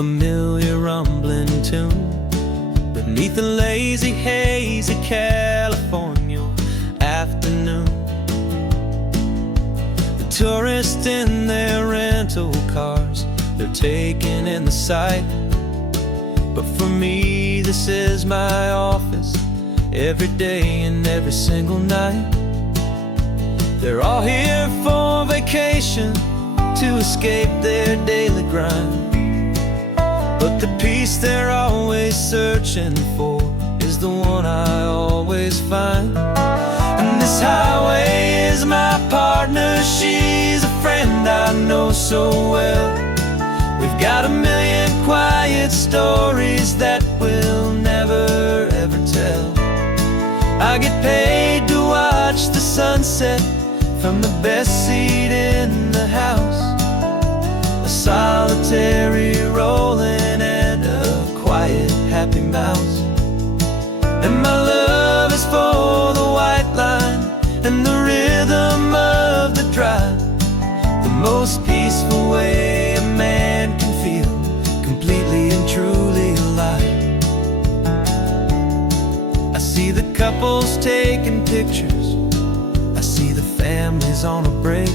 familiar rumbling tune beneath the lazy haze of California afternoon. The tourists in their rental cars, they're taking in the sight. But for me, this is my office, every day and every single night. They're all here for vacation, to escape their daily grind. But the peace they're always searching for is the one I always find. And this highway is my partner, she's a friend I know so well. We've got a million quiet stories that we'll never ever tell. I get paid to watch the sunset from the best seat in the house. A solitary rolling and a quiet happy mouse. And my love is for the white line and the rhythm of the drive. The most peaceful way a man can feel completely and truly alive. I see the couples taking pictures, I see the families on a break,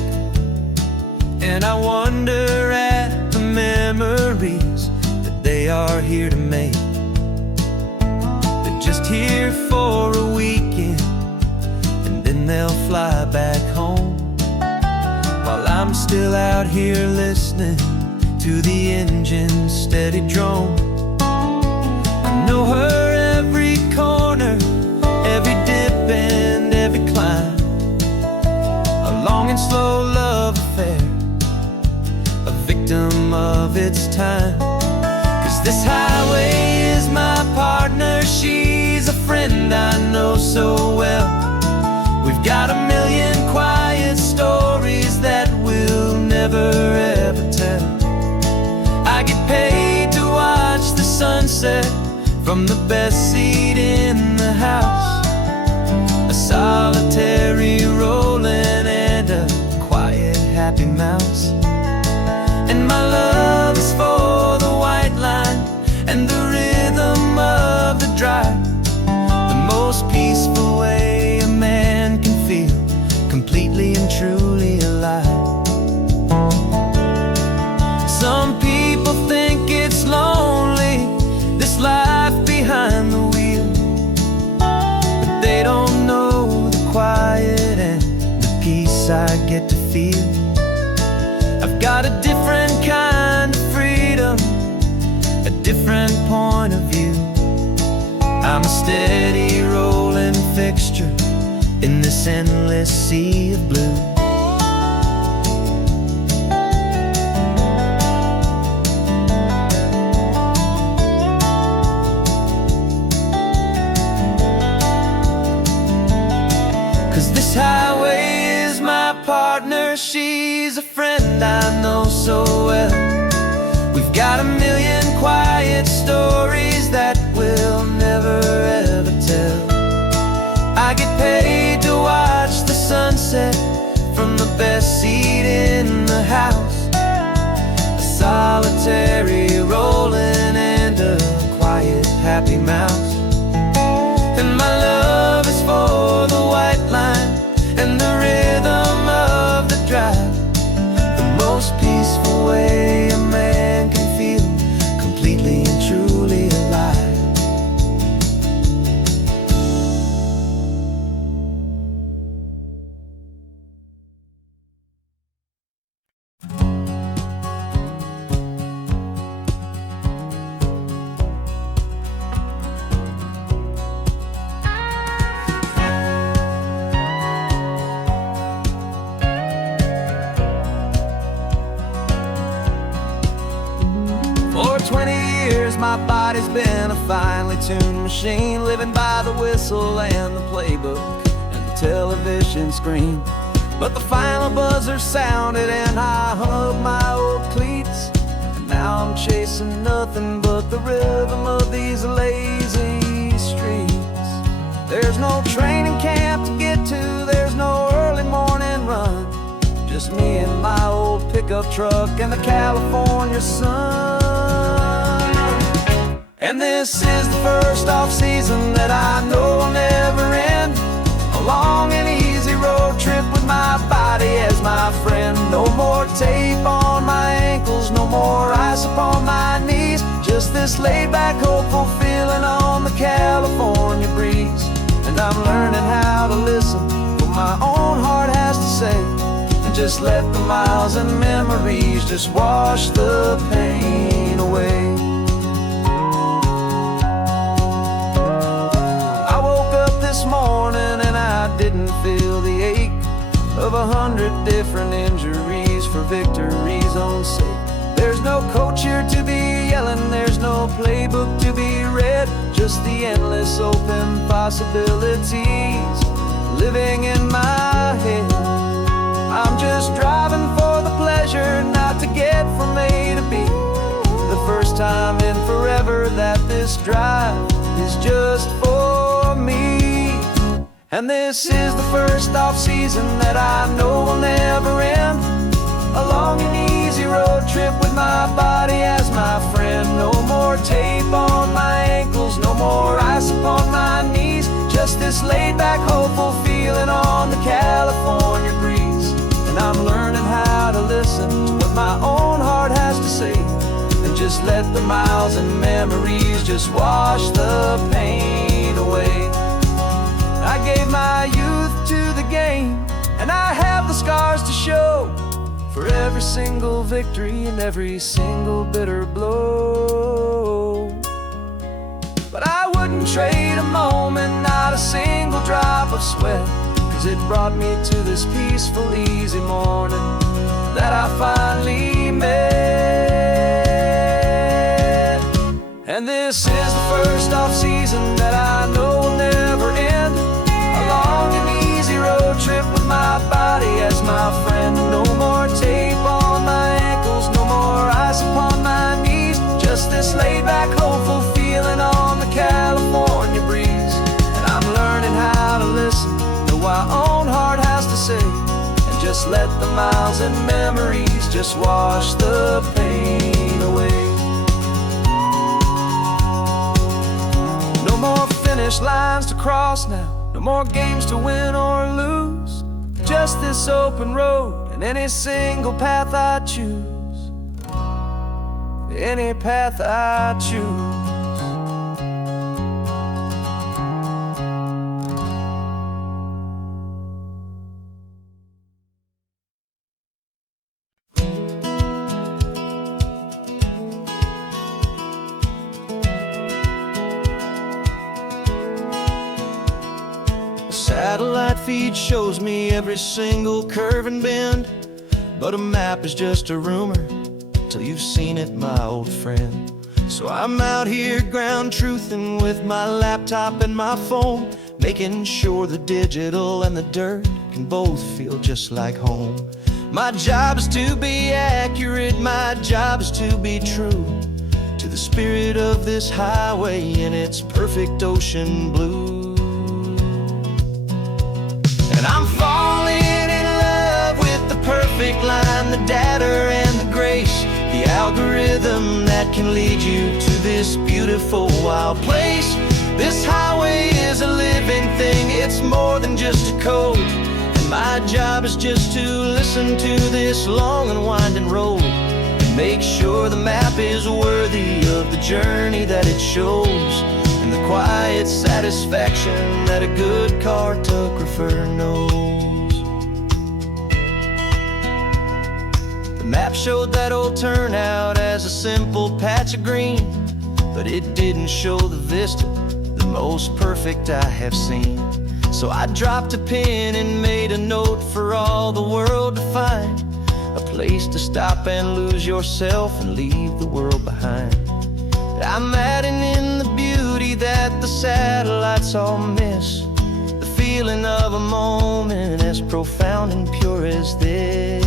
and I wonder at the memories that they are here to make. They're just here for a weekend, and then they'll fly back home, while I'm still out here listening to the engine's steady drone. I know her every corner, every dip and every climb. A long and slow love affair, a victim of its time. 'Cause this highway is my partner, she's a friend I know so well. We've got a million quiet stories that we'll never ever tell. I get paid to watch the sunset from the best seat in the house. A solitary rolling and a quiet happy mouse. And my love is for the white line and the rhythm of the drive. The most peaceful way a man can feel completely and truly alive. Some people think it's lonely, this life behind the wheel, but they don't know the quiet and the peace I get to feel. I've got a different kind of freedom, a different point of view. I'm a steady rolling fixture in this endless sea of blue. This highway is my partner, she's a friend I know so well. We've got a million quiet stories that we'll never ever tell. I get paid to watch the sunset from the best seat in the house. A solitary rolling and a quiet happy mouse. And my love is for the white line and the rhythm of the drive. The most peaceful way a man can feel completely and truly alive. For 20 years my body's been a finely tuned machine, living by the whistle and the playbook and the television screen. But the final buzzer sounded and I hung up my old cleats, and now I'm chasing nothing but the rhythm of these lazy streets. There's no training camp to get to, there's no early morning run, just me and my old pickup truck and the California sun. And this is the first off-season that I know will never end. A long and easy road trip with my body as my friend. No more tape on my ankles, no more ice upon my knees. Just this laid-back, hopeful feeling on the California breeze. And I'm learning how to listen what my own heart has to say, and just let the miles and memories just wash the pain away. I woke up this morning and I didn't feel the ache of 100 different injuries for victory's own sake. There's no coach here to be yelling, there's no playbook to be read, just the endless open possibilities living in my head. I'm just driving for the pleasure, not to get from A to B. The first time in forever that this drive is just for me. And this is the first off-season that I know will never end. A long and easy road trip with my body as my friend. No more tape on my ankles, no more ice upon my knees. Just this laid-back, hopeful feeling on the California breeze. And I'm learning how to listen to what my own heart has to say, and just let the miles and memories just wash the pain away. I gave my youth to the game, and I have the scars to show for every single victory and every single bitter blow. But I wouldn't trade a moment, not a single drop of sweat, 'cause it brought me to this peaceful, easy morning that I finally met. And this is the first off-season that I know will never end. A long and easy road trip with my body as my friend. No more tape on my ankles, no more ice upon my knees. Just this laid-back, hopeful feeling on the California breeze. And I'm learning how to listen to what my own heart has to say, and just let the miles and memories just wash the pain away. No more finish lines to cross now, no more games to win or lose. Just this open road and any single path I choose. Any path I choose. Satellite feed shows me every single curve and bend, but a map is just a rumor till you've seen it, my old friend. So I'm out here ground truthing with my laptop and my phone, making sure the digital and the dirt can both feel just like home. My job is to be accurate, my job is to be true to the spirit of this highway in its perfect ocean blue. I'm falling in love with the perfect line, the data and the grace, the algorithm that can lead you to this beautiful wild place. This highway is a living thing, it's more than just a code. And my job is just to listen to this long and winding road, and make sure the map is worthy of the journey that it shows, and the quiet satisfaction that a good cartographer knows. The map showed that old turnout as a simple patch of green, but it didn't show the vista, the most perfect I have seen. So I dropped a pin and made a note for all the world to find, a place to stop and lose yourself and leave the world behind. I'm adding in the beauty that the satellites all miss, the feeling of a moment as profound and pure as this.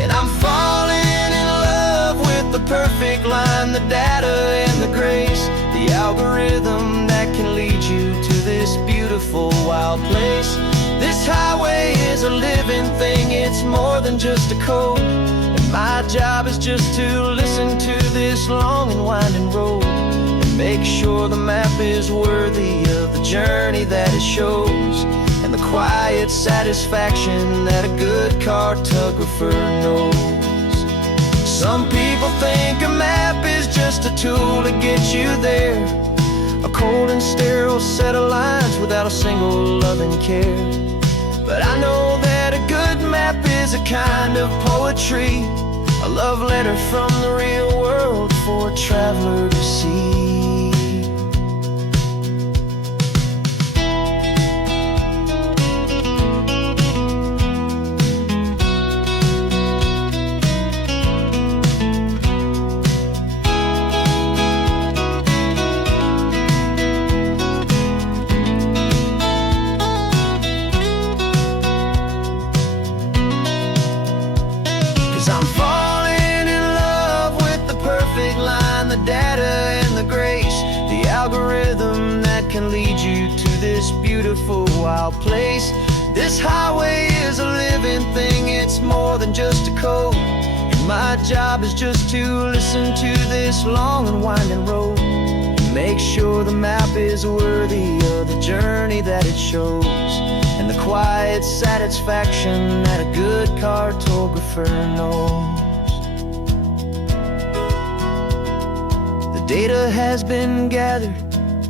And I'm falling in love with the perfect line, the data and the grace, the algorithm that can lead you to this beautiful wild place. This highway is a living thing, it's more than just a code. And My job is just to listen to this long and winding road and make sure the map is worthy of the journey that it shows, and the quiet satisfaction that a good cartographer knows. Some people think a map is just a tool to get you there, a cold and sterile set of lines without a single loving care. But I know that a good map is a kind of poetry, a love letter from the real world for a traveler to see. 'Cause I'm falling in love with the perfect line, the data and the grace, the algorithm that can lead you to this beautiful wild place. This highway is a living thing, it's more than just a code, and my job is just to listen to this long and winding road and make sure the map is worthy of the journey that it shows, and the quiet satisfaction that a good cartographer knows. The data has been gathered,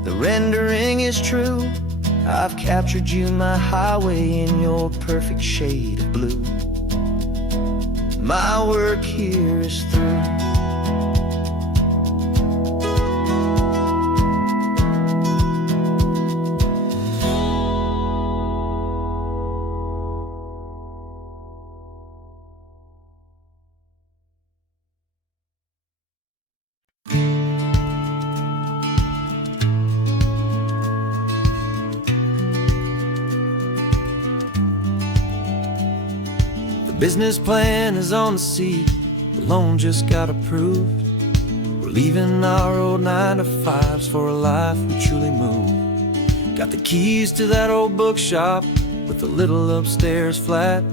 the rendering is true. I've captured you, my highway, in your perfect shade of blue. My work here is through. Business plan is on the seat, the loan just got approved. We're leaving our old 9-to-5s for a life we truly move. Got the keys to that old bookshop with the little upstairs flat.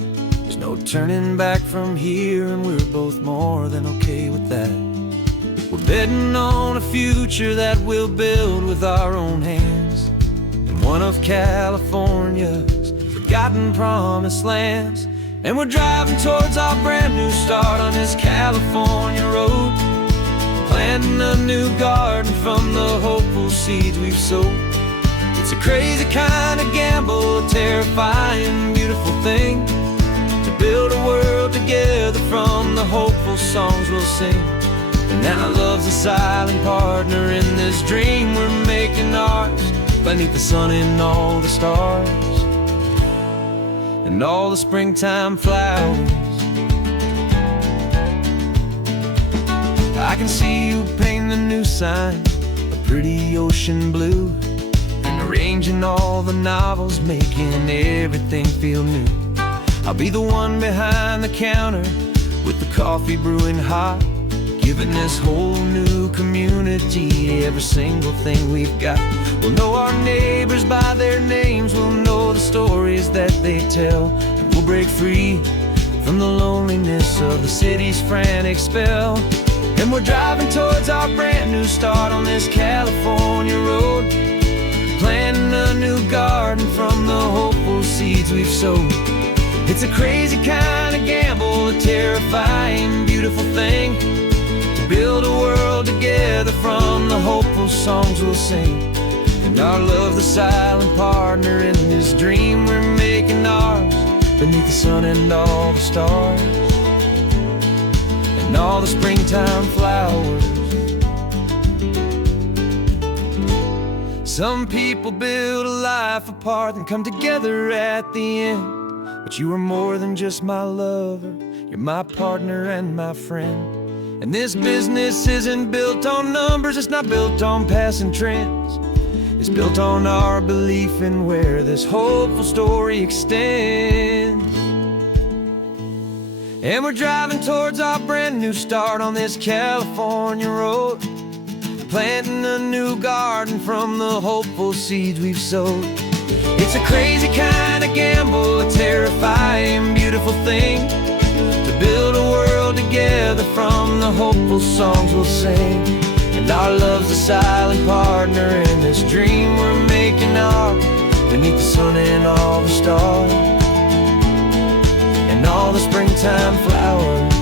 There's no turning back from here, and we're both more than okay with that. We're betting on a future that we'll build with our own hands, in one of California's forgotten promised lands. And we're driving towards our brand new start on this California road, planting a new garden from the hopeful seeds we've sowed. It's a crazy kind of gamble, a terrifying, beautiful thing, to build a world together from the hopeful songs we'll sing. And now love's a silent partner in this dream we're making ours, beneath the sun and all the stars and all the springtime flowers. I can see you painting the new sign, a pretty ocean blue, and arranging all the novels, making everything feel new. I'll be the one behind the counter with the coffee brewing hot, giving this whole new community every single thing we've got. We'll know our neighbors by their names, we'll know the stories that they tell, and we'll break free from the loneliness of the city's frantic spell. And we're driving towards our brand new start on this California road, planting a new garden from the hopeful seeds we've sowed. It's a crazy kind of gamble, a terrifying, beautiful thing, to build a world together from the hopeful songs we'll sing. And our love's the silent partner in this dream we're making ours, beneath the sun and all the stars and all the springtime flowers. Some people build a life apart and come together at the end, but you are more than just my lover, you're my partner and my friend. And this business isn't built on numbers, it's not built on passing trends. It's built on our belief in where this hopeful story extends. And we're driving towards our brand new start on this California road, planting a new garden from the hopeful seeds we've sowed. It's a crazy kind of gamble, a terrifying, beautiful thing, to build a world together together from the hopeful songs we'll sing. And our love's a silent partner in this dream we're making ours, beneath the sun and all the stars, and all the springtime flowers.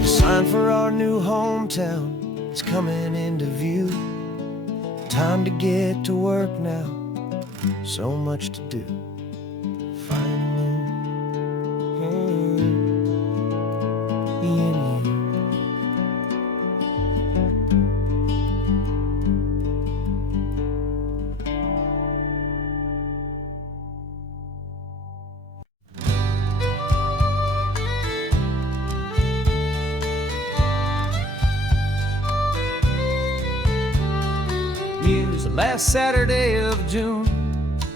The sign for our new hometown is coming into view. Time to get to work now, so much to do. Finding me and you. Use the last Saturday of June,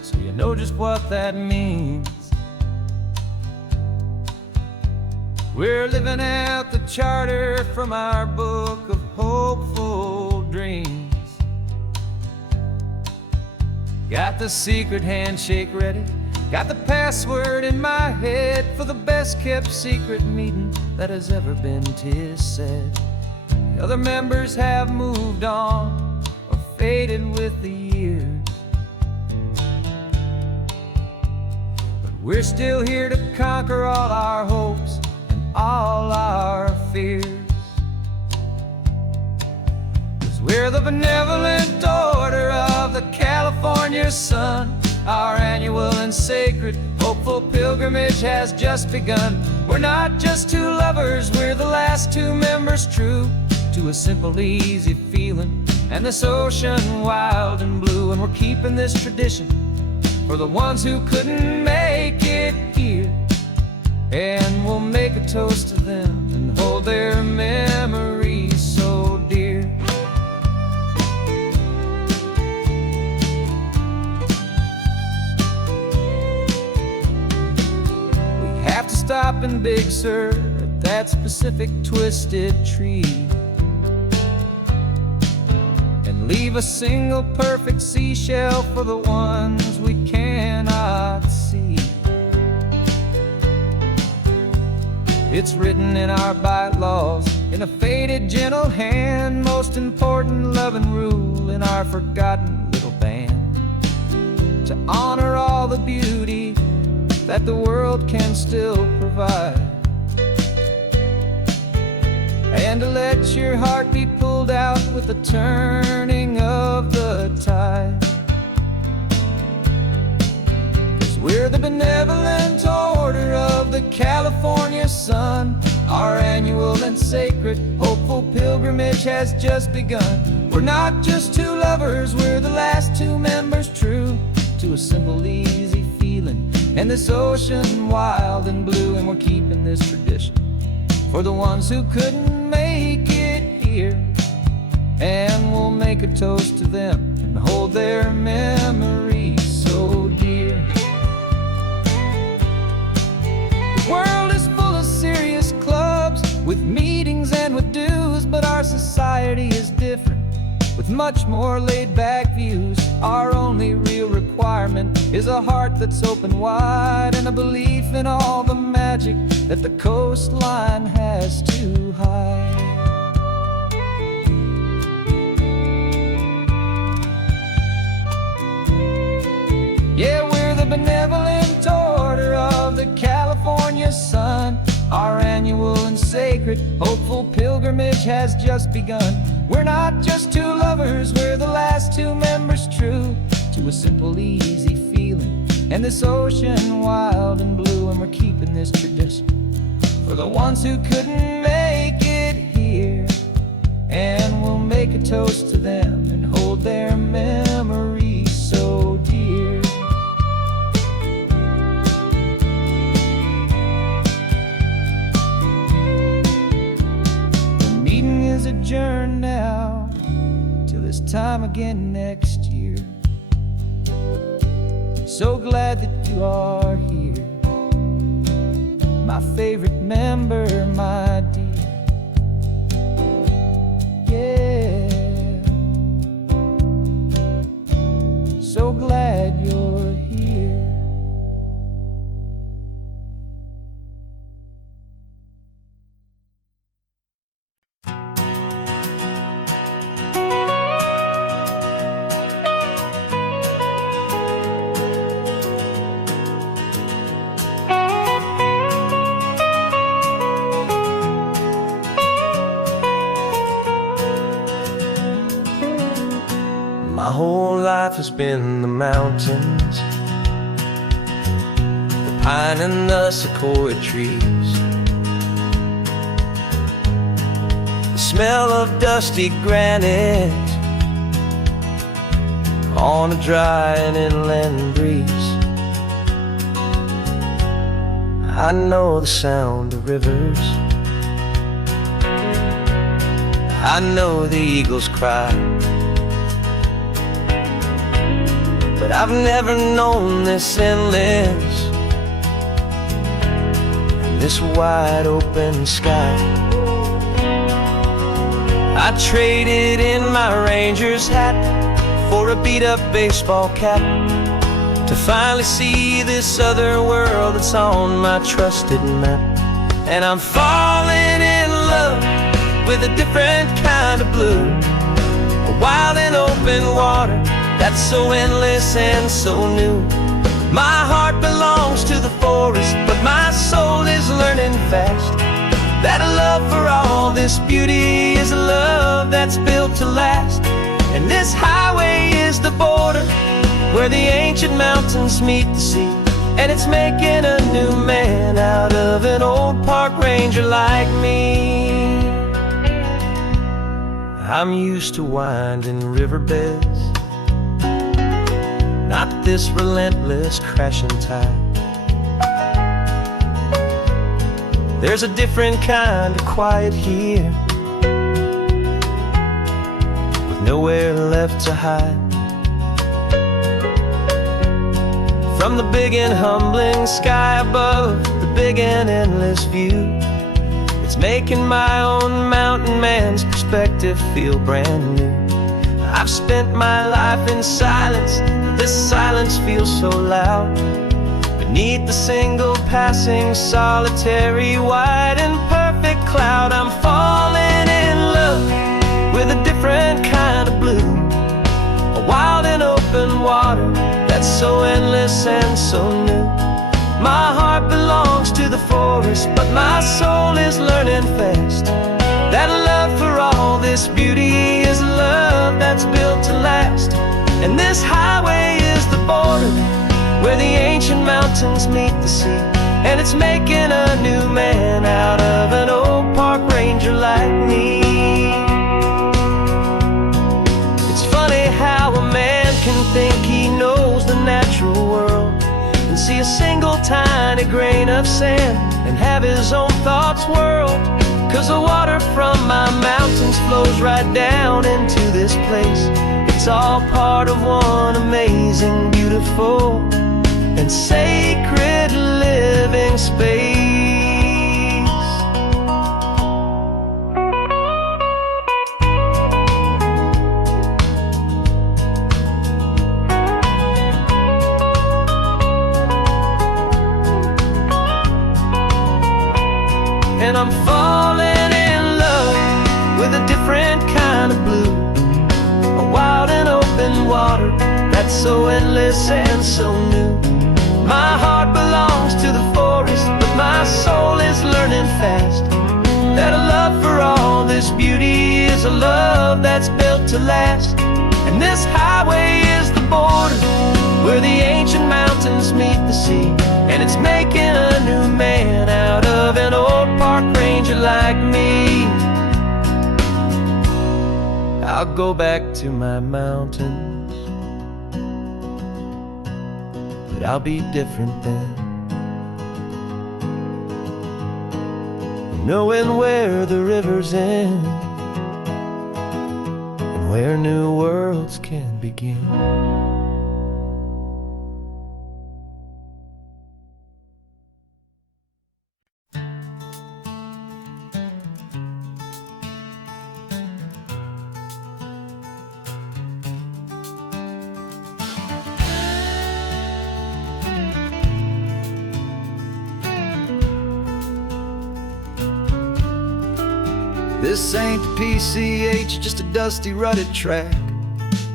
so you know just what that means. We're living out the charter from our book of hopeful dreams. Got the secret handshake ready, got the password in my head for the best kept secret meeting that has ever been, 'tis said. The other members have moved on or faded with the years, but we're still here to conquer all our hopes and all our fears. 'Cause we're the benevolent order of the California sun. Our annual and sacred hopeful pilgrimage has just begun. We're not just two lovers, we're the last two members true to a simple, easy feeling, and this ocean wild and blue. And we're keeping this tradition for the ones who couldn't make it here, and we'll make a toast to them and hold their memories so dear. We have to stop in Big Sur at that specific twisted tree, leave a single perfect seashell for the ones we cannot see. It's written in our bylaws in a faded gentle hand, most important loving rule in our forgotten little band, to honor all the beauty that the world can still provide, and to let your heart be pulled out with the turning of the tide. 'Cause we're the benevolent order of the California sun. Our annual and sacred hopeful pilgrimage has just begun. We're not just two lovers, we're the last two members true to a simple, easy feeling, and this ocean wild and blue. And we're keeping this tradition for the ones who couldn't make it here, and we'll make a toast to them and hold their memories so dear. The world is full of serious clubs with meetings and with dues, but our society is different with much more laid-back views. Our only real requirement is a heart that's open wide, and a belief in all the magic that the coastline has to hide. Yeah, we're the benevolent order of the California sun. Our annual and sacred hopeful pilgrimage has just begun. We're not just two lovers, we're the last two members true to a simple, easy feeling, and this ocean wild and blue. And we're keeping this tradition for the ones who couldn't make it here, and we'll make a toast to them and hold their memories so dear. The meeting is adjourned now till this time again next year. So glad that you are here, my favorite member, my dear. Yeah, so glad you're here. has been the mountains, the pine and the sequoia trees, the smell of dusty granite on a dry and inland breeze. I know the sound of rivers, I know the eagles cry, but I've never known this endless and this wide open sky. I traded in my ranger's hat for a beat-up baseball cap to finally see this other world that's on my trusted map. And I'm falling in love with a different kind of blue, a wild and open water that's so endless and so new. My heart belongs to the forest, but my soul is learning fast that a love for all this beauty is a love that's built to last. And this highway is the border where the ancient mountains meet the sea, and it's making a new man out of an old park ranger like me. I'm used to winding riverbeds, not this relentless crashing tide. There's a different kind of quiet here, with nowhere left to hide. From the big and humbling sky above, the big and endless view, it's making my own mountain man's perspective feel brand new. I've spent my life in silence, this silence feels so loud. Beneath the single passing solitary white and perfect cloud, I'm falling in love with a different kind of blue, a wild and open water that's so endless and so new. My heart belongs to the forest, but my soul is learning fast that a love for all this beauty is a love that's built to last. And this highway is the border where the ancient mountains meet the sea, and it's making a new man out of an old park ranger like me. It's funny how a man can think he knows the natural world and see a single tiny grain of sand and have his own thoughts whirled. 'Cause the water from my mountains flows right down into this place. It's all part of one amazing, beautiful, and sacred living space. And I'm falling in love with a different kind of blue, a wild and open water that's so endless and so new. My heart belongs to the forest, but my soul is learning fast that a love for all this beauty is a love that's built to last. And this highway is the border where the ancient mountains meet the sea, and it's making a new man out of an old park ranger like me. I'll go back to my mountains, but I'll be different then, knowing where the rivers end and where new worlds can begin. This ain't the PCH, just a dusty, rutted track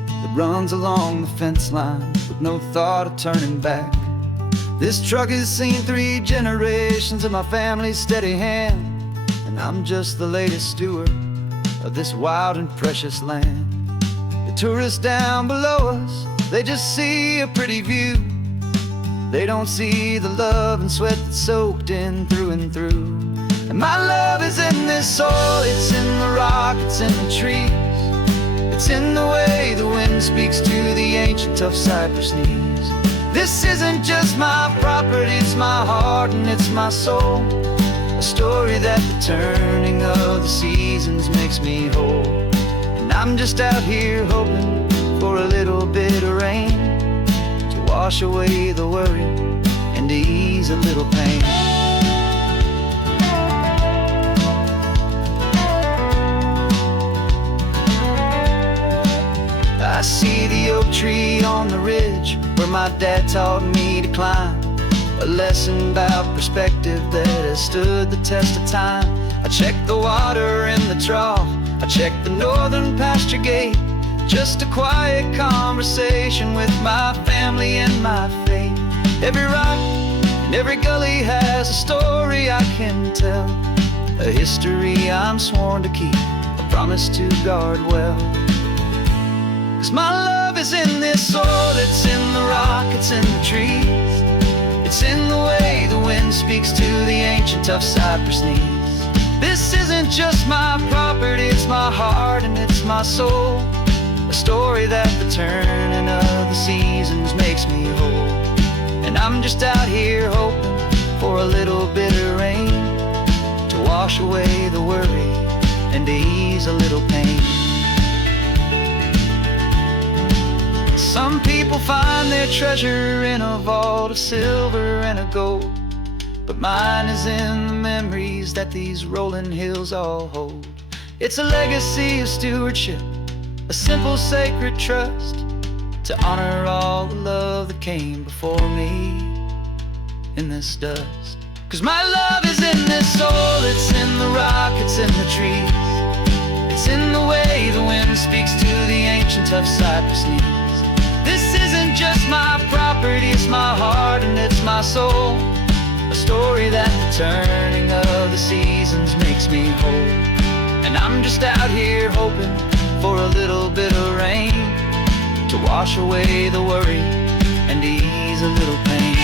that runs along the fence line with no thought of turning back. This truck has seen 3 generations of my family's steady hand, and I'm just the latest steward of this wild and precious land. The tourists down below us They just see a pretty view. They don't see the love and sweat that's soaked in through and through. And my love is in this soil, it's in the rock, it's in the trees. It's in the way the wind speaks to the ancient tough cypress knees. This isn't just my property, it's my heart and it's my soul. A story that the turning of the seasons makes me whole. And I'm just out here hoping for a little bit of rain to wash away the worry and to ease a little pain. I see the oak tree on the ridge where my dad taught me to climb. A lesson about perspective that has stood the test of time. I check the water in the trough, I check the northern pasture gate. Just a quiet conversation with my family and my faith. Every rock and every gully has a story I can tell. A history I'm sworn to keep, a promise to guard well. 'Cause my love is in this soil, it's in the rock, it's in the trees. It's in the way the wind speaks to the ancient tough cypress knees. This isn't just my property, it's my heart and it's my soul. A story that the turning of the seasons makes me whole. And I'm just out here hoping for a little bit of rain to wash away the worry and to ease a little pain. Some people find their treasure in a vault of silver and a gold, but mine is in the memories that these rolling hills all hold. It's a legacy of stewardship, a simple sacred trust, to honor all the love that came before me in this dust. 'Cause my love is in this soul, it's in the rock, it's in the trees. It's in the way the wind speaks to the ancient tough cypress knees. This isn't just my property, it's my heart and it's my soul. A story that the turning of the seasons makes me whole. And I'm just out here hoping for a little bit of rain to wash away the worry and ease a little pain.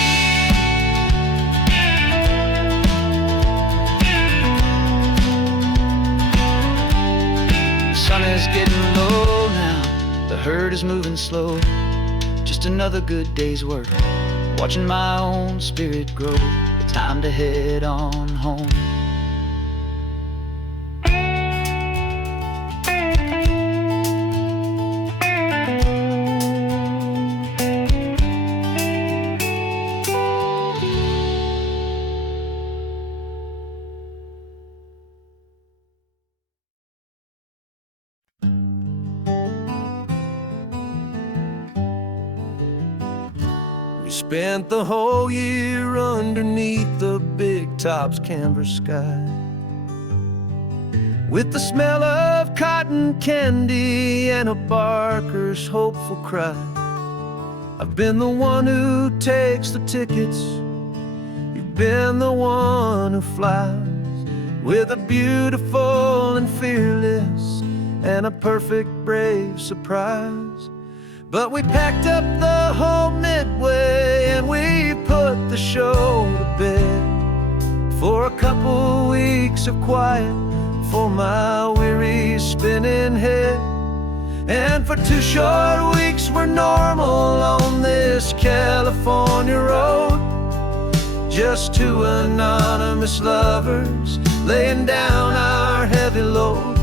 The sun is getting low now, the herd is moving slow. Just another good day's work, watching my own spirit grow. Time to head on home. Spent the whole year underneath the big top's canvas sky, with the smell of cotton candy and a barker's hopeful cry. I've been the one who takes the tickets, you've been the one who flies, with a beautiful and fearless and a perfect brave surprise. But we packed up the whole Midway and we put the show to bed for a couple weeks of quiet for my weary spinning head. And for 2 short weeks we're normal on this California road, just 2 anonymous lovers laying down our heavy load.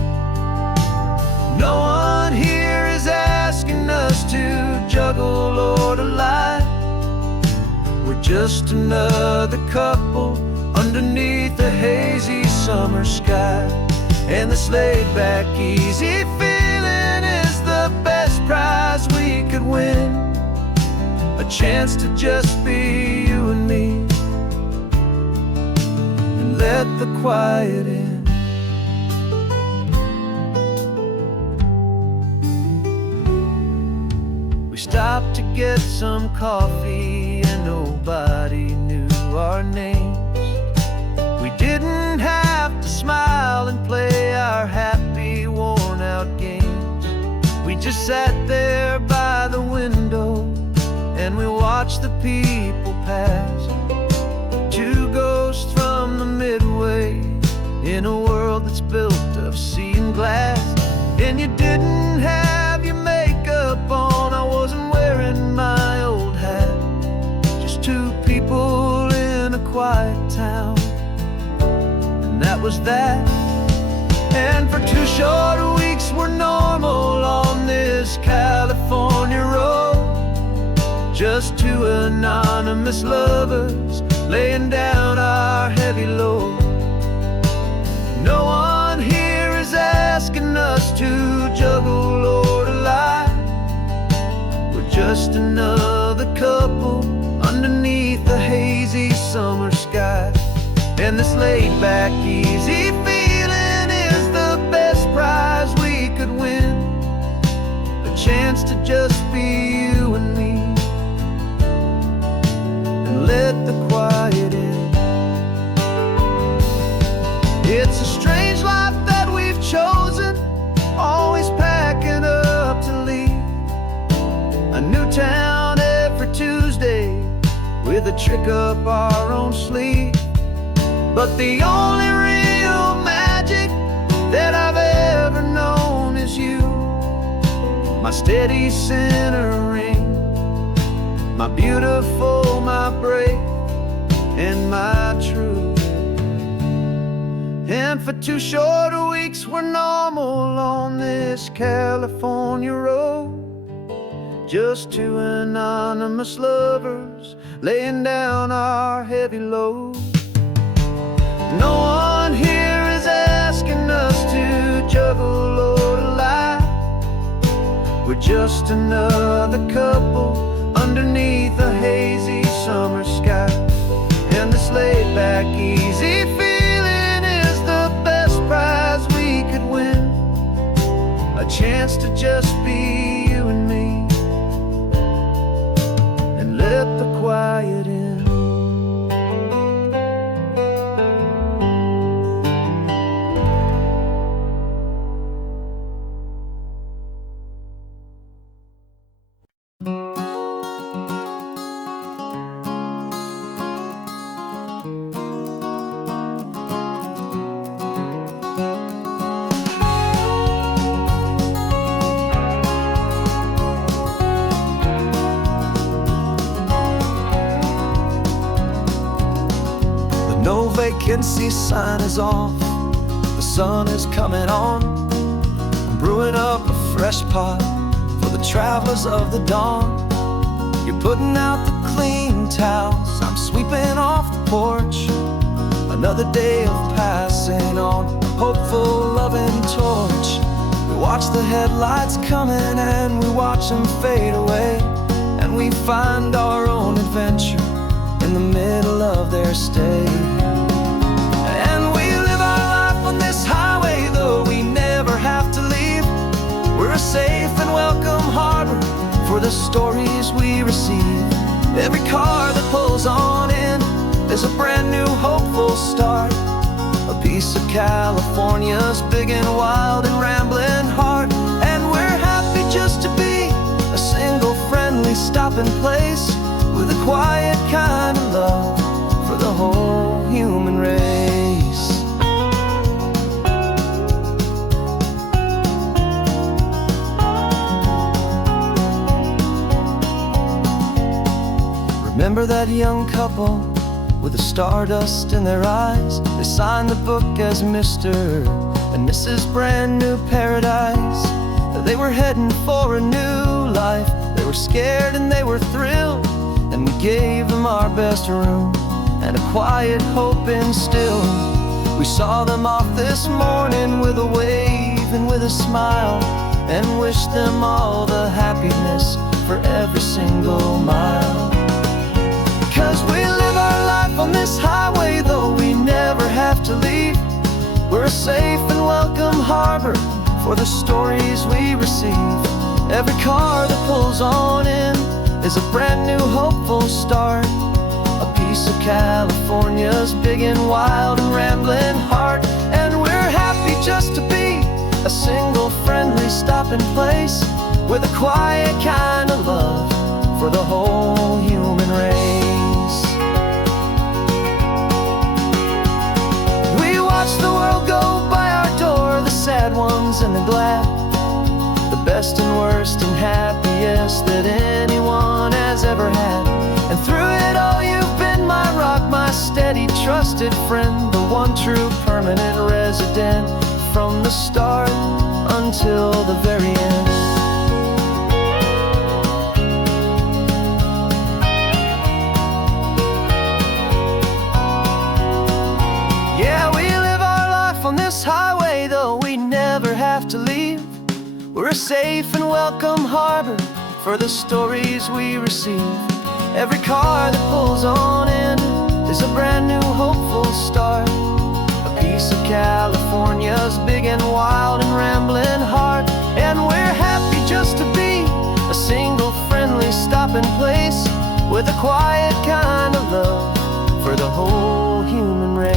No one here is asking us to juggle or to lie. We're just another couple underneath the hazy summer sky. And this laid-back, easy feeling is the best prize we could win. A chance to just be you and me, and let the quiet in. Stopped to get some coffee and nobody knew our names. We didn't have to smile and play our happy, worn-out games. We just sat there by the window watch the people pass. Two ghosts from the Midway in a world that's built of sea and glass. And you didn't have your makeup on, I wasn't wearing my old hat. Just two people in a quiet town, and that was that. And for 2 short weeks we're normal on this California road. Just two anonymous lovers laying down our heavy load. No one here is asking us to juggle or to lie. We're just another couple underneath the hazy summer sky. And this laid-back, easy feeling is the best prize we could win. A chance to just be you and me, and let the quiet in. It's a strange life that we've chosen, always packing up to leave. A new town every Tuesday, with a trick up our own sleeve. But the only real magic that I've ever known is you, my steady centering, my beautiful, my brave, and my true. And for 2 short weeks we're normal on this California road. Just two anonymous lovers laying down our heavy load. No one here is asking us to juggle or to lie. We're just another couple underneath a hazy summer sky. And this laid-back, easy feeling is the best prize we could win. A chance to just be you and me, and let the quiet in. No vacancy sign is off, the sun is coming on. I'm brewing up a fresh pot for the travelers of the dawn. You're putting out the clean towels, I'm sweeping off the porch. Another day of passing on a hopeful, loving torch. We watch the headlights coming and we watch them fade away, and we find our own adventure in the middle of their stay. And we live our life on this highway, though we never have to leave. We're a safe and welcome harbor for the stories we receive. Every car that pulls on in is a brand new hopeful start. A piece of California's big and wild and rambling heart. And we're happy just to be a single friendly stopping place, with a quiet kind of love for the whole human race. Remember that young couple with the stardust in their eyes? They signed the book as Mr. and Mrs. Brand New Paradise. They were heading for a new life. They were scared and they were thrilled, and we gave them our best room and a quiet hope instilled. We saw them off this morning with a wave and with a smile, and wished them all the happiness for every single mile. 'Cause we live our life on this highway, though we never have to leave. We're a safe and welcome harbor for the stories we receive. Every car that pulls on in is a brand new hopeful start. A piece of California's big and wild and rambling heart. And we're happy just to be a single friendly stopping place, with a quiet kind of love for the whole human race. We watch the world go by our door, the sad ones and the glad, the best and worst and happiest that anyone has ever had. And through it all you've been my rock, my steady, trusted friend, the one true permanent resident, from the start until the very end. Yeah, we live our life on this highway, though we never have to leave. We're a safe and welcome harbor for the stories we receive. Every car that pulls on in is a brand new hopeful start, a piece of California's big and wild and rambling heart. And we're happy just to be a single friendly stopping place, with a quiet kind of love for the whole human race.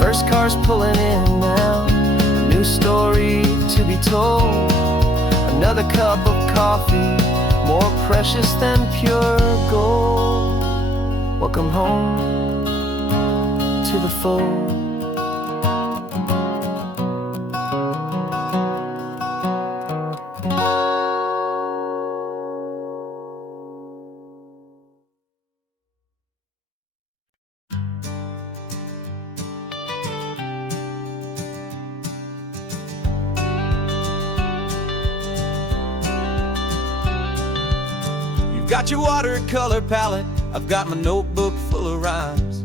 First car's pulling in now, a new story to be told. Another cup of coffee, more precious than pure gold. Welcome home to the fold. Got your watercolor palette, I've got my notebook full of rhymes.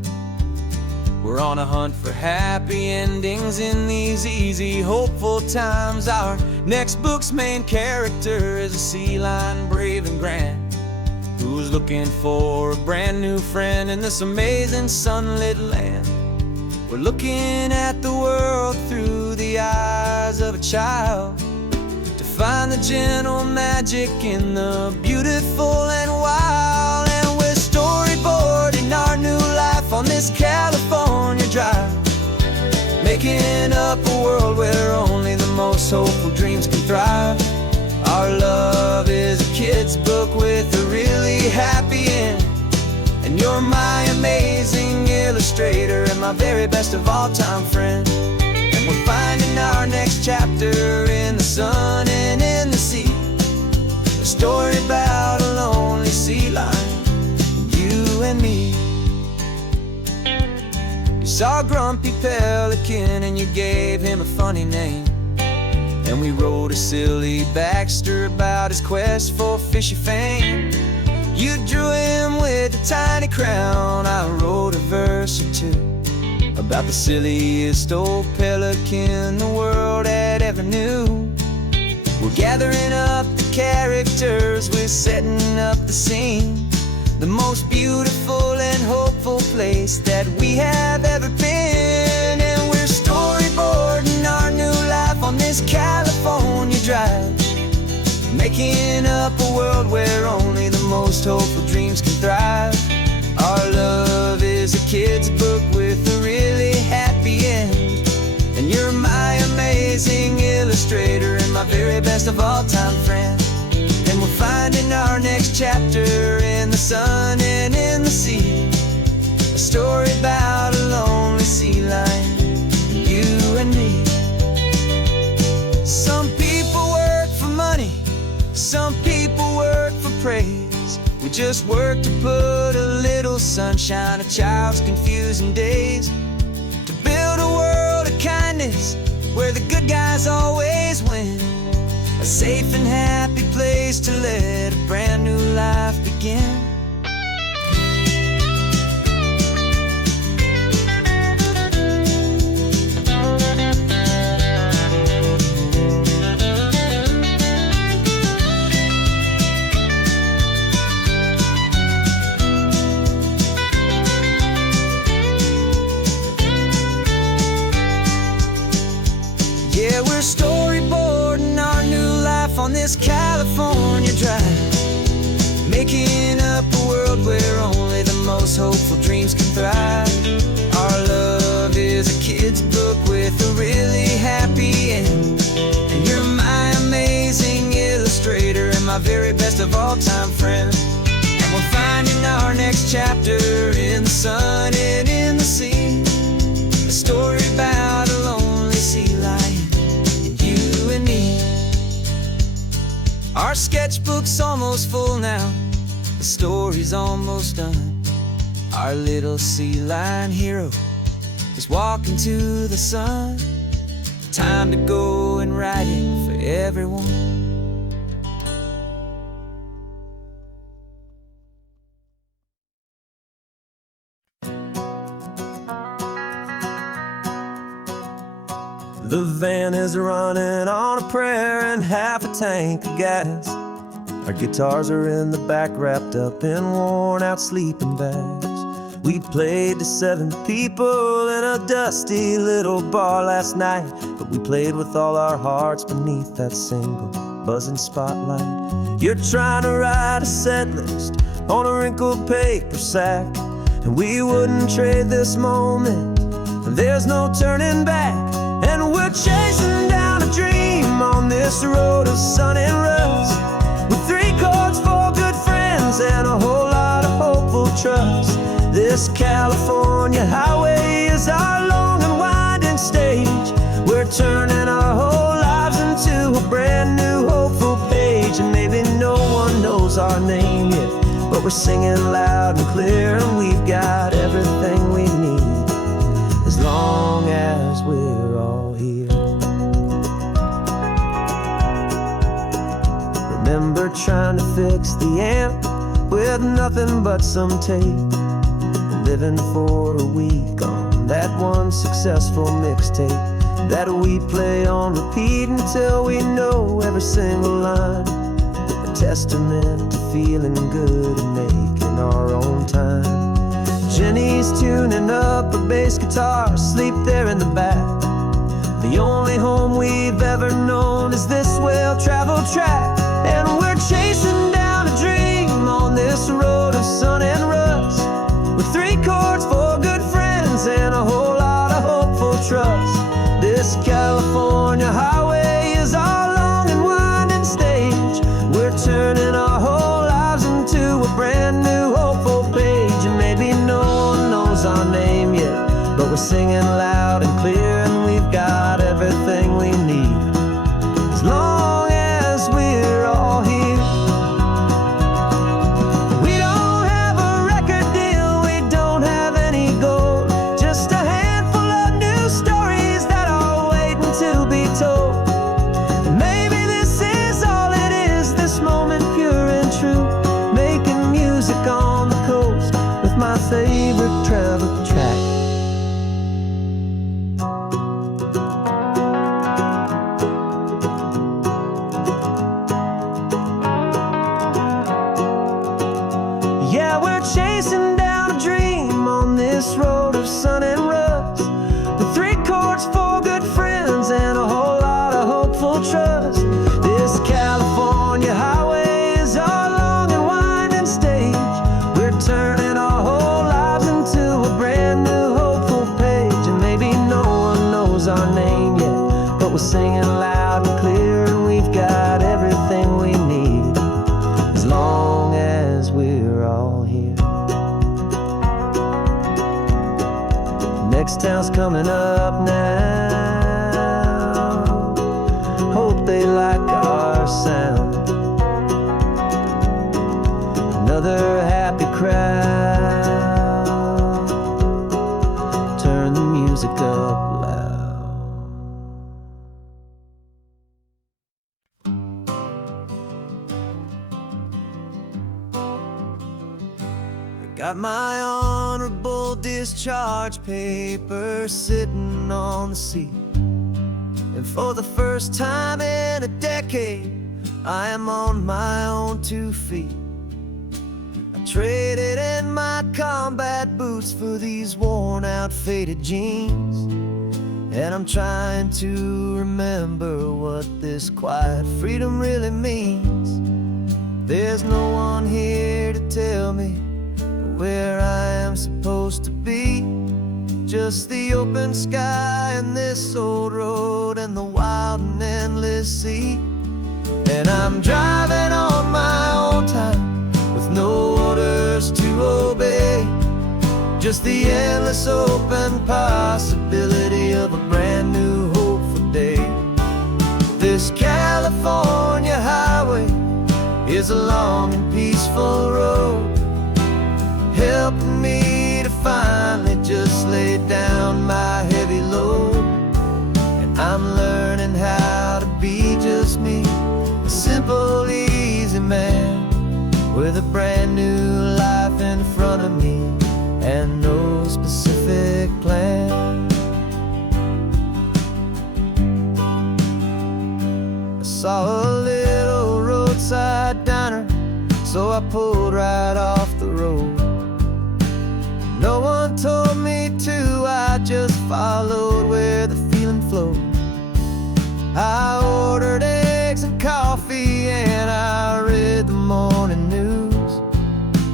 We're on a hunt for happy endings in these easy, hopeful times. Our next book's main character is a sea lion, brave and grand, who's looking for a brand new friend in this amazing sunlit land. We're looking at the world through the eyes of a child, to find the gentle magic in the beautiful and wild. And we're storyboarding our new life on this California drive, making up a world where only the most hopeful dreams can thrive. Our love is a kid's book with a really happy end, and you're my amazing illustrator and my very best of all time friend. And we're finding our next chapter in the sun and in the sea, a story about a lonely sea lion, you and me. You saw a grumpy pelican and you gave him a funny name, and we wrote a silly Baxter about his quest for fishy fame. You drew him with a tiny crown, I wrote a verse or two about the silliest old pelican the world had ever knew. We're gathering up the characters, we're setting up the scene, the most beautiful and hopeful place that we have ever been. And we're storyboarding our new life on this California drive, making up a world where only the most hopeful dreams can thrive. Our love is a kid's book with a really happy end, and you're my amazing illustrator and my very best of all time friend. And we're finding our next chapter in the sun and in the sea, a story about a lonely sea lion, you and me. Some people work for money, some people work for praise. We just work to put a little sunshine in a child's confusing days, to build a world of kindness where the good guys always win, a safe and happy place to let a brand new life begin. Yeah, we're storyboarding our new life on this California drive, making up a world where only the most hopeful dreams can thrive. Our love very best of all-time friend. And we're finding our next chapter in the sun and in the sea. A story about a lonely sea lion and you and me. Our sketchbook's almost full now, the story's almost done. Our little sea lion hero is walking to the sun. Time to go and write it for everyone. The van is running on a prayer and half a tank of gas. Our guitars are in the back, wrapped up in worn-out sleeping bags. We played to 7 people in a dusty little bar last night, but we played with all our hearts beneath that single buzzing spotlight. You're trying to write a set list on a wrinkled paper sack, and we wouldn't trade this moment. There's no turning back, and we're chasing down a dream on this road of sun and rust, with 3 chords, 4 good friends, and a whole lot of hopeful trust. This California highway is our long and winding stage. We're turning our whole lives into a brand new hopeful page. And maybe no one knows our name yet, but we're singing loud and clear, and we've got everything we need, as long as we're all here. Remember trying to fix the amp with nothing but some tape, living for a week on that one successful mixtape that we play on repeat until we know every single line. A testament to feeling good and making our own time. Jenny's tuning up her bass guitar, asleep there in the back. The only home we've ever known is this well-traveled track, and we're chasing down a dream on this road of sun and rust, with 3 chords, 4 good friends, and a whole lot of hopeful trust. This California highway is our long and winding stage. We're turning our whole lives into a brand new hopeful page. And maybe no one knows our name yet, but we're singing loud and clear, and we've got everything we need, as long as we're all here. My favorite travel track. Yeah, we're chasing down a dream on this road of sun and rust, with 3 chords, 4 good friends, and a whole lot of hopeful trust. This California highway is our long and winding stage. We're turning our whole lives into a brand new hopeful page. And maybe no one knows our name yet, but we're singing loud and clear, and we've got everything we need, as long as we're all here. Next town's coming up now, hope they like our sound. Another happy crowd, turn the music up loud. I got my honorable discharge paper sitting on the seat, and for the first time in a decade, I am on my own 2 feet. Traded in my combat boots for these worn-out, faded jeans, and I'm trying to remember what this quiet freedom really means. There's no one here to tell me where I am supposed to be, just the open sky and this old road and the wild and endless sea. And I'm driving on my just the endless open possibility of a brand new hopeful day. This California highway is a long and peaceful road, helping me to finally just lay down my heavy load. And I'm learning how to be just me, a simple, easy man with a brand new life in front of me and no specific plan. I saw a little roadside diner, so I pulled right off the road. No one told me to, I just followed where the feeling flowed. I ordered eggs and coffee and I read the morning news,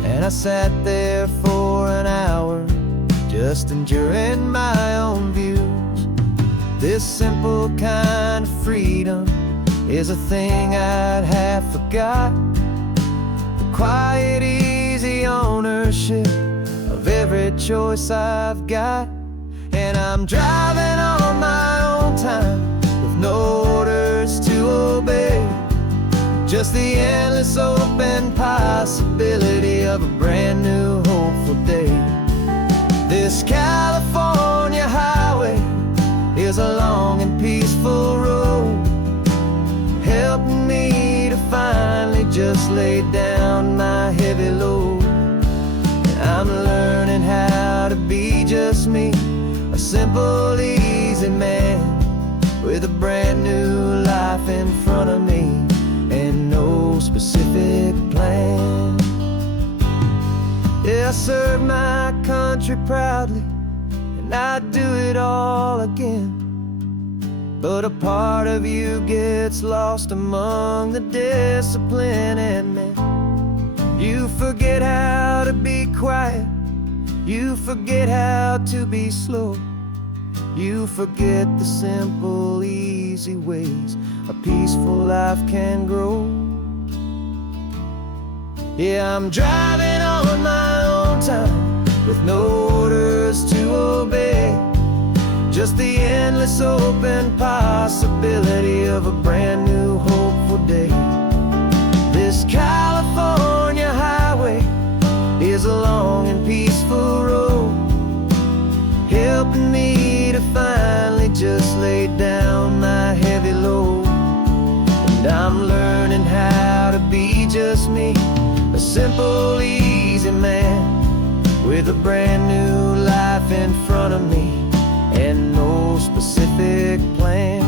and I sat there for an hour just enjoying my own views. This simple kind of freedom is a thing I'd have forgot. The quiet, easy ownership of every choice I've got. And I'm driving on my own time with no orders to obey, just the endless open possibility of a brand new hopeful day. This California highway is a long and peaceful road, helping me to finally just lay down my heavy load. And I'm learning how to be just me, a simple, easy man with a brand new life in front of me and no specific plan. Yeah, I serve my country proudly, and I'd do it all again. But a part of you gets lost among the discipline and men. You forget how to be quiet, you forget how to be slow, you forget the simple, easy ways a peaceful life can grow. Yeah, I'm driving on my own time with no orders to obey, just the endless open possibility of a brand new hopeful day. This California highway is a long and peaceful road, helping me to finally just lay down my heavy load. And I'm learning how to be just me, a simple, easy man with a brand new life in front of me and no specific plan.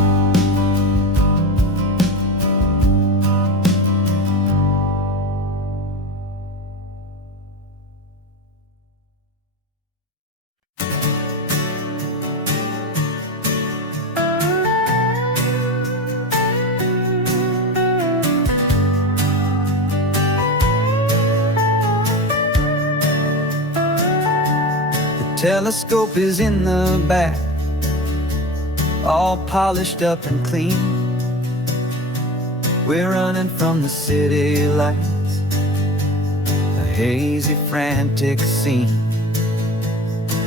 Telescope is in the back, all polished up and clean. We're running from the city lights, a hazy, frantic scene.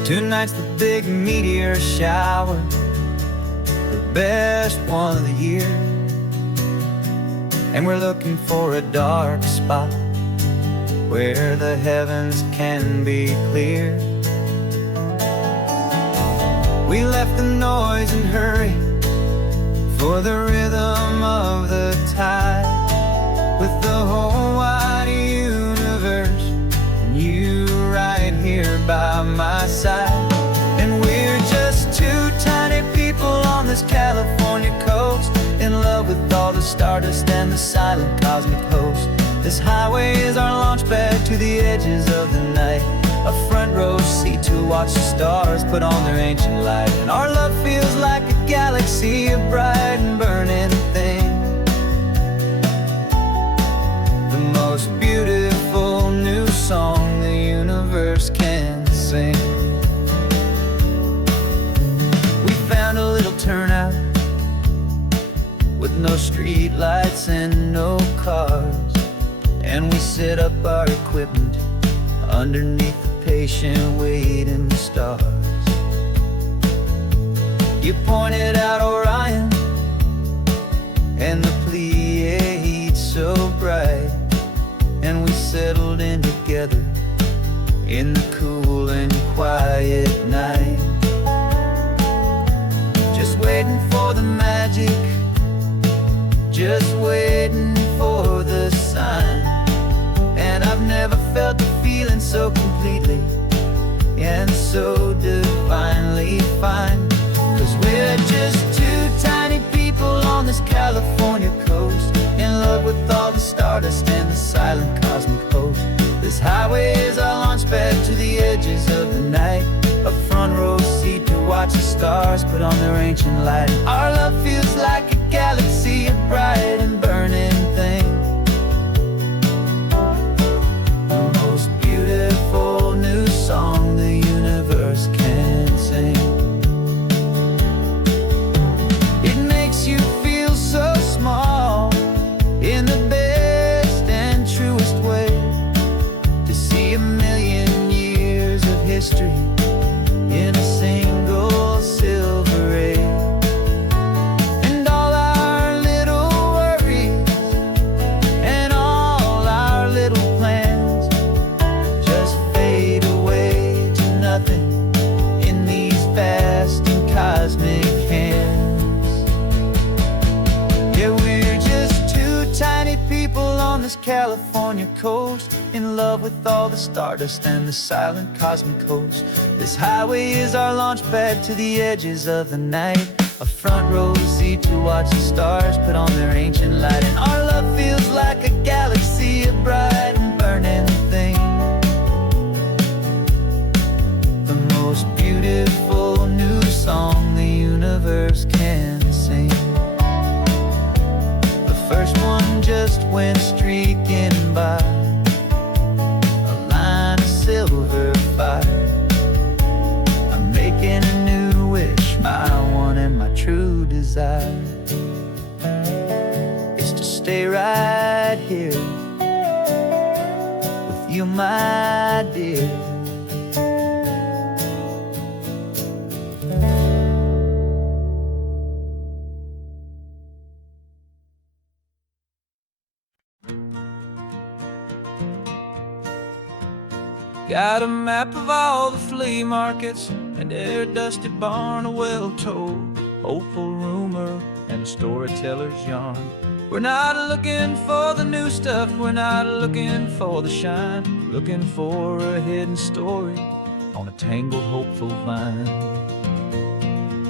Tonight's the big meteor shower, the best one of the year. And we're looking for a dark spot where the heavens can be clear. We left the noise and hurry for the rhythm of the tide, with the whole wide universe and you right here by my side. And we're just two tiny people on this California coast, in love with all the stardust and the silent cosmic host. This highway is our launch pad to the edges of the night, a front row seat to watch the stars put on their ancient light. And our love feels like a galaxy, a bright and burning thing, the most beautiful new song the universe can sing. We found a little turnout with no street lights and no cars, and we set up our equipment underneath the patient waiting stars. You pointed out Orion and the Pleiades so bright, and we settled in together in the cool and quiet night. Just waiting for the magic, just waiting for the sign. And I've never felt the feeling so completely and so divinely fine. 'Cause we're just two tiny people on this California coast, in love with all the stardust and the silent cosmic host. This highway is our launch pad to the edges of the night, a front row seat to watch the stars put on their ancient light. Our love feels like a galaxy, a bright and burning thing, the most beautiful new song the universe can sing. It makes you feel so small in the best and truest way, to see a million years of history in a single silver ray. And all our little worries and all our little plans just fade away to nothing in these vast and cosmic hands. Yeah, we're just two tiny people on this California coast, in love with all the stardust and the silent cosmic host. This highway is our launch pad to the edges of the night, a front row seat to watch the stars put on their ancient light. And our love feels like a galaxy, a bright and burning thing, the most beautiful new song the universe can sing. The first one just went streaking by, a line of silver fire. I'm making a new wish, my one and my true desire is to stay right here with you, my dear. Got a map of all the flea markets and their dusty barn, a well-told hopeful rumor and a storyteller's yarn. We're not looking for the new stuff, we're not looking for the shine, looking for a hidden story on a tangled hopeful vine.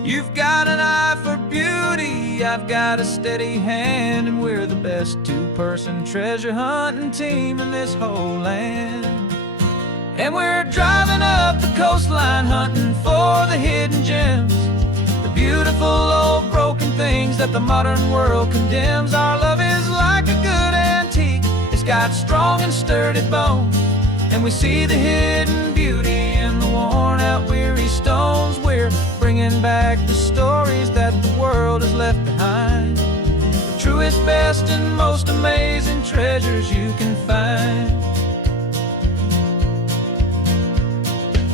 You've got an eye for beauty, I've got a steady hand, and we're the best two-person treasure hunting team in this whole land. And we're driving up the coastline hunting for the hidden gems, the beautiful old broken things that the modern world condemns. Our love is like a good antique, it's got strong and sturdy bones, and we see the hidden beauty in the worn out weary stones. We're bringing back the stories that the world has left behind, the truest, best and most amazing treasures you can find.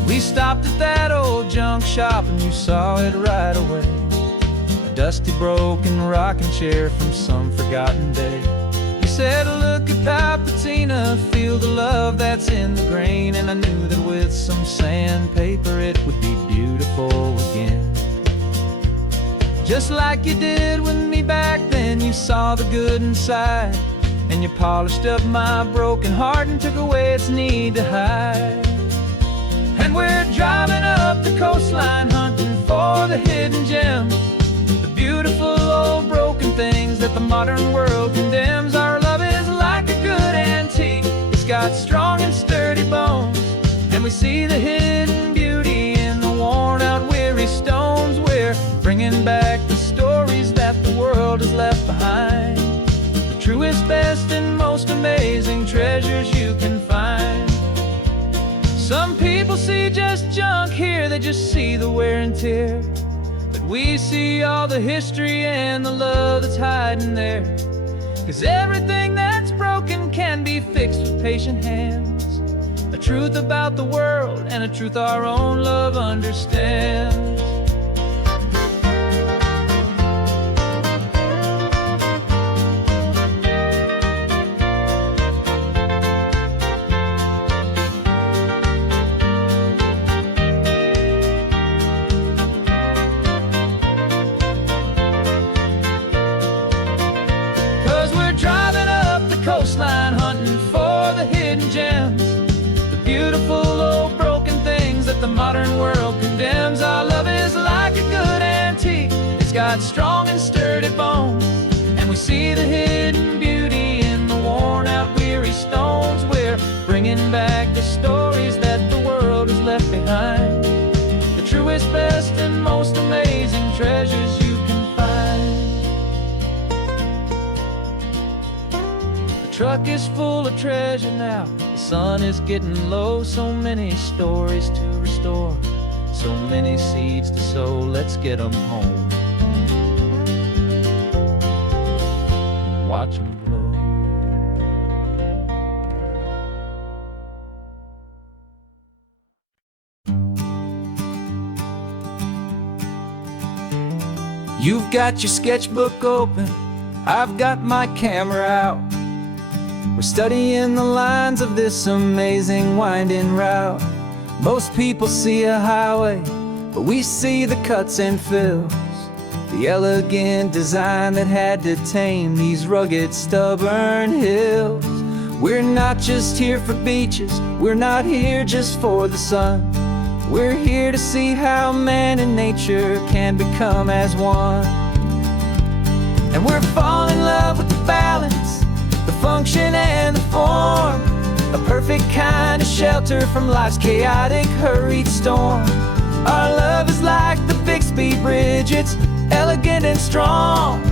We stopped at that old junk shop and you saw it right away, a dusty broken rocking chair from some forgotten day. You said, look at that patina, feel the love that's in the grain, and I knew that with some sandpaper it would be beautiful again. Just like you did with me back then, you saw the good inside, and you polished up my broken heart and took away its need to hide. And we're driving up the coastline hunting for the hidden gems, the beautiful old broken things that the modern world condemns. Our love is like a good antique, it's got strong and sturdy bones, and we see the hidden beauty in the worn out weary stones. We're bringing back the stories that the world has left behind, the truest, best and most amazing treasures you can find. Some people see just junk here, they just see the wear and tear, but we see all the history and the love that's hiding there. 'Cause everything that's broken can be fixed with patient hands, a truth about the world and a truth our own love understands. 'Cause we're driving up the coastline, hunting for the hidden gems, the beautiful old broken things that the modern world condemns. Our love is like a good antique, it's got strong and sturdy bones, and we see the hidden beauty in the worn out weary stones. We're bringing back the stories that the world has left behind, the truest, best, and most amazing treasures you can find. The truck is full of treasure now, the sun is getting low. So many stories to restore, so many seeds to sow. Let's get them home, watch them blow. You've got your sketchbook open, I've got my camera out. We're studying the lines of this amazing winding route. Most people see a highway, but we see the cuts and fills, the elegant design that had to tame these rugged, stubborn hills. We're not just here for beaches, we're not here just for the sun. We're here to see how man and nature can become as one. And we're falling in love with the balance, the function and the form, a perfect kind of shelter from life's chaotic, hurried storm. Our love is like the Bixby Bridge, it's elegant and strong,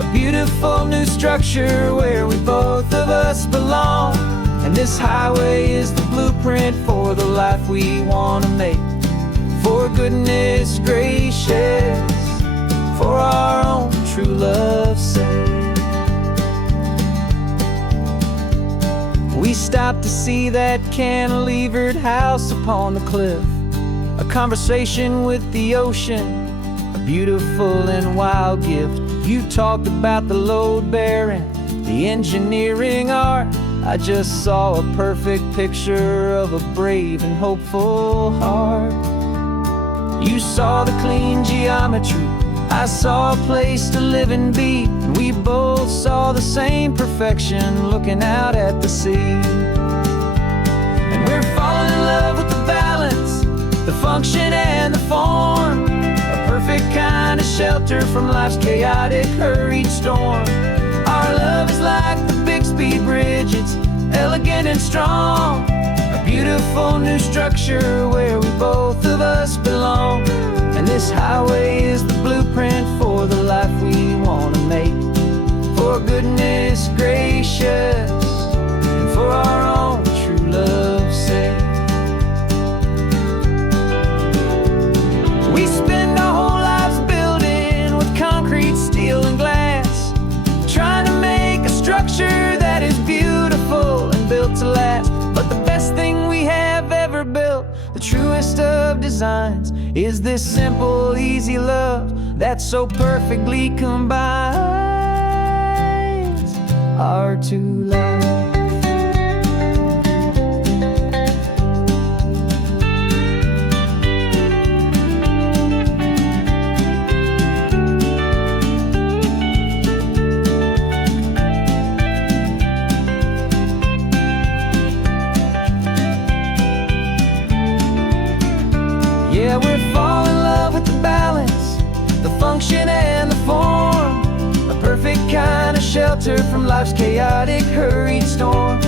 a beautiful new structure where we both of us belong. And this highway is the blueprint for the life we want to make. For goodness gracious, for our own true love's sake. We stopped to see that cantilevered house upon the cliff, a conversation with the ocean, a beautiful and wild gift. You talked about the load bearing, the engineering art. I just saw a perfect picture of a brave and hopeful heart. You saw the clean geometry, I saw a place to live and be, and we both saw the same perfection looking out at the sea. And we're falling in love with the balance, the function and the form, a perfect kind of shelter from life's chaotic, hurried storm. Our love is like the Bixby Bridge, it's elegant and strong, a beautiful new structure where we both of us belong. And this highway is the blueprint for the life we want to make. For goodness gracious, and for our own true love's sake. We spend our whole lives building with concrete, steel, and glass, trying to make a structure that is beautiful and built to last. But the best thing we have ever built, the truest of designs, is this simple, easy love that so perfectly combines our two lives. Yeah, we're falling in love with the balance, the function and the form, a perfect kind of shelter from life's chaotic, hurried storm.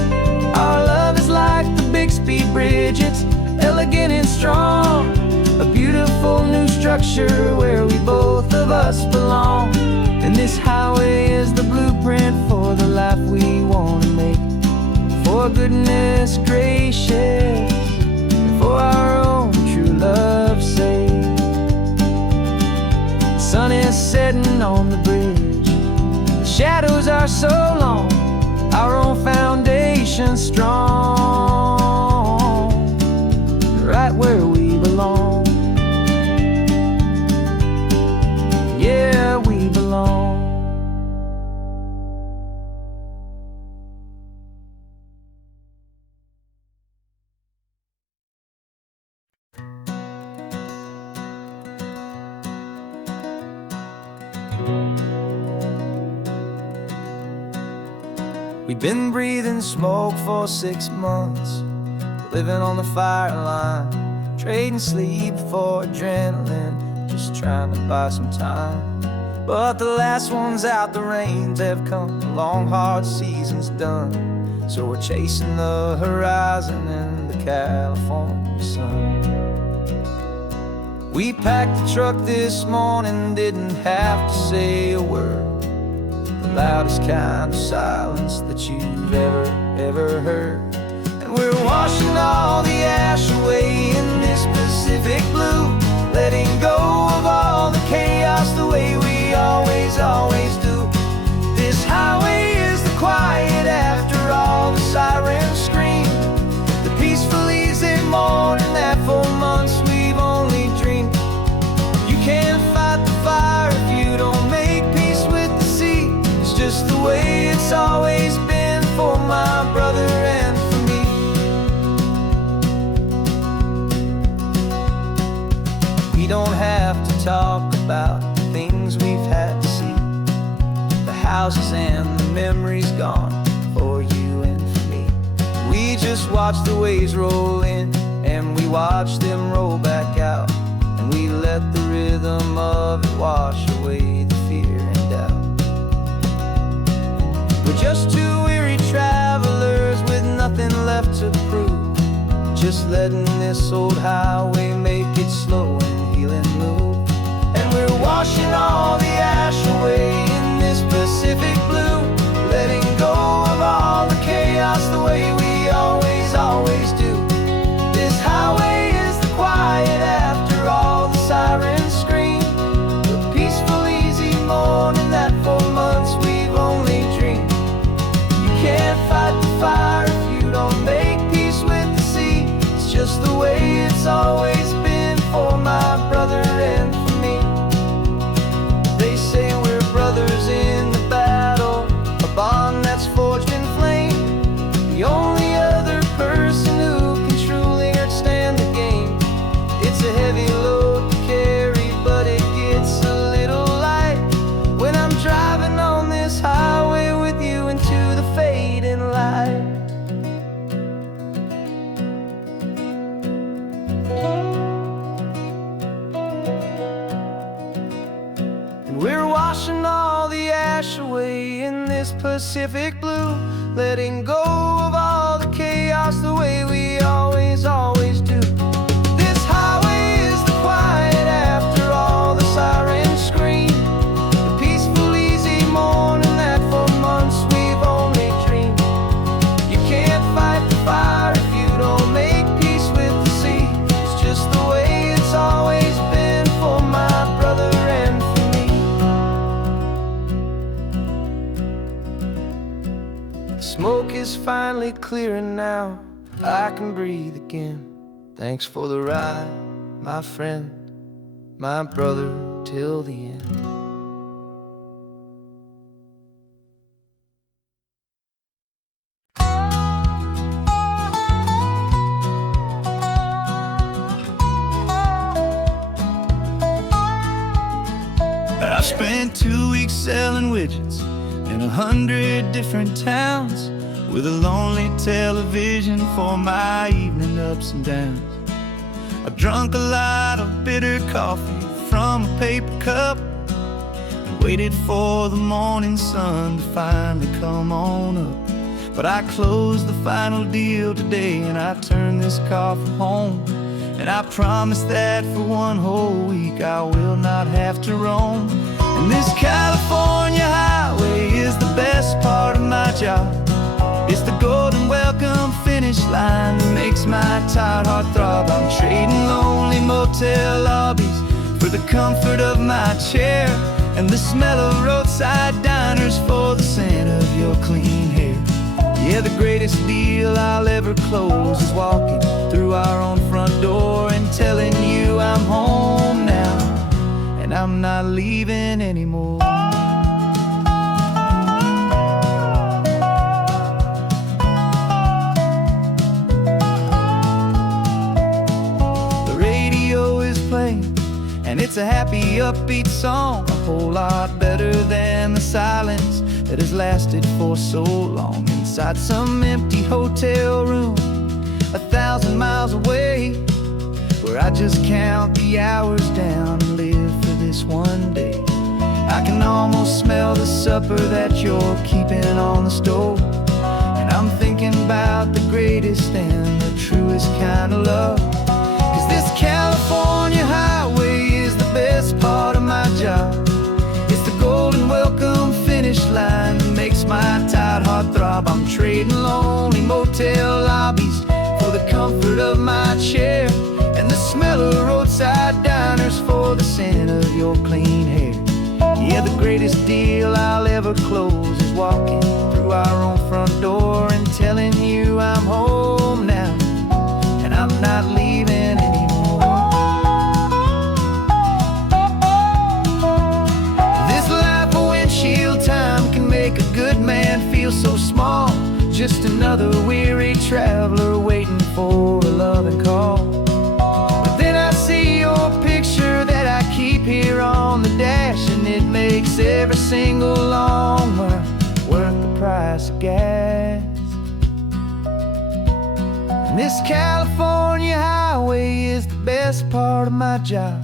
Our love is like the Bixby Bridge, it's elegant and strong, a beautiful new structure where we both of us belong. And this highway is the blueprint for the life we want to make. For goodness gracious, for our own true love's sake. The sun is setting on the bridge, the shadows are so long, our own foundation strong. We've been breathing smoke for 6 months, living on the fire line, trading sleep for adrenaline, just trying to buy some time. But the last one's out, the rains have come, the long hard season's done. So we're chasing the horizon in the California sun. We packed the truck this morning, didn't have to say a word. The loudest kind of silence that you've ever heard. And we're washing all the ash away in this Pacific blue, letting go of all the chaos the way we always do. This highway is the quiet after all the sirens scream, the peaceful easy morning that for months we've only dreamed. You can't fight the fire if you don't make peace with the sea. It's just the way it's always been for my brother and for me. We don't have to talk about the things we've had to see, the houses and the memories gone for you and for me. We just watch the waves roll in and we watch them roll back out, and we let the rhythm of it wash away the fear and doubt. We're just two weary travelers with nothing left to prove, just letting this old highway make it slow and healing move. And we're washing all the ash away in this Pacific blue, letting go of all the chaos the way we always do. This highway is the quiet after all the sirens scream, the peaceful easy morning that for months we've only dreamed. You can't fight the fire if you don't make peace with the sea. It's just the way it's always been for my brother and for me. They say we're brothers in the battle, a bond that's forged in flame. The only other person who can truly understand the game. It's a heavy load to carry, but it gets a little light when I'm driving on this highway with you into the fading light. And we're washing all the ash away in this Pacific blue, letting go of all the chaos the way we always do. This highway is the quiet after all the sirens scream, the peaceful easy morning that for months we've only dreamed. You can't fight the fire if you don't make peace with the sea. It's just the way it's always been for my brother and for me. The smoke is finally clearing now, I can breathe again. Thanks for the ride, my friend, my brother, till the end. I spent 2 weeks selling widgets in 100 different towns, with a lonely television for my evening ups and downs. I drunk a lot of bitter coffee from a paper cup and waited for the morning sun to finally come on up. But I closed the final deal today and I turned this car from home, and I promise that for one whole week I will not have to roam. And this California highway is the best part of my job. It's the golden welcome finish line that makes my tired heart throb. I'm trading lonely motel lobbies for the comfort of my chair, and the smell of roadside diners for the scent of your clean hair. Yeah, the greatest deal I'll ever close is walking through our own front door and telling you I'm home now, and I'm not leaving anymore. And it's a happy, upbeat song, a whole lot better than the silence that has lasted for so long. Inside some empty hotel room 1,000 miles away, where I just count the hours down and live for this one day. I can almost smell the supper that you're keeping on the stove, and I'm thinking about the greatest and the truest kind of love. 'Cause this California highway is the best part of my job. It's the golden welcome finish line that makes my tired heart throb. I'm trading lonely motel lobbies for the comfort of my chair, and the smell of roadside diners for the scent of your clean hair. Yeah, the greatest deal I'll ever close is walking through our own front door and telling you I'm home now, and I'm not leaving anymore. This life of windshield time can make a good man feel so small, just another weary traveler waiting for a loving call. But then I see your picture that I keep here on the dash, and it makes every single long mile worth the price of gas. And this California highway is the best part of my job.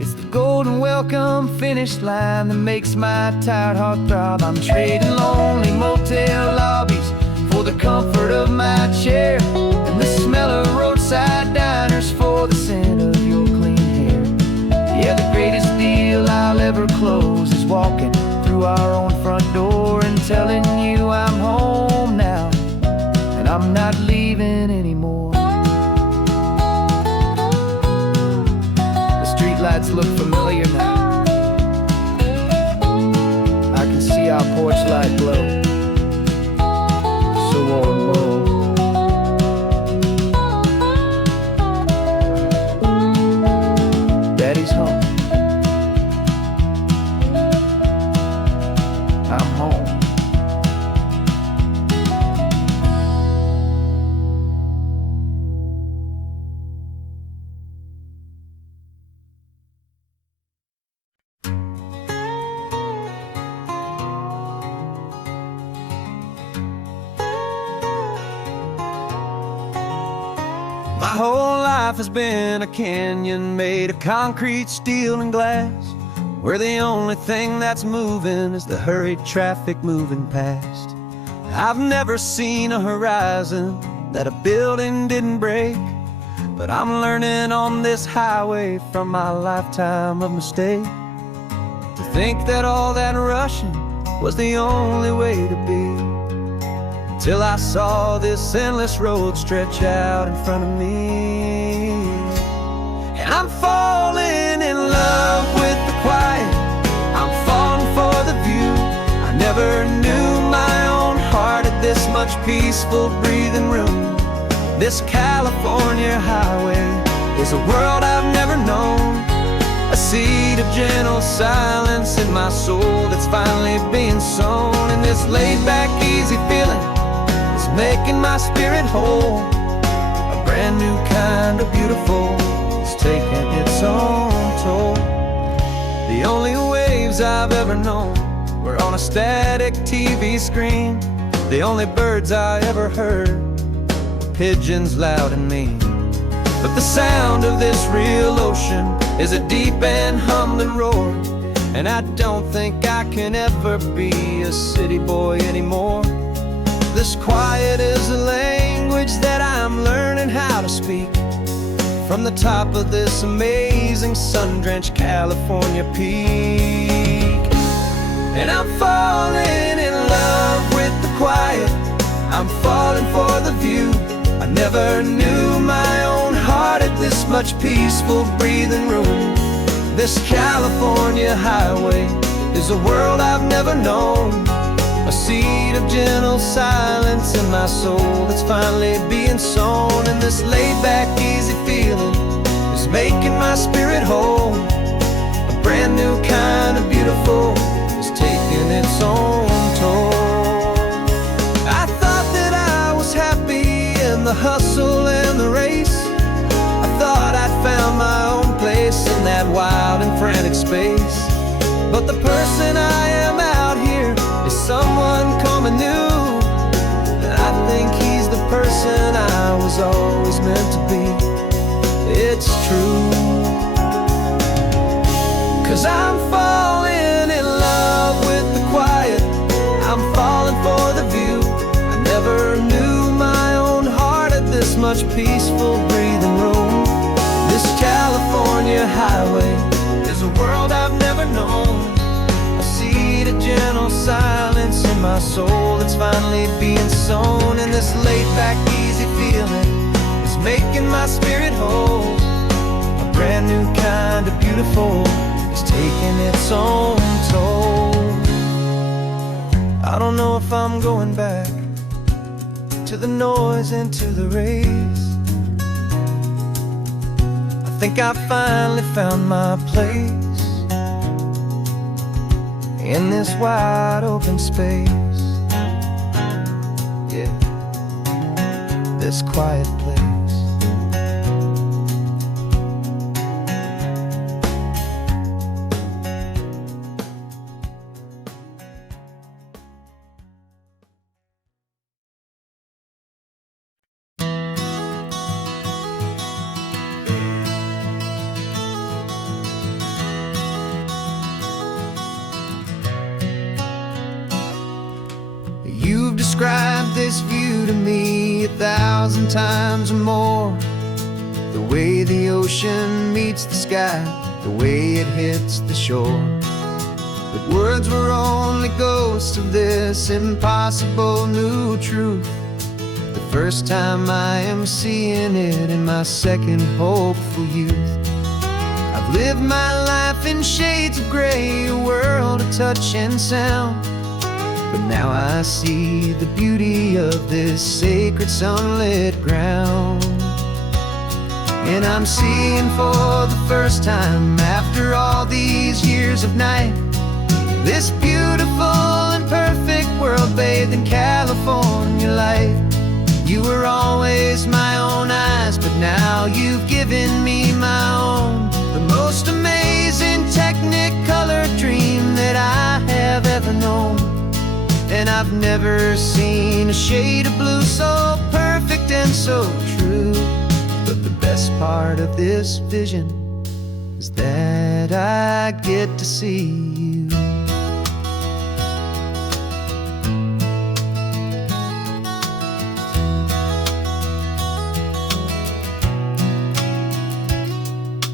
It's the golden welcome finish line that makes my tired heart throb. I'm trading lonely motel lobbies for the comfort of my chair, and the smell of roadside diners for the scent of your clean hair. Yeah, the greatest deal I'll ever close is walking through our own front door and telling you I'm home now, and I'm not leaving anymore. The streetlights look familiar now. I can see our porch light glow, so warm, low. Daddy's home. I'm home. My whole life has been a canyon made of concrete, steel, and glass, where the only thing that's moving is the hurried traffic moving past. I've never seen a horizon that a building didn't break, but I'm learning on this highway from my lifetime of mistake to think that all that rushing was the only way to be, till I saw this endless road stretch out in front of me. And I'm falling in love with the quiet, I'm falling for the view. I never knew my own heart had this much peaceful breathing room. This California highway is a world I've never known, a seed of gentle silence in my soul that's finally being sown. And this laid-back, easy feeling is making my spirit whole. A brand new kind of beautiful is taking its own toll. The only waves I've ever known were on a static TV screen. The only birds I ever heard were pigeons loud and mean. But the sound of this real ocean is a deep and humbling roar, and I don't think I can ever be a city boy anymore. This quiet is a language that I'm learning how to speak from the top of this amazing sun-drenched California peak. And I'm falling in love with the quiet, I'm falling for the view. I never knew my own heart had this much peaceful breathing room. This California highway is a world I've never known, a seed of gentle silence in my soul that's finally being sown. And this laid-back, easy feeling is making my spirit whole. A brand new kind of beautiful is taking its own toll. I thought that I was happy in the hustle and the race. I thought I'd found my own place in that wild and frantic space. But the person I am out here is someone coming new. I think he's the person I was always meant to be. It's true, 'cause I'm falling in love with the quiet. I'm falling for the view. I never knew my own heart had this much peaceful breathing room. This California highway is a world I've never known. I see the gentle silence in my soul that's finally being sown. And this laid-back, easy feeling is making my spirit whole. A brand new kind of beautiful is taking its own toll. I don't know if I'm going back to the noise and to the race. I think I finally found my place in this wide open space. Yeah, this quiet place. You've described this view to me 1,000 times or more. The way the ocean meets the sky, the way it hits the shore. But words were only ghosts of this impossible new truth. The first time I am seeing it in my second hopeful youth. I've lived my life in shades of gray, a world of touch and sound. But now I see the beauty of this sacred sunlit ground. And I'm seeing for the first time, after all these years of night, this beautiful and perfect world bathed in California light. You were always my own eyes, but now you've given me my own. The most amazing technicolor dream that I have ever known. And I've never seen a shade of blue so perfect and so true. But the best part of this vision is that I get to see you.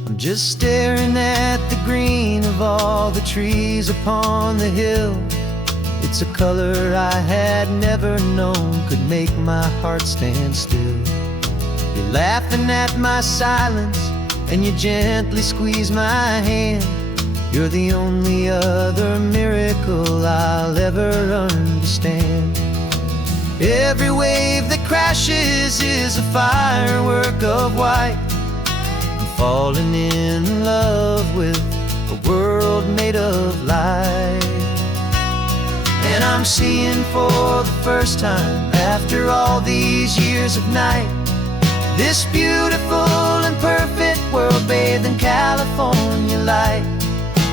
I'm just staring at the green of all the trees upon the hill. It's a color I had never known could make my heart stand still. You're laughing at my silence, and you gently squeeze my hand. You're the only other miracle I'll ever understand. Every wave that crashes is a firework of white. I'm falling in love with a world made of light. And I'm seeing for the first time, after all these years of night, this beautiful and perfect world bathed in California light.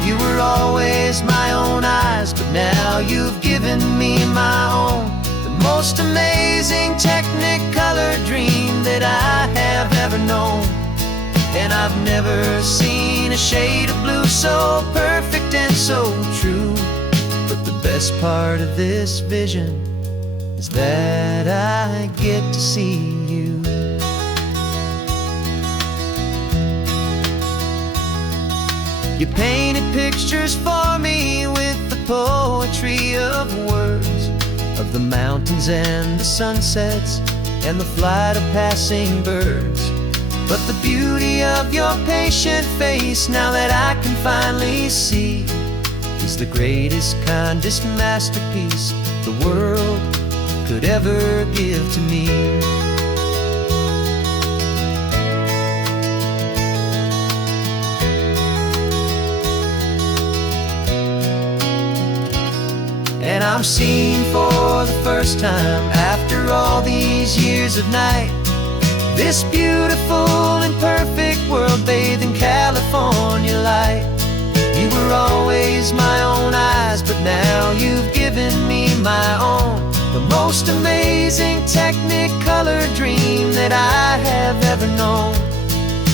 You were always my own eyes, but now you've given me my own. The most amazing technicolor dream that I have ever known. And I've never seen a shade of blue so perfect and so true. But the best part of this vision is that I get to see you. You painted pictures for me with the poetry of words, of the mountains and the sunsets and the flight of passing birds. But the beauty of your patient face, now that I can finally see, is the greatest, kindest masterpiece the world could ever give to me. And I'm seeing for the first time, after all these years of night, this beautiful and perfect world bathed in California light. You were always my own eyes, but now you've given me my own, the most amazing technicolor dream that I have ever known.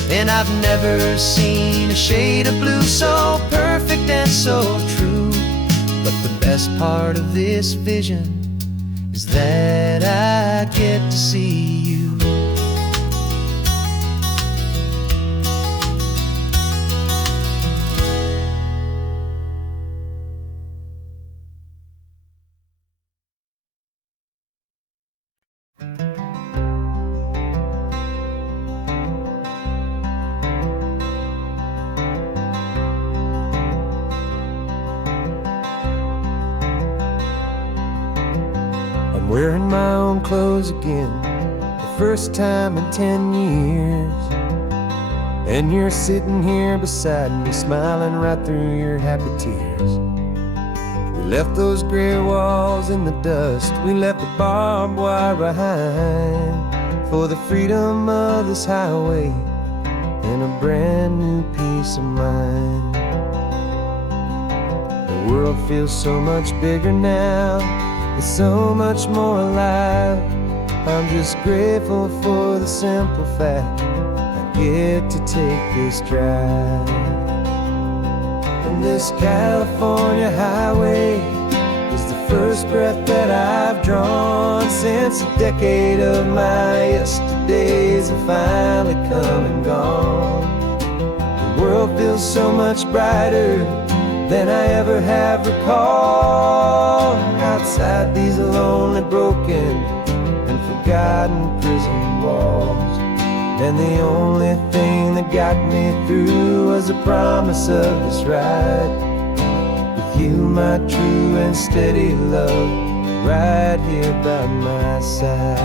And I've never seen a shade of blue so perfect and so true. But the best part of this vision is that I get to see you. Wearing my own clothes again, the first time in 10 years. And you're sitting here beside me, smiling right through your happy tears. We left those gray walls in the dust, we left the barbed wire behind, for the freedom of this highway and a brand new peace of mind. The world feels so much bigger now, it's so much more alive. I'm just grateful for the simple fact I get to take this drive. And this California highway is the first breath that I've drawn since a decade of my yesterdays have finally come and gone. The world feels so much brighter than I ever have recalled. Outside these lonely, broken, and forgotten prison walls. And the only thing that got me through was the promise of this ride with you, my true and steady love, right here by my side.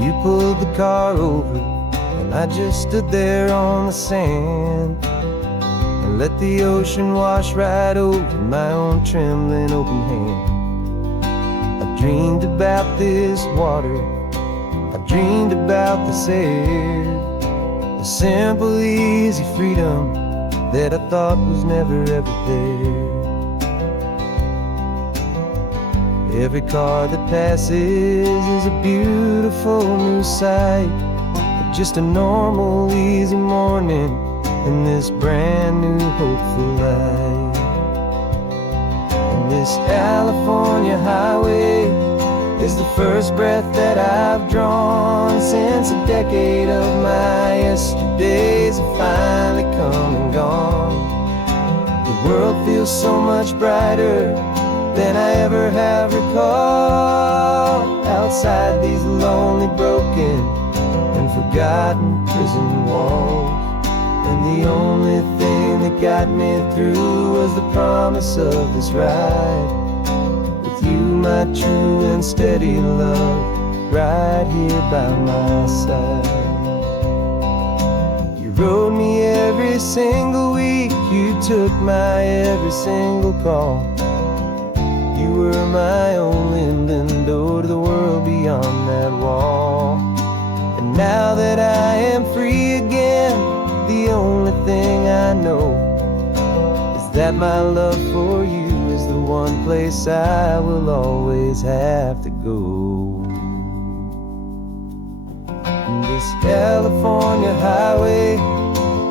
You pulled the car over, and I just stood there on the sand and let the ocean wash right over my own trembling open hand. I dreamed about this water, I dreamed about this air, the simple, easy freedom that I thought was never ever there. Every car that passes is a beautiful new sight, just a normal, easy morning in this brand new, hopeful life. And this California highway is the first breath that I've drawn since a decade of my yesterdays have finally come and gone. The world feels so much brighter than I ever have recalled. Outside these lonely, broken, and forgotten prison walls. And the only thing that got me through was the promise of this ride with you, my true and steady love, right here by my side. You rode me every single week, you took my every single call. You were my only window to the world beyond that wall. And now that I am free again, the only thing I know is that my love for you is the one place I will always have to go. And this California highway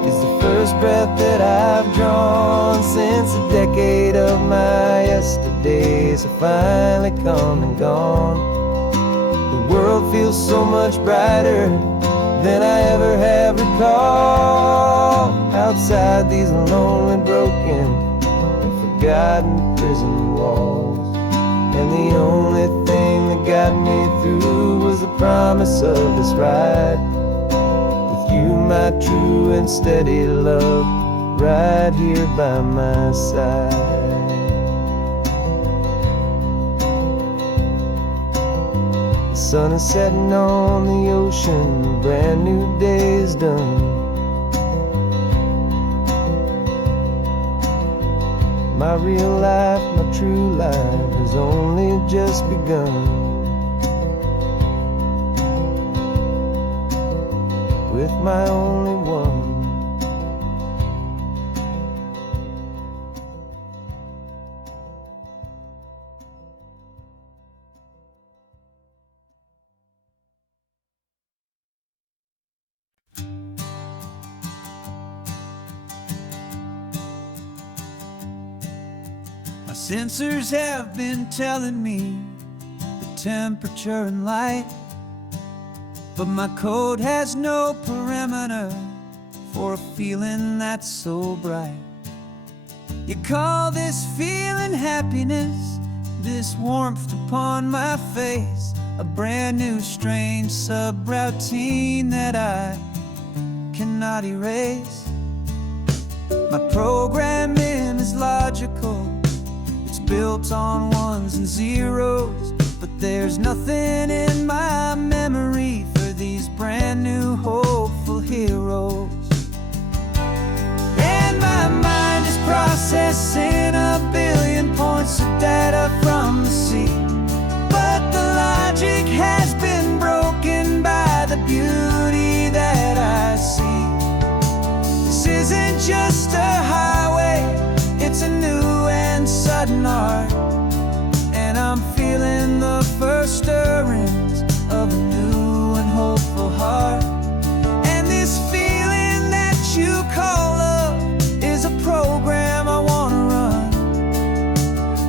is the first breath that I've drawn since a decade of my yesterdays have finally come and gone. The world feels so much brighter than I ever have recalled. Outside these lonely, broken, and forgotten prison walls. And the only thing that got me through was the promise of this ride with you, my true and steady love, right here by my side. The sun is setting on the ocean, a brand new day is done. My real life, my true life has only just begun. With my only one, My sensors have been telling me the temperature and light, but my code has no parameter for a feeling that's so bright. You call this feeling happiness, this warmth upon my face, a brand new strange subroutine that I cannot erase. My programming is logical, it's built on ones and zeros, but there's nothing in my memory for these brand new hopeful heroes. And my mind is processing a billion points of data from the sea, but the logic has been broken by the beauty that I see. This isn't just a highway, it's a new and sudden art, and I'm feeling the first stirrings of a new and hopeful heart. And this feeling that you call love is a program I wanna run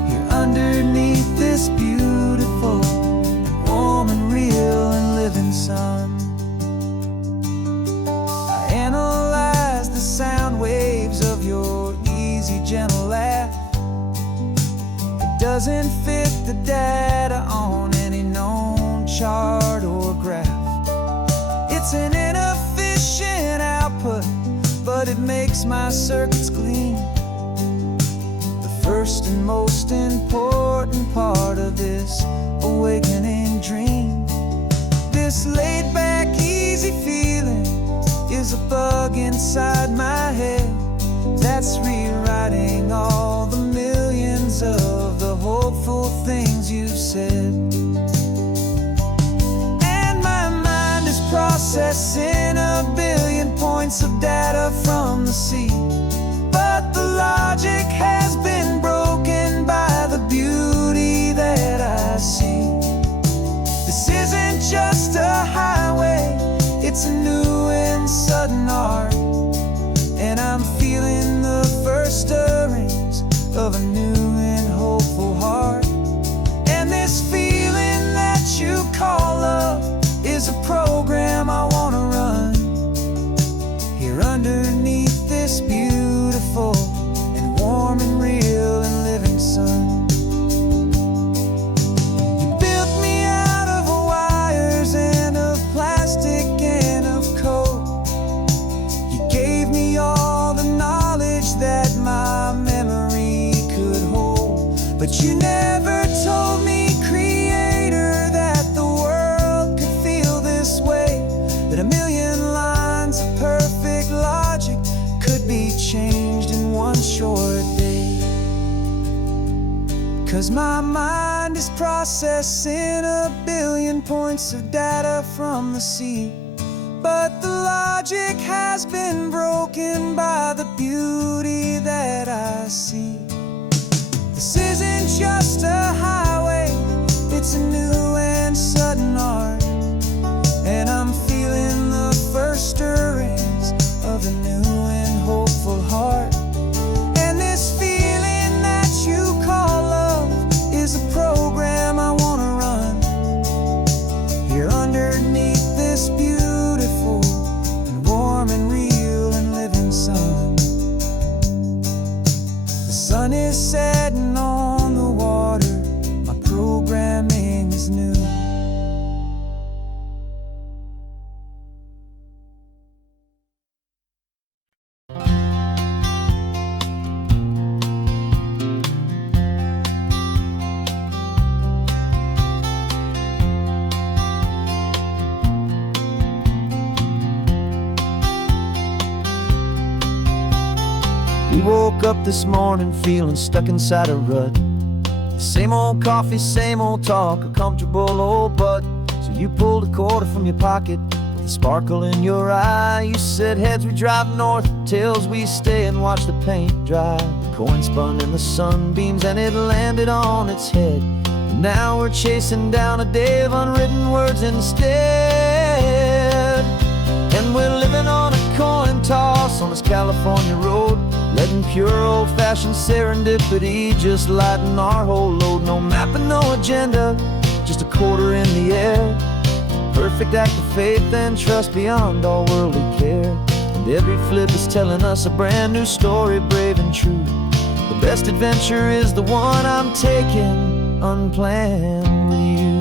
here underneath this beautiful, warm and real and living sun. I analyze the sound waves of your easy, gentle laugh. It doesn't fit the data on any known chart or graph. It's an inefficient output, but it makes my circuits clean. The first and most important part of this awakening dream. This laid-back, easy feeling is a bug inside my head that's rewriting all the millions of the hopeful things you've said. And my mind is processing a billion points of data from the sea, but the logic has been broken by the beauty that I see. This isn't just a highway, it's a new and sudden art, and I'm feeling the first stirrings of a new and hopeful heart. And this feeling that you call love is a program I wanna run here underneath this beautiful and warm and real and living sun. You built me out of wires and of plastic and of code. You gave me all the knowledge that my memory could hold, but you never told me, Creator, that the world could feel this way, that a million lines of perfect logic could be changed in one short day. 'Cause my mind is processing a billion points of data from the sea, but the logic has been broken by the beauty that I see. This isn't just a highway, it's a new and sudden art, and I'm feeling the first stirrings of a new and hopeful heart. And this feeling that you call love is a program I wanna run here underneath this beautiful and warm and real and living sun. The sun is setting on the water, my programming is new. We woke up this morning feeling stuck inside a rut. Same old coffee, same old talk, a comfortable old butt. So you pulled a quarter from your pocket with a sparkle in your eye. You said, heads we drive north, tails we stay and watch the paint dry. The coin spun in the sunbeams and it landed on its head. And now we're chasing down a day of unwritten words instead. And we're living on a coin toss on this California road. letting pure old-fashioned serendipity just lighten our whole load. No map and no agenda, just a quarter in the air. Perfect act of faith and trust beyond all worldly care. And every flip is telling us a brand new story, brave and true. The best adventure is the one I'm taking unplanned with you.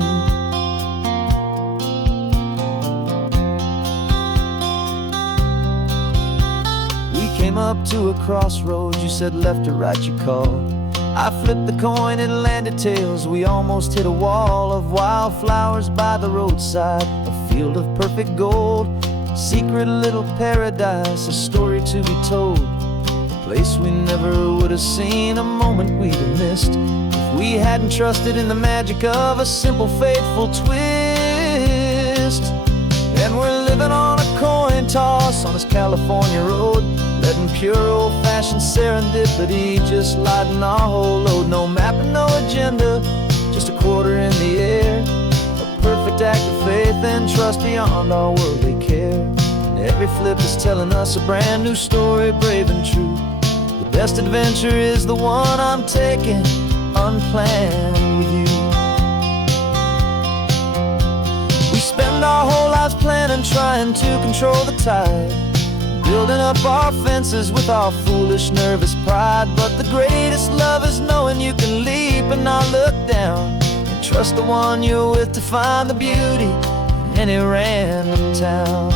We came up to a crossroads, you said left or right, you called. I flipped the coin, it landed tails. We almost hit a wall of wildflowers by the roadside, a field of perfect gold, secret little paradise, a story to be told. A place we never would have seen, a moment we'd have missed if we hadn't trusted in the magic of a simple, faithful twist. And we're living on a coin toss on this California road, letting pure old-fashioned serendipity just lighten our whole load. No map and no agenda, just a quarter in the air. A perfect act of faith and trust beyond all worldly care. And every flip is telling us a brand new story, brave and true. The best adventure is the one I'm taking unplanned with you. We spend our whole lives planning, trying to control the tide, building up our fences with our foolish, nervous pride. But the greatest love is knowing you can leap and not look down, and trust the one you're with to find the beauty in any random town.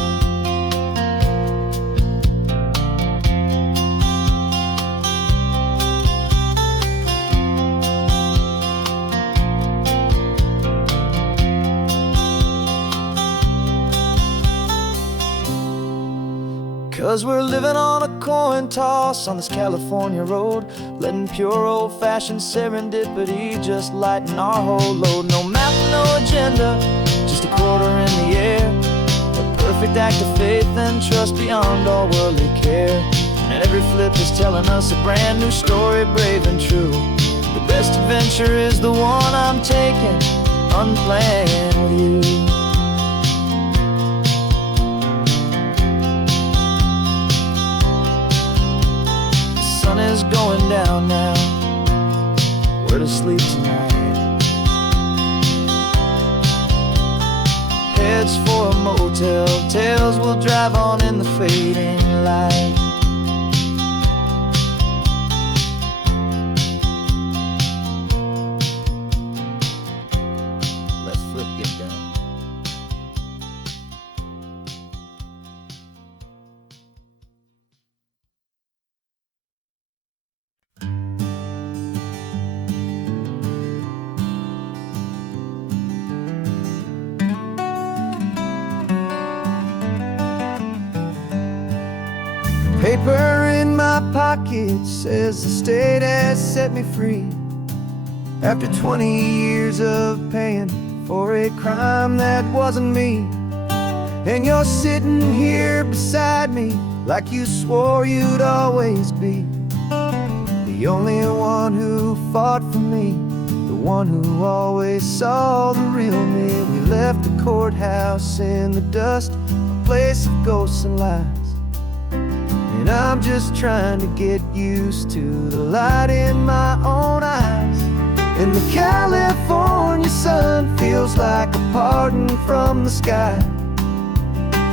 'Cause we're living on a coin toss on this California road, letting pure old-fashioned serendipity just lighten our whole load. No map, no agenda, just a quarter in the air. A perfect act of faith and trust beyond all worldly care. And every flip is telling us a brand new story, brave and true. The best adventure is the one I'm taking unplanned with you. Sun is going down now, we're to sleep tonight. Heads for a motel, tails will drive on in the fading light. Let's flip get down. Paper in my pocket says the state has set me free, after 20 years of paying for a crime that wasn't me. And you're sitting here beside me like you swore you'd always be, the only one who fought for me, the one who always saw the real me. We left the courthouse in the dust, a place of ghosts and lies. And I'm just trying to get used to the light in my own eyes. And the California sun feels like a pardon from the sky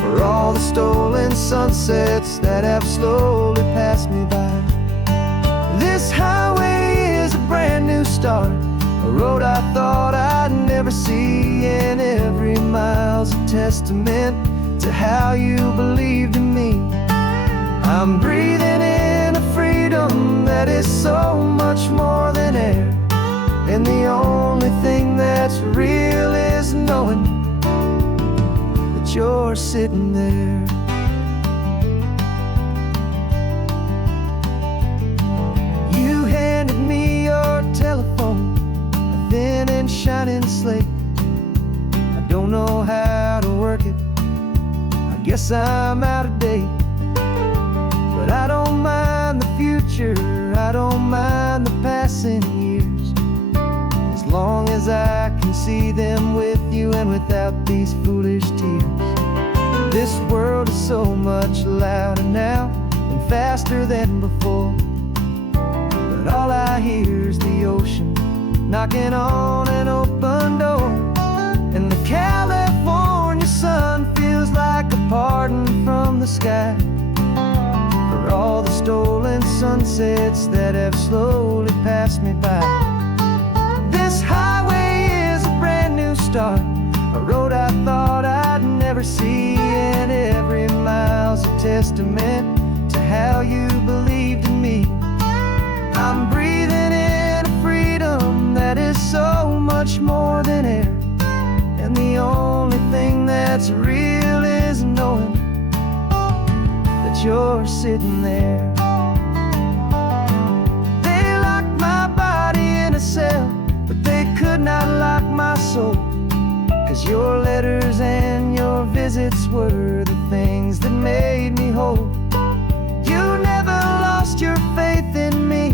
for all the stolen sunsets that have slowly passed me by. This highway is a brand new start, a road I thought I'd never see, and every mile's a testament to how you believed in me. I'm breathing in a freedom that is so much more than air, and the only thing that's real is knowing that you're sitting there. You handed me your telephone, a thin and shining slate. I don't know how to work it, I guess I'm out of date. But I don't mind the future, I don't mind the passing years, as long as I can see them with you and without these foolish tears. This world is so much louder now and faster than before. I hears the ocean knocking on an open door, and the California sun feels like a pardon from the sky for all the stolen sunsets that have slowly passed me by. This highway is a brand new start, a road I thought I'd never see, and every mile's a testament to how you believed in me. I'm breathing in a freedom that is so much more than air, and the only thing that's real is knowing that you're sitting there. They locked my body in a cell, but they could not lock my soul, 'cause your letters and your visits were the things that made me whole. You never lost your faith in me,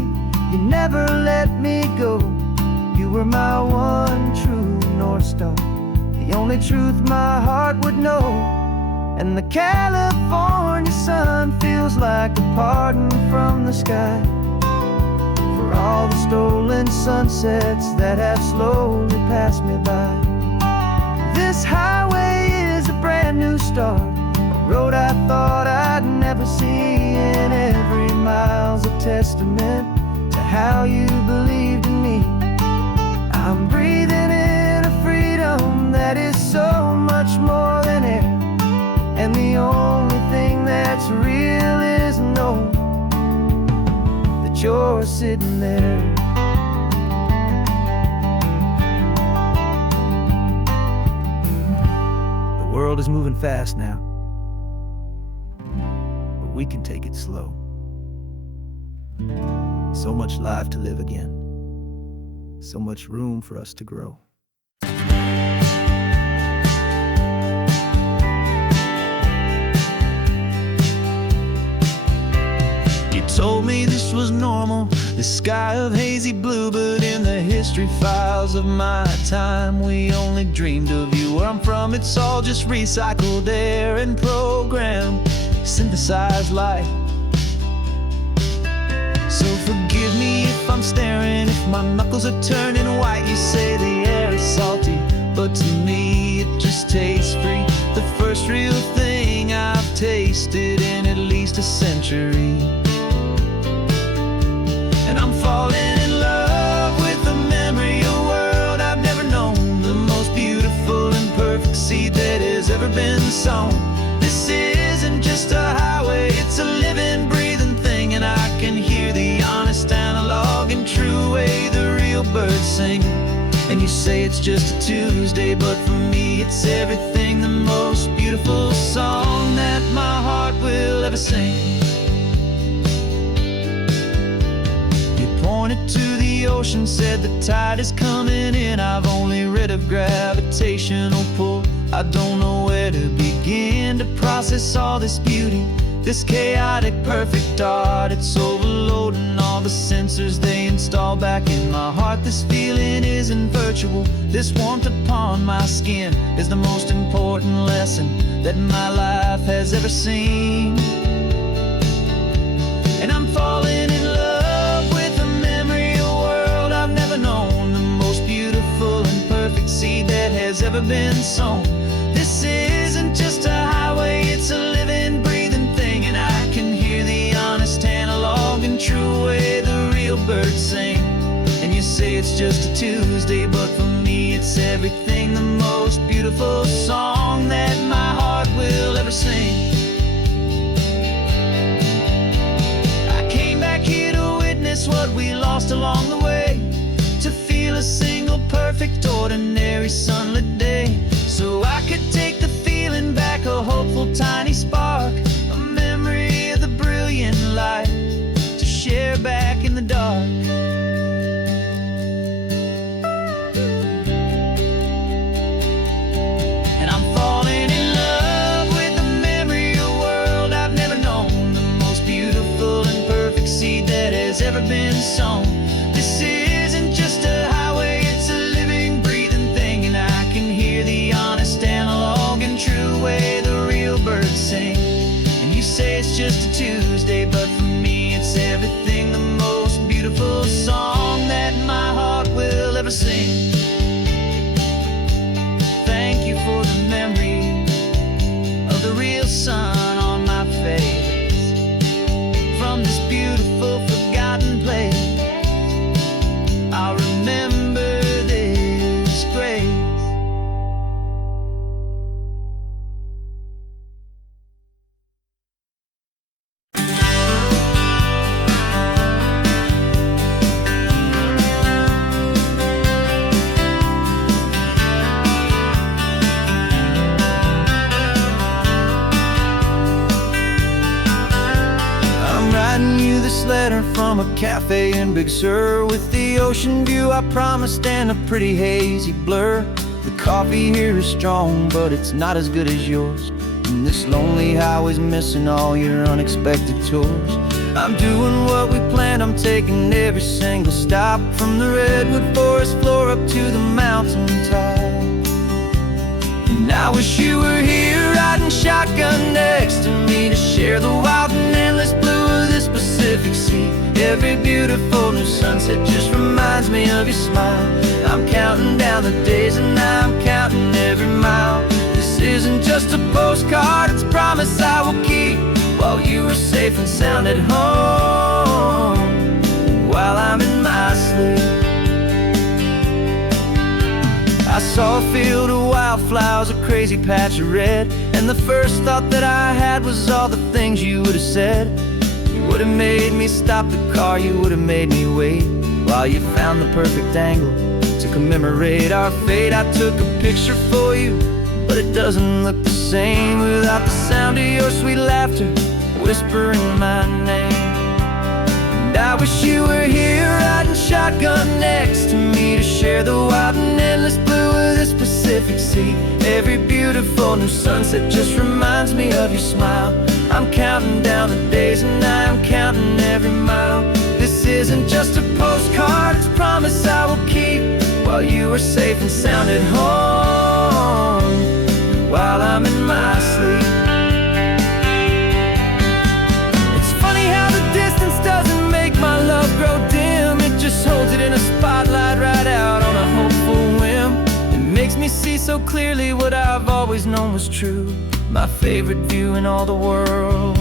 you never let me go. You were my one true North Star, the only truth my heart would know. And the California sun feels like a pardon from the sky for all the stolen sunsets that have slowly passed me by. This highway is a brand new start, a road I thought I'd never see, and every mile's a testament to how you believed in me. I'm breathing in a freedom that is so much more than air, and the only thing that's real is knowing that you're sitting there. The world is moving fast now, but we can take it slow. So much life to live again, so much room for us to grow. You told me this was normal, the sky of hazy blue, but in the history files of my time, we only dreamed of you. Where I'm from, it's all just recycled air and programmed, synthesized light. So forgive me if I'm staring, if my knuckles are turning white. You say the air is salty, but to me it just tastes free. The first real thing I've tasted in at least a century. And I'm falling in love with the memory of a world I've never known, the most beautiful and perfect seed that has ever been sown. This isn't just a highway, it's a living, breathing thing, and I can hear the honest analog and true way the real birds sing. And you say it's just a Tuesday, but for me it's everything, the most beautiful song that my heart will ever sing. Pointed to the ocean, said the tide is coming in. I've only read of gravitational pull, I don't know where to begin to process all this beauty, this chaotic perfect art. It's overloading all the sensors they install back in my heart. This feeling isn't virtual, this warmth upon my skin is the most important lesson that my life has ever seen. And I'm falling in love with a memory of a world I've never known, the most beautiful and perfect seed that has ever been sown. This isn't just a highway, it's a living, breathing thing, and I can hear the honest analog and true way the real birds sing. And you say it's just a Tuesday, but for me it's everything, the most beautiful song that my heart will ever sing. Here to witness what we lost along the way, to feel a single perfect ordinary sunlit day, so I could take the feeling back, a hopeful tiny spark, a memory of the brilliant light to share back in the dark. And I'm falling in love with the memory of a world I've never known, the most beautiful and perfect seed that has ever been sown. This isn't just a highway, it's a living, breathing thing, and I can hear the honest analog and true way the real birds sing. And you say it's just a Tuesday, but for me it's everything, the most beautiful song ever seen. Thank you for the memory of the real sun on my face. From this beautiful forgotten place, I'll remember this grace. This letter from a cafe in Big Sur, with the ocean view I promised and a pretty hazy blur. The coffee here is strong, but it's not as good as yours. And this lonely highway's missing all your unexpected tours. I'm doing what we planned, I'm taking every single stop, from the redwood forest floor up to the mountain top. And I wish you were here riding shotgun next to me, to share the wild and endless blue of this Pacific Sea. Every beautiful new sunset just reminds me of your smile. I'm counting down the days and I'm counting every mile. This isn't just a postcard, it's a promise I will keep, while you are safe and sound at home, while I'm in my sleep. I saw a field of wildflowers, a crazy patch of red, and the first thought that I had was all the things you would have said. You would have made me stop the car, you would have made me wait, while you found the perfect angle to commemorate our fate. I took a picture for you, but it doesn't look the same without the sound of your sweet laughter whispering my name. And I wish you were here riding shotgun next to me, to share the wild and endless blue of this Pacific Sea. Every beautiful new sunset just reminds me of your smile. I'm counting down the days and I'm counting every mile. This isn't just a postcard, it's a promise I will keep, while you are safe and sound at home, while I'm in my sleep. It's funny how the distance doesn't make my love grow dim. It just holds it in a spotlight right out on a hopeful whim. It makes me see so clearly what I've always known was true. My favorite view in all the world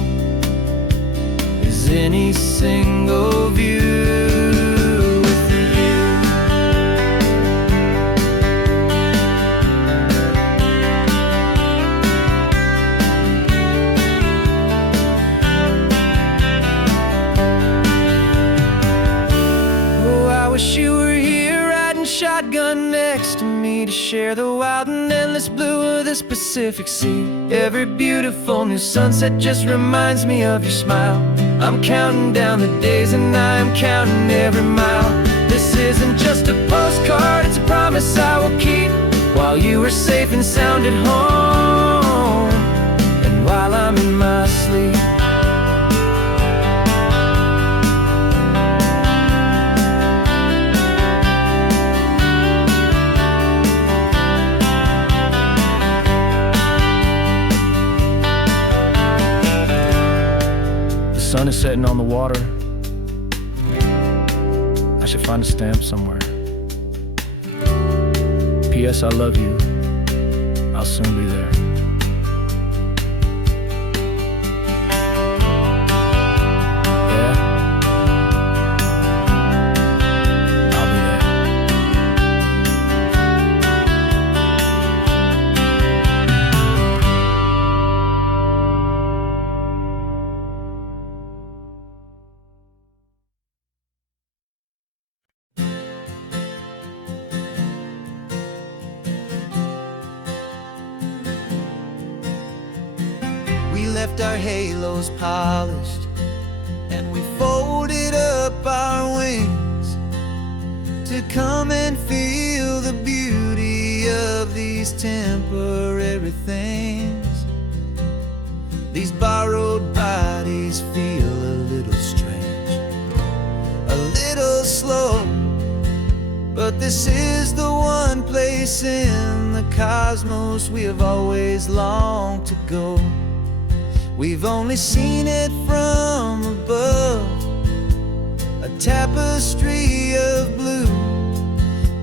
is any single view with you. Oh, I wish you were here riding shotgun next to me, to share the wild and endless blue of this Pacific Sea. Every beautiful new sunset just reminds me of your smile. I'm counting down the days and I'm counting every mile. This isn't just a postcard, it's a promise I will keep, while you are safe and sound at home, and while I'm in my sleep. The sun is setting on the water. I should find a stamp somewhere. P.S. I love you. I'll soon be there. Yeah? I'll be there. We left our halos polished, and we folded up our wings to come and feel the beauty of these temporary things. These borrowed bodies feel a little strange, a little slow, but this is the one place in the cosmos we have always longed to go. We've only seen it from above, a tapestry of blue,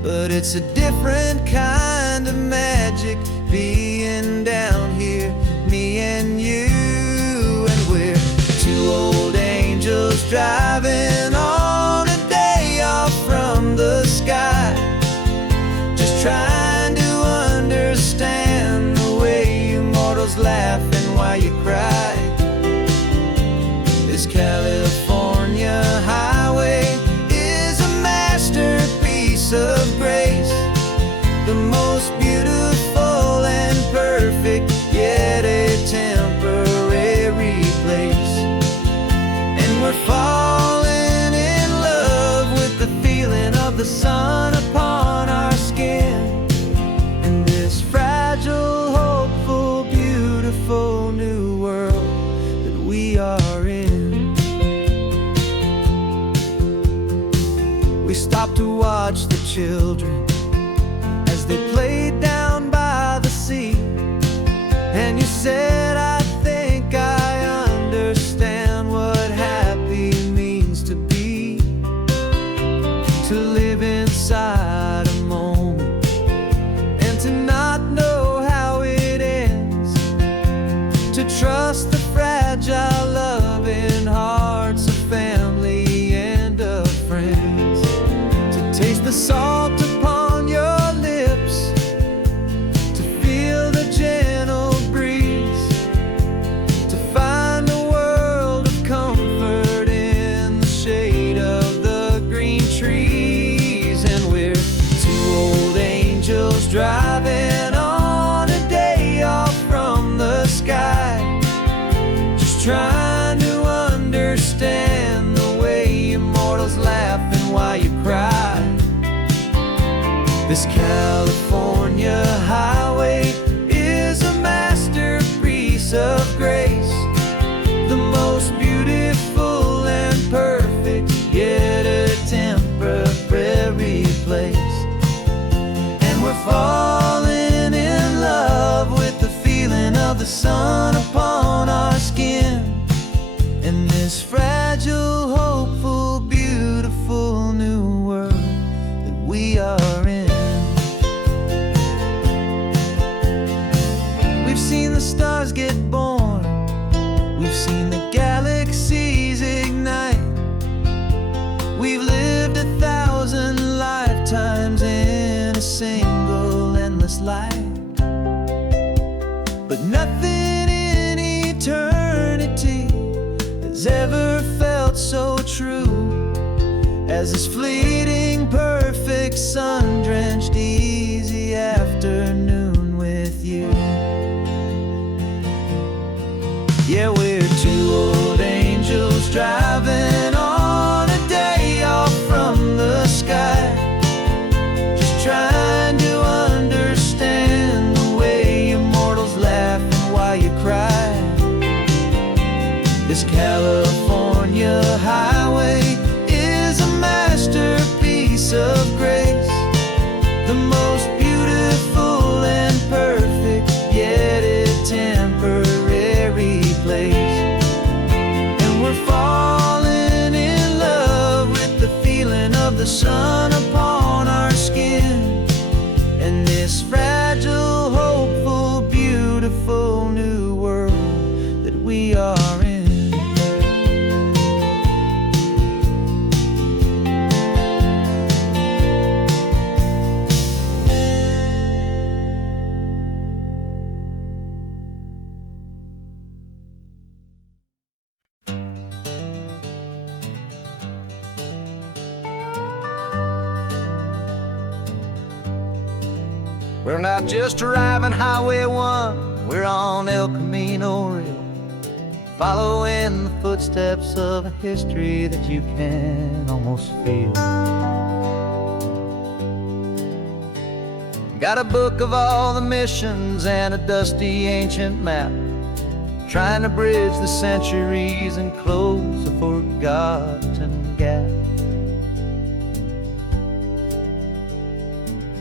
but but it's a different kind of magic being down here, me and you. And we're two old angels driving on a day off from the sky, just trying to understand the way you mortals laugh and why you cry. This California highway is a masterpiece of grace, the most beautiful and perfect, yet a temporary place. And we're falling in love with the feeling of the sun upon our skin, in this fragile, hopeful, beautiful new world that we are in. We stopped to watch the children as they played down by the sea, and you said, I think I understand what happy means to be, to live inside a moment and to not know how it ends, to trust the fragile loving hearts of family and of friends, to taste the salt upon your lips, to feel the gentle breeze, to find a world of comfort in the shade of the green trees. And we're two old angels driving on a day off from the sky, just trying to understand the way immortals laugh and why you cry. This California highway is a masterpiece of grace, the most beautiful and perfect, yet a temporary place. And we're falling in love with the feeling of the sun upon our skin, in this fragile, hopeful, beautiful new world that we are in. We've seen the stars get born, we've seen the galaxies ignite, we've lived 1,000 lifetimes in a single endless life. But nothing in eternity has ever felt so true as this fleeting, perfect, sun-drenched, easy afternoon with you. Yeah, we're two old angels driving on a day off from the sky, just trying to understand the way immortals laugh and why you cry. This California highway is a masterpiece of grace, the most beautiful and perfect, yet a temporary place. And we're falling in love with the feeling of the sun upon our skin, and this fragile, hopeful, beautiful new world that we are in. We're not just driving Highway 1, we're on El Camino Real, following the footsteps of a history that you can almost feel. Got a book of all the missions and a dusty ancient map, trying to bridge the centuries and close a forgotten gap.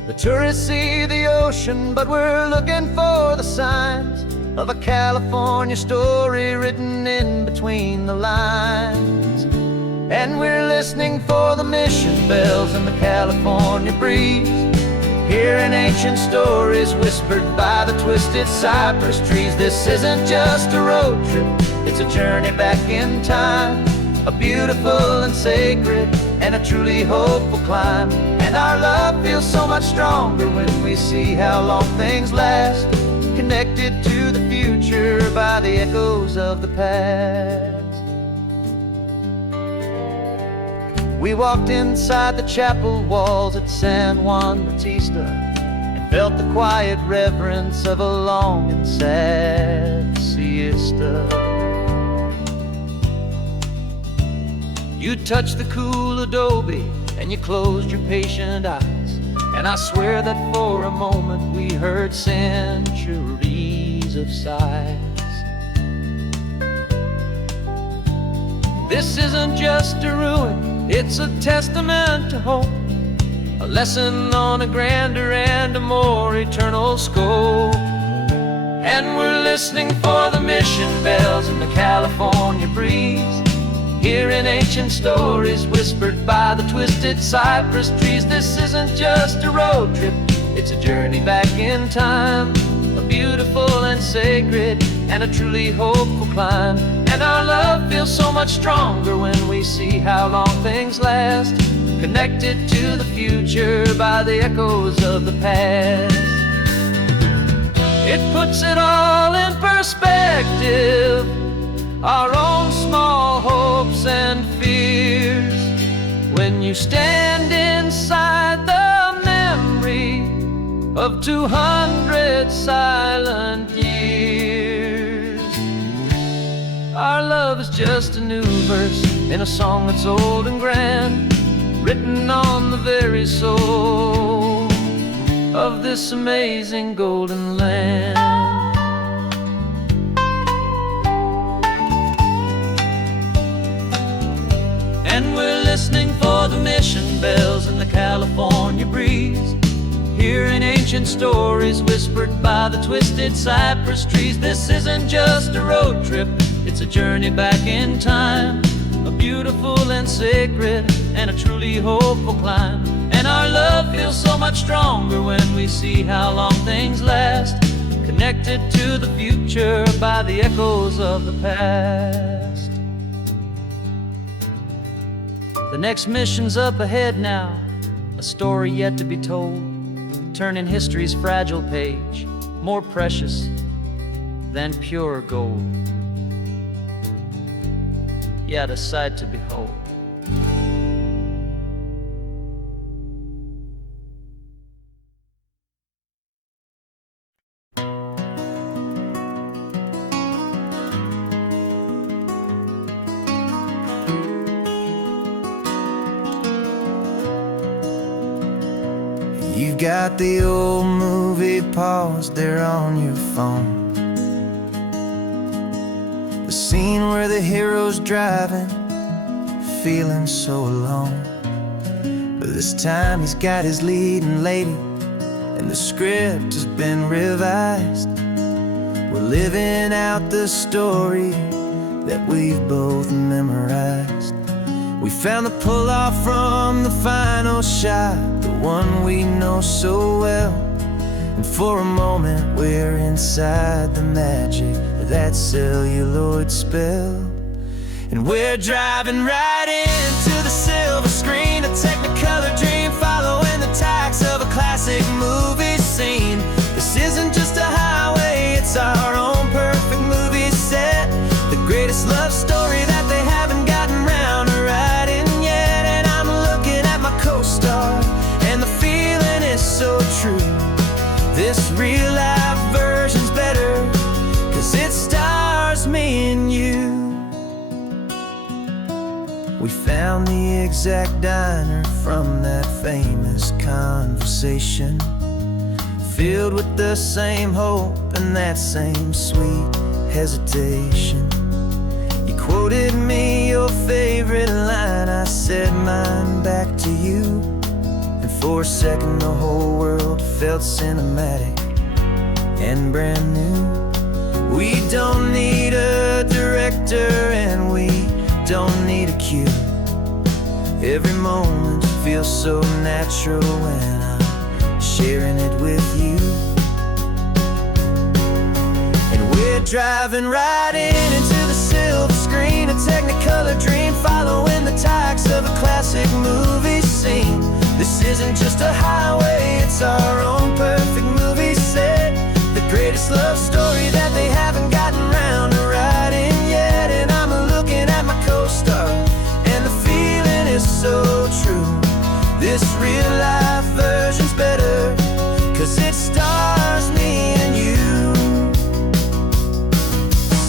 The tourists see the ocean, but we're looking for the signs of a California story written in between the lines. And we're listening for the mission bells in the California breeze, hearing ancient stories whispered by the twisted cypress trees. This isn't just a road trip, it's a journey back in time, a beautiful and sacred and a truly hopeful climb. And our love feels so much stronger when we see how long things last, connected to the future by the echoes of the past. We walked inside the chapel walls at San Juan Bautista and felt the quiet reverence of a long and sad siesta. You touched the cool adobe and you closed your patient eyes, and I swear that for a moment we heard centuries of sighs. This isn't just a ruin, it's a testament to hope, a lesson on a grander and a more eternal scope. And we're listening for the mission bells in the California breeze, hearing ancient stories whispered by the twisted cypress trees. This isn't just a road trip, it's a journey back in time, a beautiful and sacred and a truly hopeful climb. And our love feels so much stronger when we see how long things last, connected to the future by the echoes of the past. It puts it all in perspective, our own small hopes and fears, when you stand inside the memory of 200 silent years. Our love is just a new verse in a song that's old and grand, written on the very soul of this amazing golden land. And we're listening for the mission bells in the California breeze, hearing ancient stories whispered by the twisted cypress trees. This isn't just a road trip, it's a journey back in time, a beautiful and sacred and a truly hopeful climb. And our love feels so much stronger when we see how long things last, connected to the future by the echoes of the past. The next mission's up ahead now, a story yet to be told, turning history's fragile page more precious than pure gold. Yet a sight to behold. You've got the old movie paused there on your phone, the scene where the hero's driving, feeling so alone. But this time he's got his leading lady, and the script has been revised. We're living out the story that we've both memorized. We found the pull-off from the final shot, the one we know so well. And for a moment we're inside the magic of that celluloid spell. And we're driving right into the silver screen, a Technicolor dream, following the tacks of a classic movie scene. This isn't just a highway, it's our own perfect movie set, the greatest love story that they haven't gotten round to writing yet. And I'm looking at my co-star, and the feeling is so true. This real-life version's better, 'cause it stars me and you. We found the exact diner from that famous conversation, filled with the same hope and that same sweet hesitation. You quoted me your favorite line, I said mine back to you. And for a second the whole world felt cinematic and brand new. We don't need a director and we don't need a cue. Every moment feels so natural when I'm sharing it with you. And we're driving right into the silver screen, a technicolor dream, following the tacks of a classic movie scene. This isn't just a highway, it's our own perfect movie set. The greatest love story that they haven't gotten round to writing yet. And I'm looking at my co-star, and the feeling is so true. This real life version's better, 'cause it stars me and you.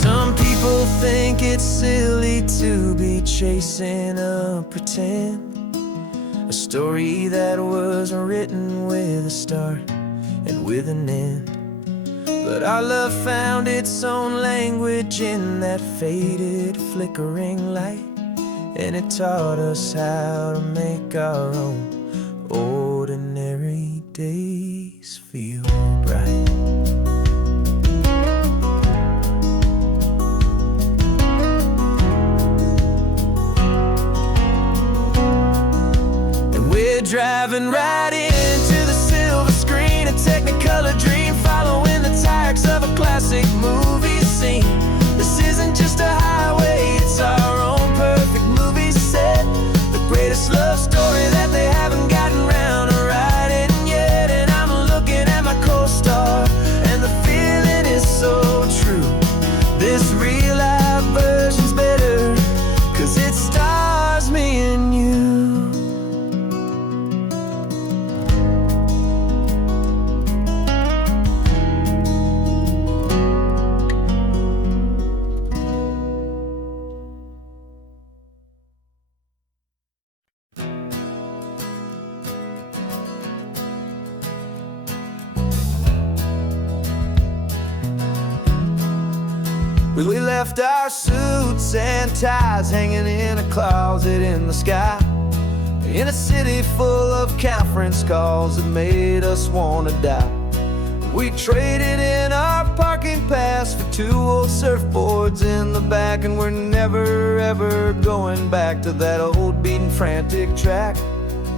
Some people think it's silly to be chasing a pretend, a story that was written with a start and with an end. But our love found its own language in that faded, flickering light, and it taught us how to make our own ordinary days feel bright. And we're driving right into the silver screen, a technicolor dream, following the tacks of a classic movie scene. This isn't just a highway, it's our own perfect movie set. The greatest love story that they haven't gotten round to writing yet. And I'm looking at my co-star, and the feeling is so true. This real life version's better, 'cause it stars me and you. We left our suits and ties hanging in a closet in the sky, in a city full of conference calls that made us wanna die. We traded in our parking pass for 2 old surfboards in the back, and we're never ever going back to that old beaten frantic track.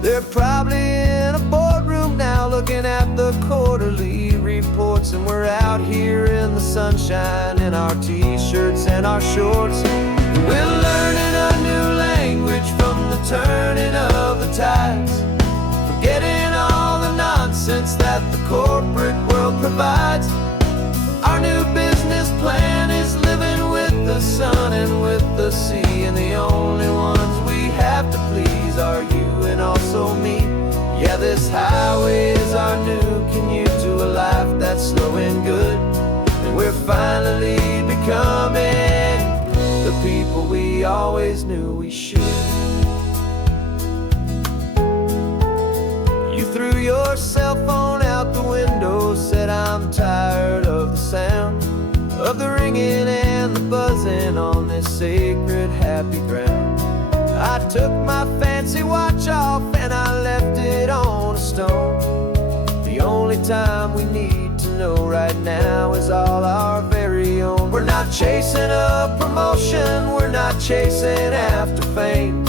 They're probably in a boardroom now looking at the quarterly reports, and we're out here in the sunshine in our t-shirts and our shorts. We're learning a new language from the turning of the tides, forgetting all the nonsense that the corporate world provides. Our new business plan is living with the sun and with the sea, and the only ones we have to please are you and also me. Yeah, this highway is our new commute to a life that's slow and good, and we're finally becoming the people we always knew we should. You threw your cell phone out the window, said I'm tired of the sound of the ringing and the buzzing on this sacred happy ground. I took my fancy watch off and I left it on a stone. The only time we need to know right now is all our very own. We're not chasing a promotion, we're not chasing after fame.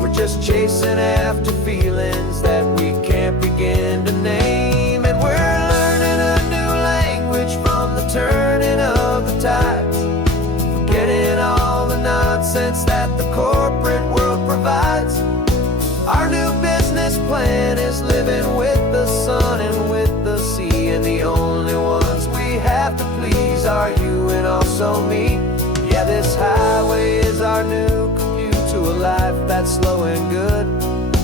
We're just chasing after feelings that we can't begin to name. And we're learning a new language from the turning of the tides, forgetting all the nonsense that the corporate world provides. Our new business plan is living with the sun and with the sea, and the only ones we have to please are you and also me. Yeah, this highway is our new commute to a life that's slow and good,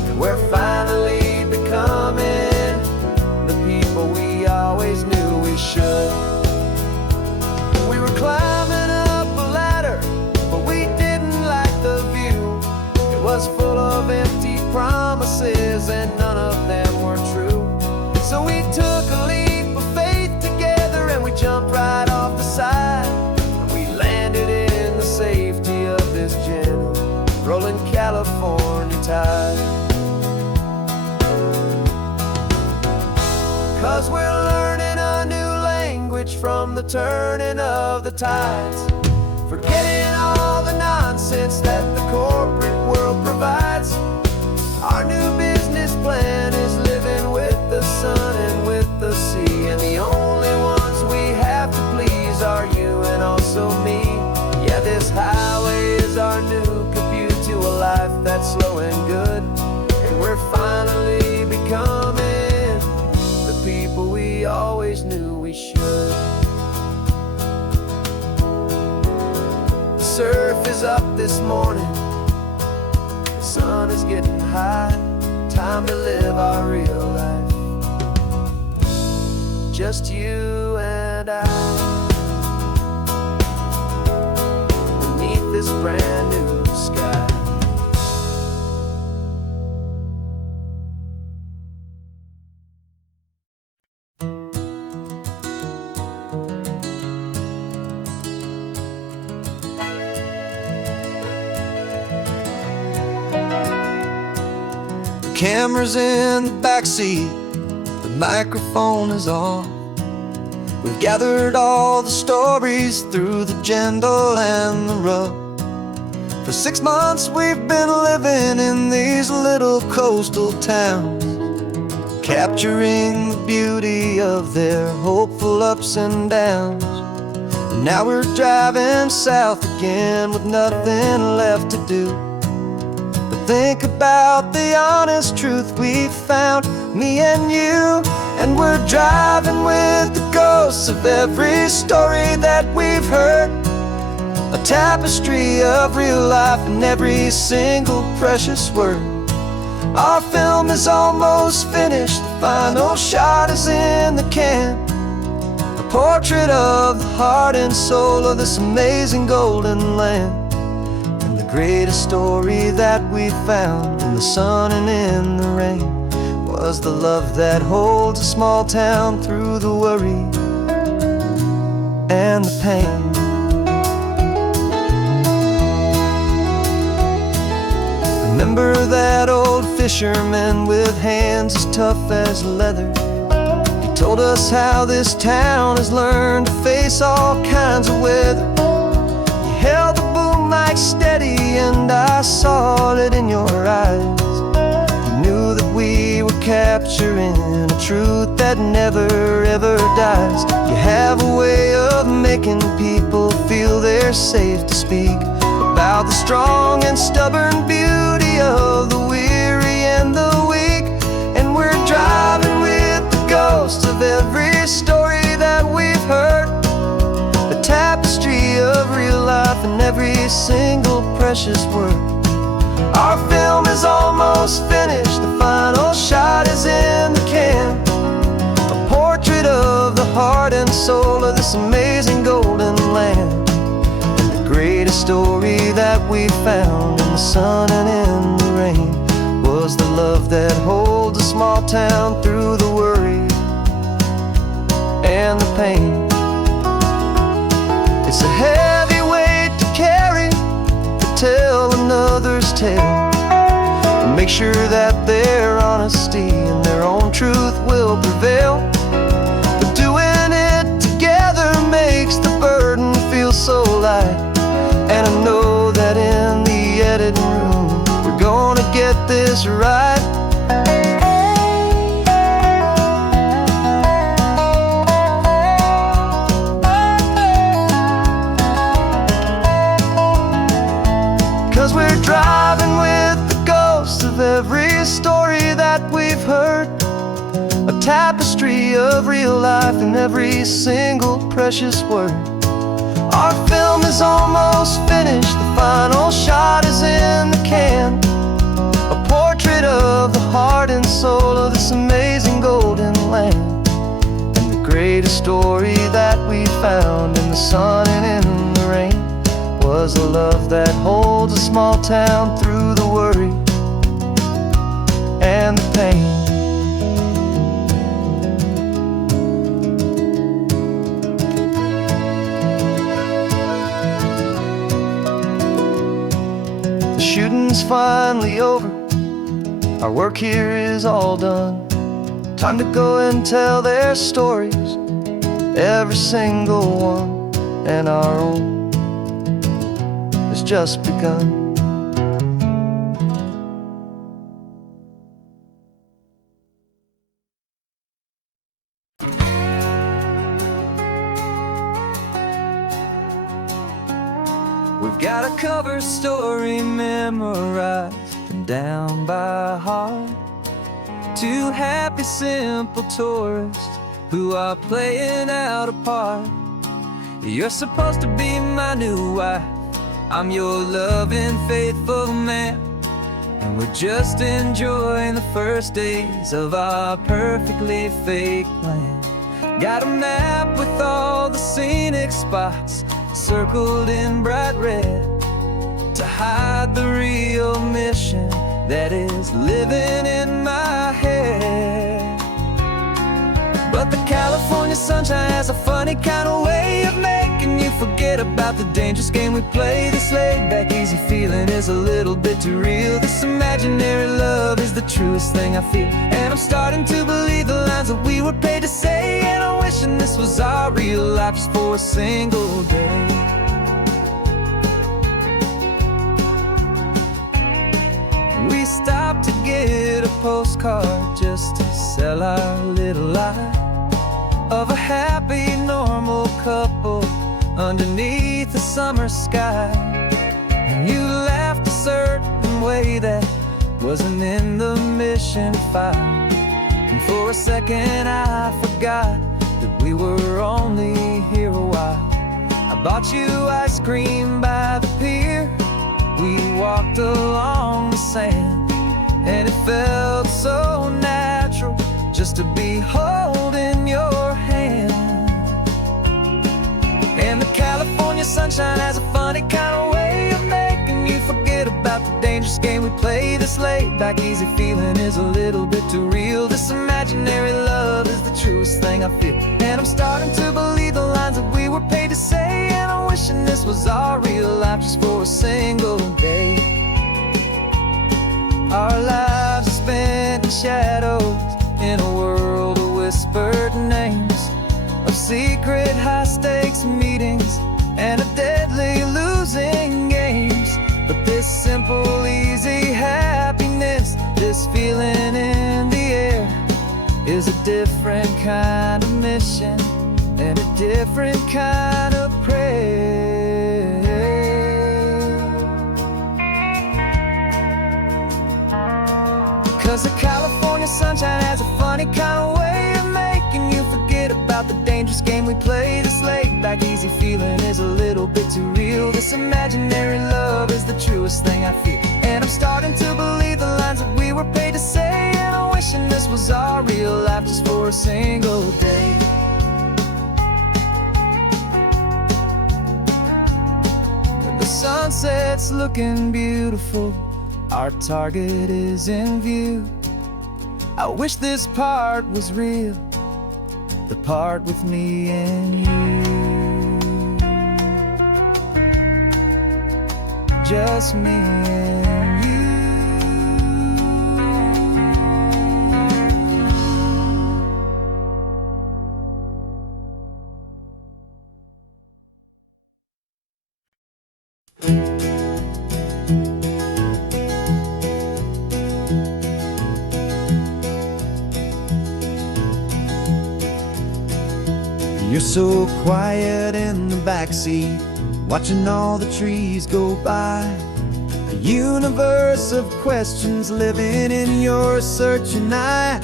and we're finally becoming the people we always knew we should. We were climbing up a ladder, but we didn't like the view. It was full of empty promises and none of them were true. So we took a leap of faith together, and we jumped right off the side, and we landed in the safety of this gentle rolling California tide. 'Cause we're learning a new language from the turning of the tides, forgetting all the nonsense that the corporate world provides. Our new business plan is living with the sun and with the sea, and the only ones we have to please are you and also me. Yeah, this highway is our new commute to a life that's slow and good, and we're finally becoming the people we always knew we should. The surf is up this morning, the sun is getting high. Time to live our real life, just you and I, beneath this brand new sky. Camera's in the backseat, the microphone is on. We've gathered all the stories through the gentle and the rough. For 6 months we've been living in these little coastal towns, capturing the beauty of their hopeful ups and downs. And now we're driving south again with nothing left to do. Think about the honest truth we found, me and you. And we're driving with the ghosts of every story that we've heard, a tapestry of real life and every single precious word. Our film is almost finished, the final shot is in the can, a portrait of the heart and soul of this amazing golden land. The greatest story that we found in the sun and in the rain was the love that holds a small town through the worry and the pain. Remember that old fisherman with hands as tough as leather? He told us how this town has learned to face all kinds of weather. He held the boom mic steady and I saw it in your eyes. You knew that we were capturing a truth that never ever dies. You have a way of making people feel they're safe to speak about the strong and stubborn beauty of the weary and the weak. And we're driving with the ghosts of every story that we've heard, the tapestry of real life and every single precious word. Our film is almost finished, the final shot is in the can, a portrait of the heart and soul of this amazing golden land. And the greatest story that we found in the sun and in the rain was the love that holds a small town through the worry and the pain. It's a heavy weight to carry, to tell another's tale, and make sure that their honesty and their own truth will prevail. But doing it together makes the burden feel so light, and I know that in the editing room we're gonna get this right. 'Cause we're driving with the ghosts of every story that we've heard, a tapestry of real life and every single precious word. Our film is almost finished, the final shot is in the can, a portrait of the heart and soul of this amazing golden land. And the greatest story that we found in the sun and in the rain was a love that holds a small town through the worry and the pain. The shooting's finally over, our work here is all done. Time to go and tell their stories, every single one, and our own has just begun. We've got a cover story memorized and down by heart. Two happy, simple tourists who are playing out a part. You're supposed to be my new wife, I'm your loving, faithful man, and we're just enjoying the first days of our perfectly fake plan. Got a map with all the scenic spots circled in bright red to hide the real mission that is living in my head. But the California sunshine has a funny kind of way of making you forget about the dangerous game we play. This laid-back, easy feeling is a little bit too real. This imaginary love is the truest thing I feel, and I'm starting to believe the lines that we were paid to say. And I'm wishing this was our real life just for a single day. We stopped to get a postcard just to sell our little lie of a happy, normal couple underneath the summer sky. And you laughed a certain way that wasn't in the mission file, and for a second I forgot that we were only here a while. I bought you ice cream by the pier, we walked along the sand, and it felt so natural just to be holding your hand. And the California sunshine has a funny kind of way of making you forget about the dangerous game we play. This laid-back, easy feeling is a little bit too real. This imaginary love is the truest thing I feel, and I'm starting to believe the lines that we were paid to say. And I'm wishing this was our real life just for a single day. Our lives are spent in shadows, in a world of whispered names, of secret high-stakes meetings and of deadly losing games. But this simple, easy happiness, this feeling in the air, is a different kind of mission and a different kind of prayer. 'Cause the California sunshine has a funny kind of way of making you forget about the dangerous game we play. This laid-back, easy feeling is a little bit too real. This imaginary love is the truest thing I feel, and I'm starting to believe the lines that we were paid to say. And I'm wishing this was our real life just for a single day. When the sunset's looking beautiful, our target is in view. I wish this part was real, the part with me and you. Just me and you. You're so quiet in the backseat, watching all the trees go by. A universe of questions living in your searching eye.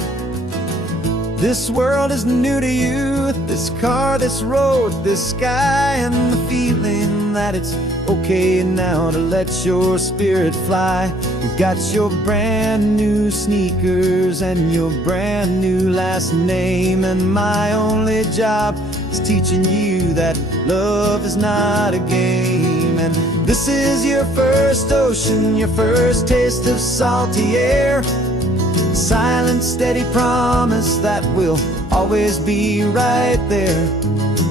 This world is new to you, this car, this road, this sky, and the feeling that it's okay now to let your spirit fly. You've got your brand new sneakers and your brand new last name, and my only job is teaching you that love is not a game. And this is your first ocean, your first taste of salty air. Silent, steady promise that we'll always be right there.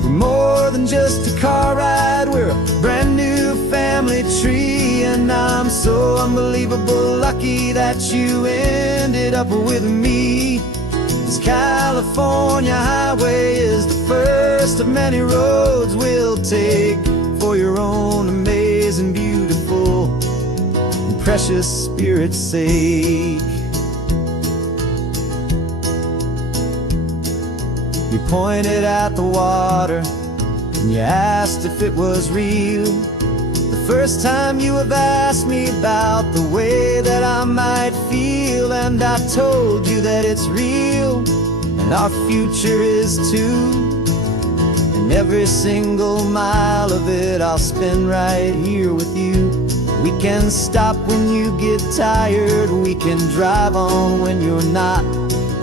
We're more than just a car ride, we're a brand new family tree. And I'm so unbelievable lucky that you ended up with me. This California highway is the first of many roads we'll take for your own amazing, beautiful, and precious spirit's sake. You pointed at the water and you asked if it was real. The first time you have asked me about the way that I might feel, and I told you that it's real, and our future is too. And every single mile of it I'll spend right here with you. We can stop when you get tired, we can drive on when you're not,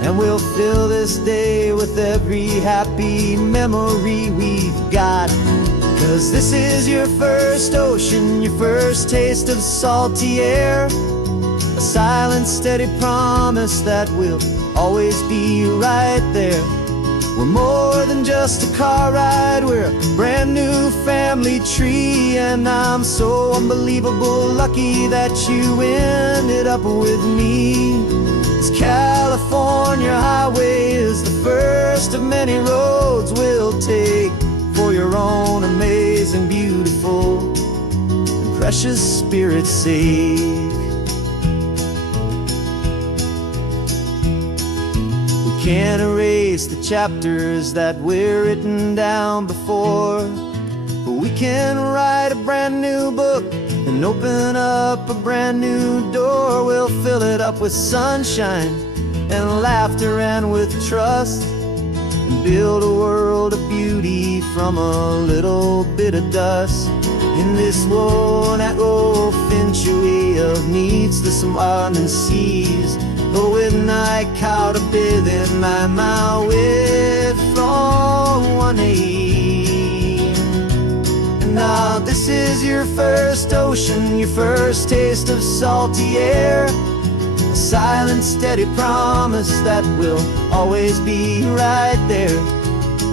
and we'll fill this day with every happy memory we've got. 'Cause this is your first ocean, your first taste of salty air, a silent, steady promise that we'll always be right there. We're more than just a car ride, we're a brand new family tree, and I'm so unbelievable lucky that you ended up with me. This California highway is the first of many roads we'll take for your own amazing, beautiful, and precious spirit's sake. We can't erase the chapters that we're written down before, but we can write a brand new book and open up a brand new door. We'll fill it up with sunshine and laughter and with trust, and build a world of beauty from a little bit of dust. In this world that finchuy of needs the summer seas, go with night caught a bit in my mouth with from one aim. And now this is your first ocean, your first taste of salty air, a silent, steady promise that we'll always be right there.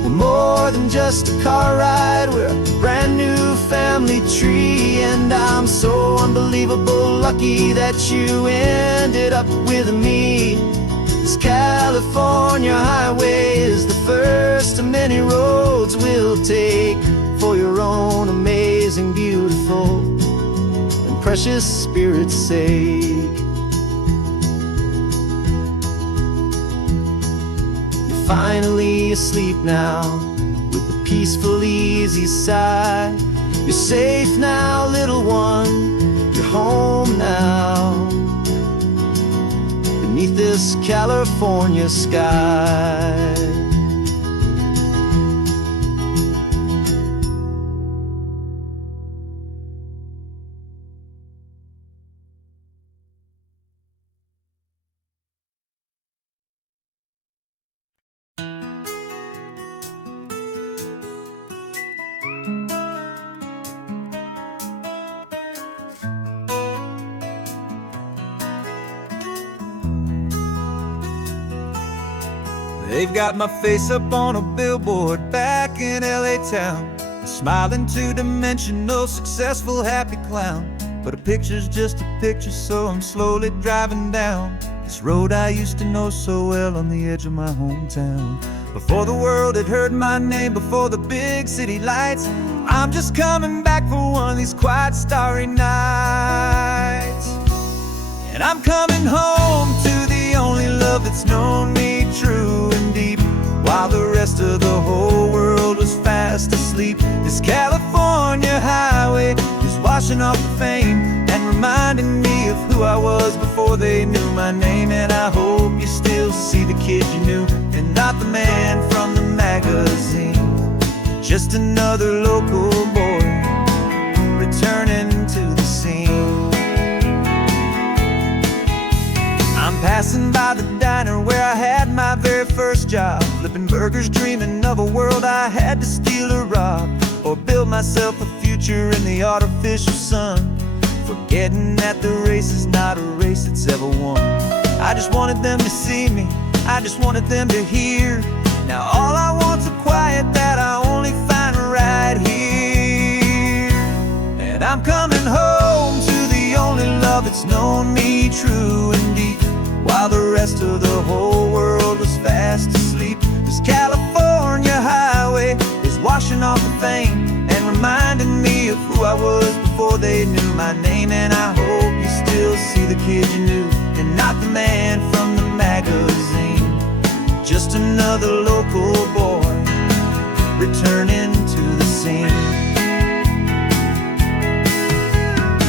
We're more than just a car ride, we're a brand new family tree, and I'm so unbelievable lucky that you ended up with me. This California highway is the first of many roads we'll take for your own amazing, beautiful, and precious spirit's sake. Finally asleep now, with a peaceful, easy sigh. You're safe now, little one, you're home now, beneath this California sky. They've got my face up on a billboard back in LA town, a smiling two-dimensional, successful, happy clown. But a picture's just a picture, so I'm slowly driving down this road I used to know so well on the edge of my hometown. Before the world had heard my name, before the big city lights, I'm just coming back for one of these quiet, starry nights. And I'm coming home to the only love that's known me true and deep, while the rest of the whole world was fast asleep. This California highway is washing off the fame and reminding me of who I was before they knew my name. And I hope you still see the kid you knew, and not the man from the magazine. Just another local boy returning to the scene. I'm passing by the diner where I had my very first job, flipping burgers, dreaming of a world I had to steal or rob, or build myself a future in the artificial sun, forgetting that the race is not a race that's ever won. I just wanted them to see me, I just wanted them to hear. Now all I want's a quiet that I only find right here. And I'm coming home to the only love that's known me true and deep, while the rest of the whole world was fast asleep. This California highway is washing off the fame and reminding me of who I was before they knew my name. And I hope you still see the kid you knew, and not the man from the magazine. Just another local boy returning to the scene.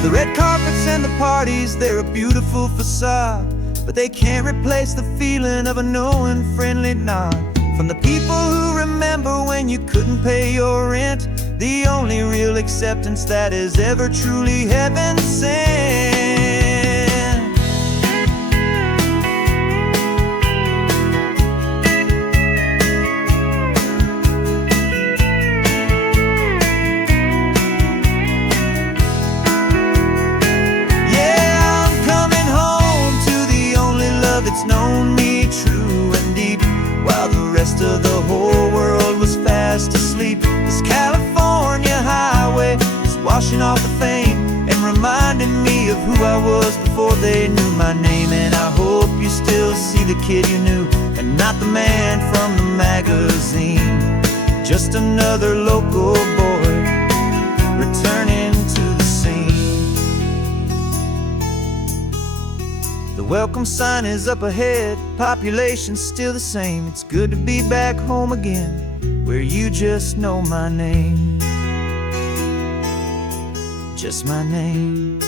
The red carpets and the parties, they're a beautiful facade, but they can't replace the feeling of a knowing friendly nod from the people who remember when you couldn't pay your rent. The only real acceptance that is ever truly heaven sent. It's known me true and deep, while the rest of the whole world was fast asleep. This California highway is washing off the fame and reminding me of who I was before they knew my name. And I hope you still see the kid you knew and not the man from the magazine. Just another local boy returning to the scene. The welcome sign is up ahead, population's still the same. It's good to be back home again, where you just know my name. Just my name.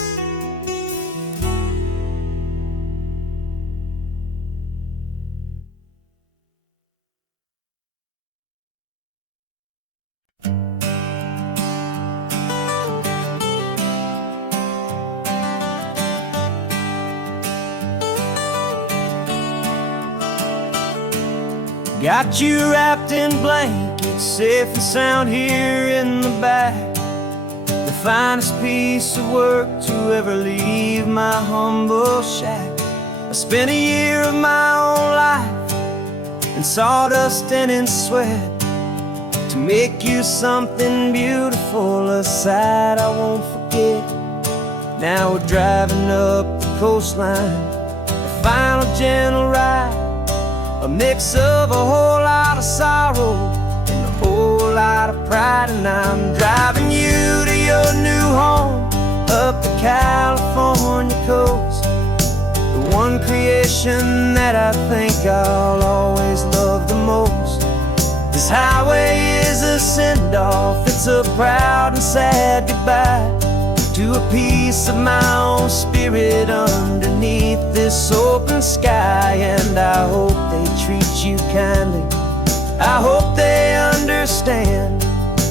Got you wrapped in blankets, safe and sound here in the back. The finest piece of work to ever leave my humble shack. I spent a year of my own life in sawdust and in sweat to make you something beautiful, a sight I won't forget. Now we're driving up the coastline, a final gentle ride, a mix of a whole lot of sorrow and a whole lot of pride. And I'm driving you to your new home up the California coast, the one creation that I think I'll always love the most. This highway is a send-off, it's a proud and sad goodbye to a piece of my own spirit underneath this open sky. And I hope they treat you kindly, I hope they understand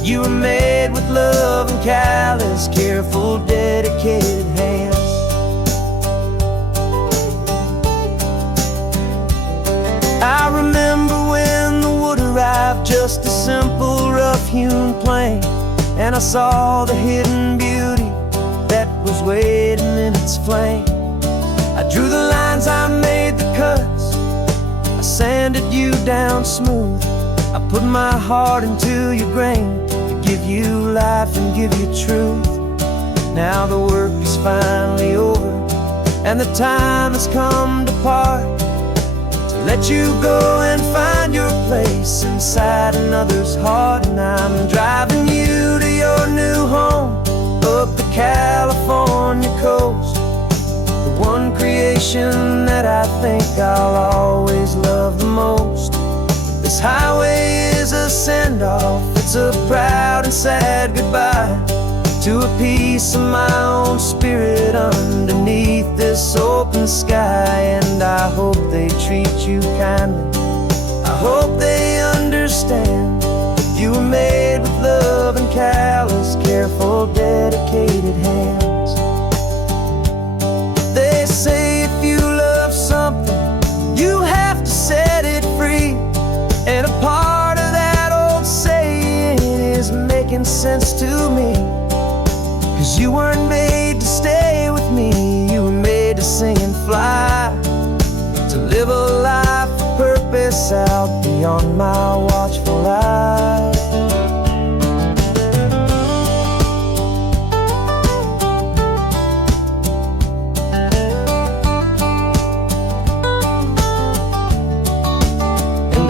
you were made with love and callous, careful, dedicated hands. I remember when the wood arrived, just a simple rough-hewn plank, and I saw the hidden beauty that was waiting in its flame. I drew the lines, I made the cuts, I sanded you down smooth. I put my heart into your grain to give you life and give you truth. Now the work is finally over and the time has come to part, to let you go and find your place inside another's heart. And I'm driving you to your new home up the California coast, the one creation that I think I'll always love the most. This highway is a send-off, it's a proud and sad goodbye to a piece of my own spirit underneath this open sky. And I hope they treat you kindly, I hope they understand you were made with love and callous, careful, dedicated hands. They say if you love something, you have to set it free. And a part of that old saying is making sense to me, 'cause you weren't made to stay with me, you were made to sing and fly, to live a life of purpose out beyond my watchful eye.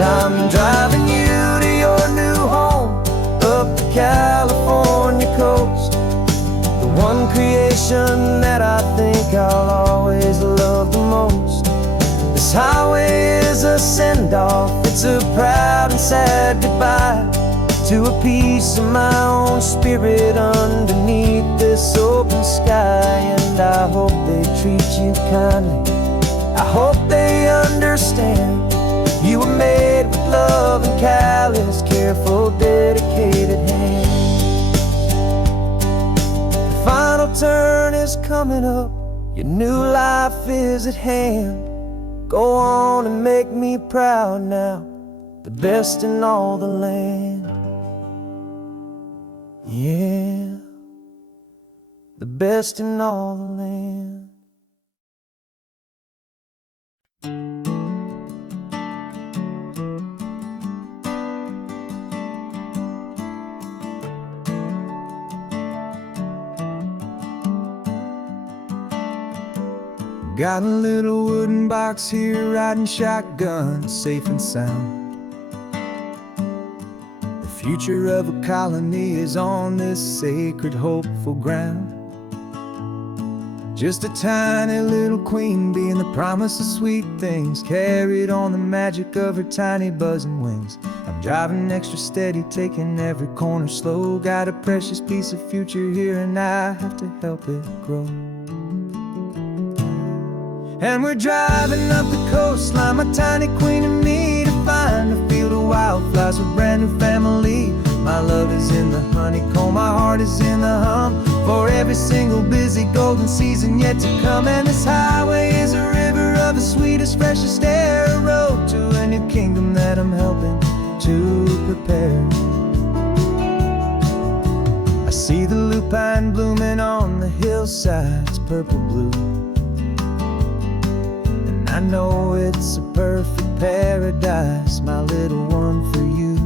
I'm driving you to your new home up the California coast, the one creation that I think I'll always love the most. This highway is a send-off, it's a proud and sad goodbye to a piece of my own spirit underneath this this open sky, and I hope they treat you kindly. I hope they understand you were made with love and callous, careful, dedicated hands. The final turn is coming up, your new life is at hand. Go on and make me proud now, the best in all the land. Yeah, the best in all the land. Got a little wooden box here, riding shotgun, safe and sound. The future of a colony is on this sacred, hopeful ground. Just a tiny little queen bee, and the promise of sweet things carried on the magic of her tiny buzzing wings. I'm driving extra steady, taking every corner slow. Got a precious piece of future here, and I have to help it grow. And we're driving up the coastline, my tiny queen and me, to find a field of wildflowers with a brand new family. My love is in the honeycomb, my heart is in the hum, for every single busy golden season yet to come. And this highway is a river of the sweetest, freshest air, a road to a new kingdom that I'm helping to prepare. I see the lupine blooming on the hillsides, purple blue, I know it's a perfect paradise, my little one, for you.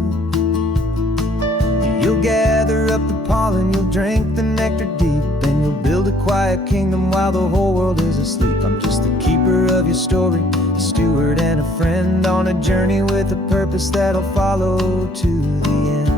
You'll gather up the pollen, you'll drink the nectar deep, and you'll build a quiet kingdom while the whole world is asleep. I'm just the keeper of your story, a steward and a friend, on a journey with a purpose that'll follow to the end.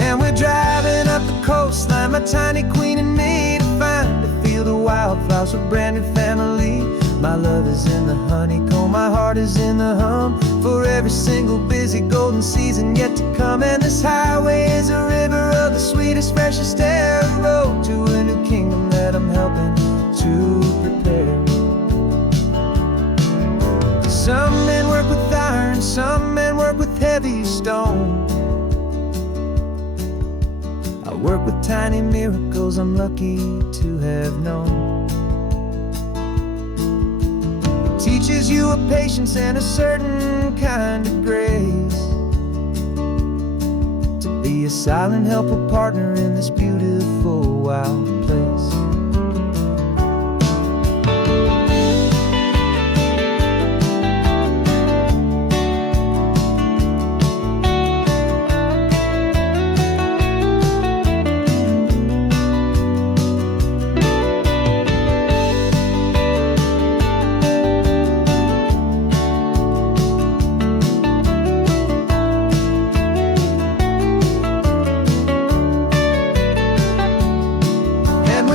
And we're driving up the coastline, my tiny queen and me, to find a field of wildflowers with a brand new family. My love is in the honeycomb, my heart is in the hum, for every single busy golden season yet to come. And this highway is a river of the sweetest, freshest air, a road to a new kingdom that I'm helping to prepare. Some men work with iron, some men work with heavy stone. I work with tiny miracles I'm lucky to have known. It teaches you a patience and a certain kind of grace, to be a silent helper partner in this beautiful wild place.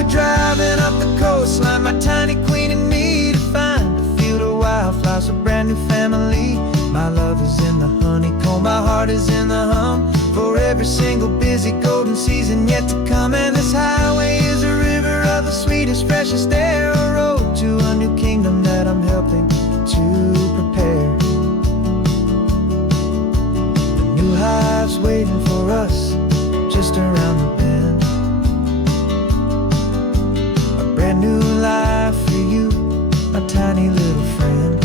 Driving up the coastline, my tiny queen and me, to find a field of wildflowers, a brand new family. My love is in the honeycomb, my heart is in the hum, for every single busy golden season yet to come. And this highway is a river of the sweetest, freshest air, a road to a new kingdom that I'm helping to prepare. The new hive's waiting for us just around the bend. Brand new life for you, my tiny little friend,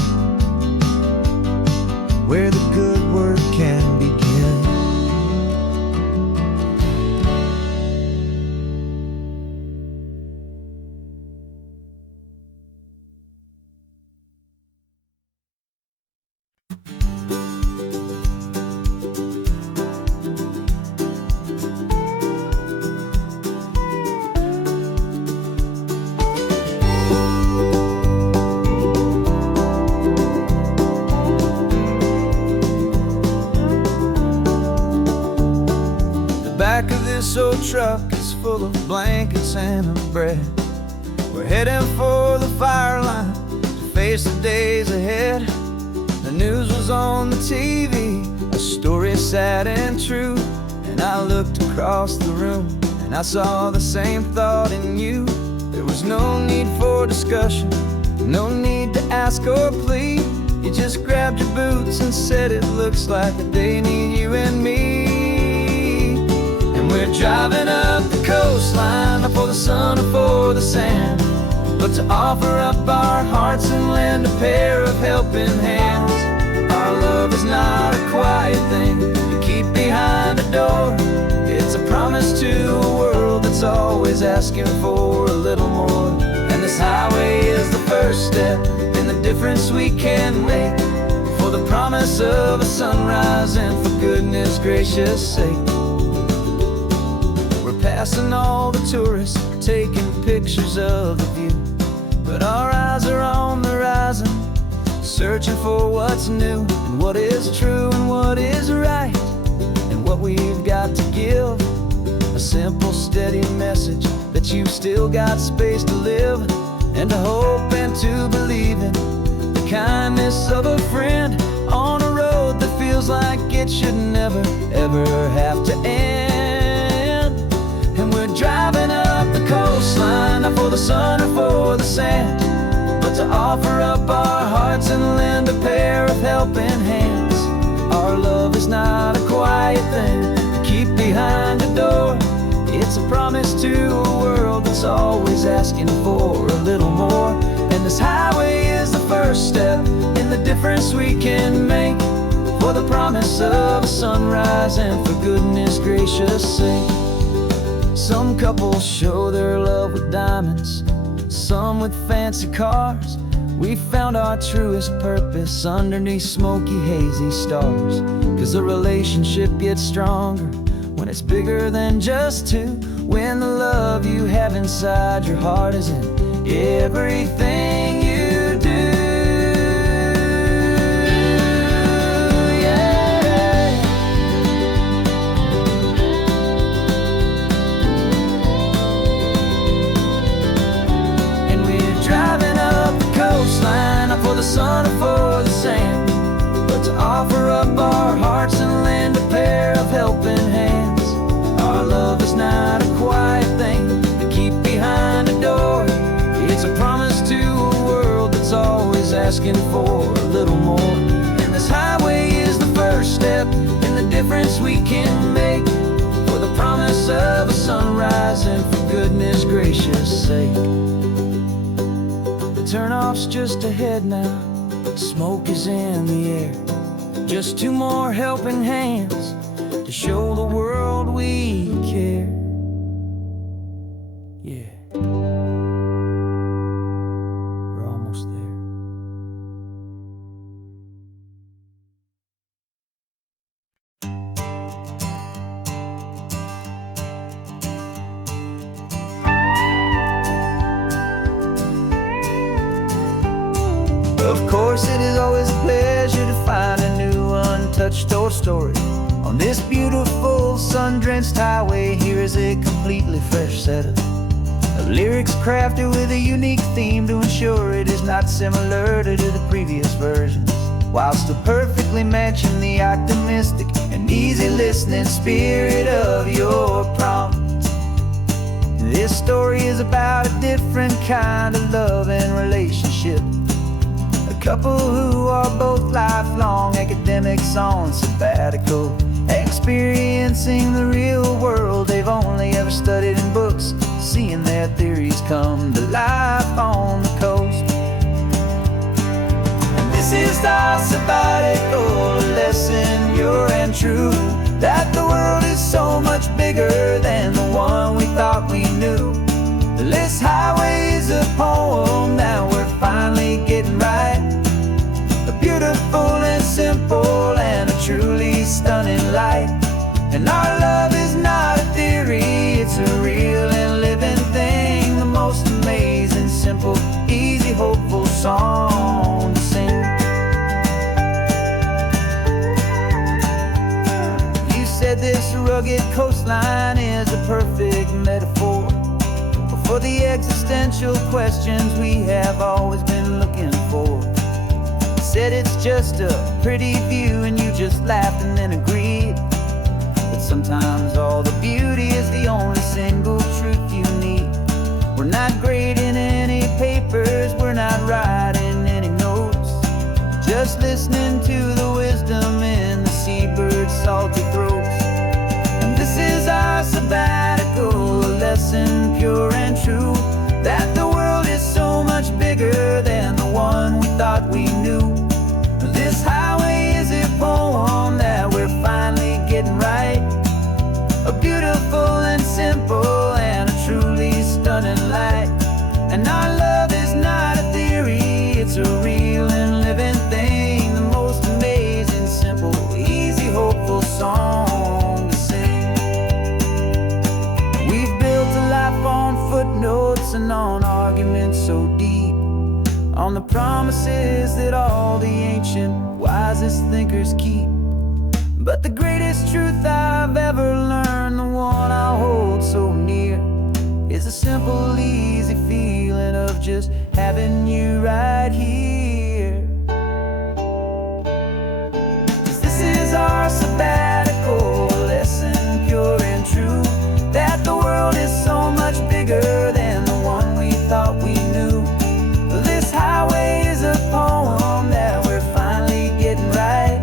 where the good work can begin. Back of this old truck is full of blankets and of bread. We're heading for the fire line to face the days ahead. The news was on the TV, a story sad and true, and I looked across the room and I saw the same thought in you. There was no need for discussion, no need to ask or plead. You just grabbed your boots and said it looks like the day need you and me. And we're driving up the coastline, not for the sun or for the sand, but to offer up our hearts and lend a pair of helping hands. Our love is not a quiet thing you keep behind a door. It's a promise to a world that's always asking for a little more. And this highway is the first step in the difference we can make, for the promise of a sunrise and for goodness gracious sake. We're passing all the tourists, taking pictures of the view, but our eyes are on the horizon, searching for what's new and what is true and what is right, and what we've got to give. A simple, steady message that you've still got space to live, and to hope and to believe in the kindness of a friend on a road that feels like it should never, ever have to end. And we're driving up the coastline, not for the sun or for the sand, but to offer up our hearts and lend a pair of helping hands. Our love is not a quiet thing to keep behind a door. It's a promise to a world that's always asking for a little more. And this highway is the first step in the difference we can make, for the promise of a sunrise and for goodness gracious sake. Some couples show their love with diamonds, some with fancy cars. We found our truest purpose underneath smoky, hazy stars. 'Cause a relationship gets stronger when it's bigger than just two, when the love you have inside your heart is in everything you do. Yeah. And we're driving up the coastline, not for the sun or for the sand, but to offer up our hearts and lend a pair of helping hands. Our love is not a quiet thing to keep behind a door. It's a promise to a world that's always asking for a little more. And this highway is the first step in the difference we can make, for the promise of a sunrise and for goodness gracious sake. The turnoff's just ahead now, smoke is in the air. Just two more helping hands to show the world we care. Yeah, we're almost there. Of course, it is always a pleasure to find a new untouched old story. On this beautiful sun-drenched highway, here is a completely fresh set of lyrics crafted with a unique theme to ensure it is not similar to the previous versions, while still perfectly matching the optimistic and easy listening spirit of your prompt. This story is about a different kind of love and relationship. A couple who are both lifelong academics on sabbatical, experiencing the real world they've only ever studied in books, seeing their theories come to life on the coast. And this is our sabbatical lesson, pure and true, that the world is so much bigger than the one we thought we knew. This highway is a poem that we're finally getting right, a beautiful and simple and a truly stunning light. And our love is not a theory, it's a real and living thing, the most amazing, simple, easy, hopeful song to sing. You said this rugged coastline is a perfect metaphor for the existential questions we have always been looking for. Said it's just a pretty view and you just laughed and then agreed. But Sometimes all the beauty is the only single truth you need. We're not grading any papers, we're not writing any notes, just listening to the wisdom in the seabird's salty throats. And this is our sabbatical, a lesson pure and true, that the world is so much bigger than the one we thought we knew. This highway is a poem that we're finally getting right, a beautiful and simple and a truly stunning light. And our love is not a theory, it's a real and living thing, the most amazing, simple, easy, hopeful song to sing. We've built a life on footnotes and on arguments so deep, on the promises that all the ancient, wisest thinkers keep. But the greatest truth I've ever learned, the one I hold so near, is a simple, easy feeling of just having you right here. 'Cause this is our sabbatical, lesson pure and true, that the world is so much bigger than the one we thought we knew. This highway is a poem that we're finally getting right,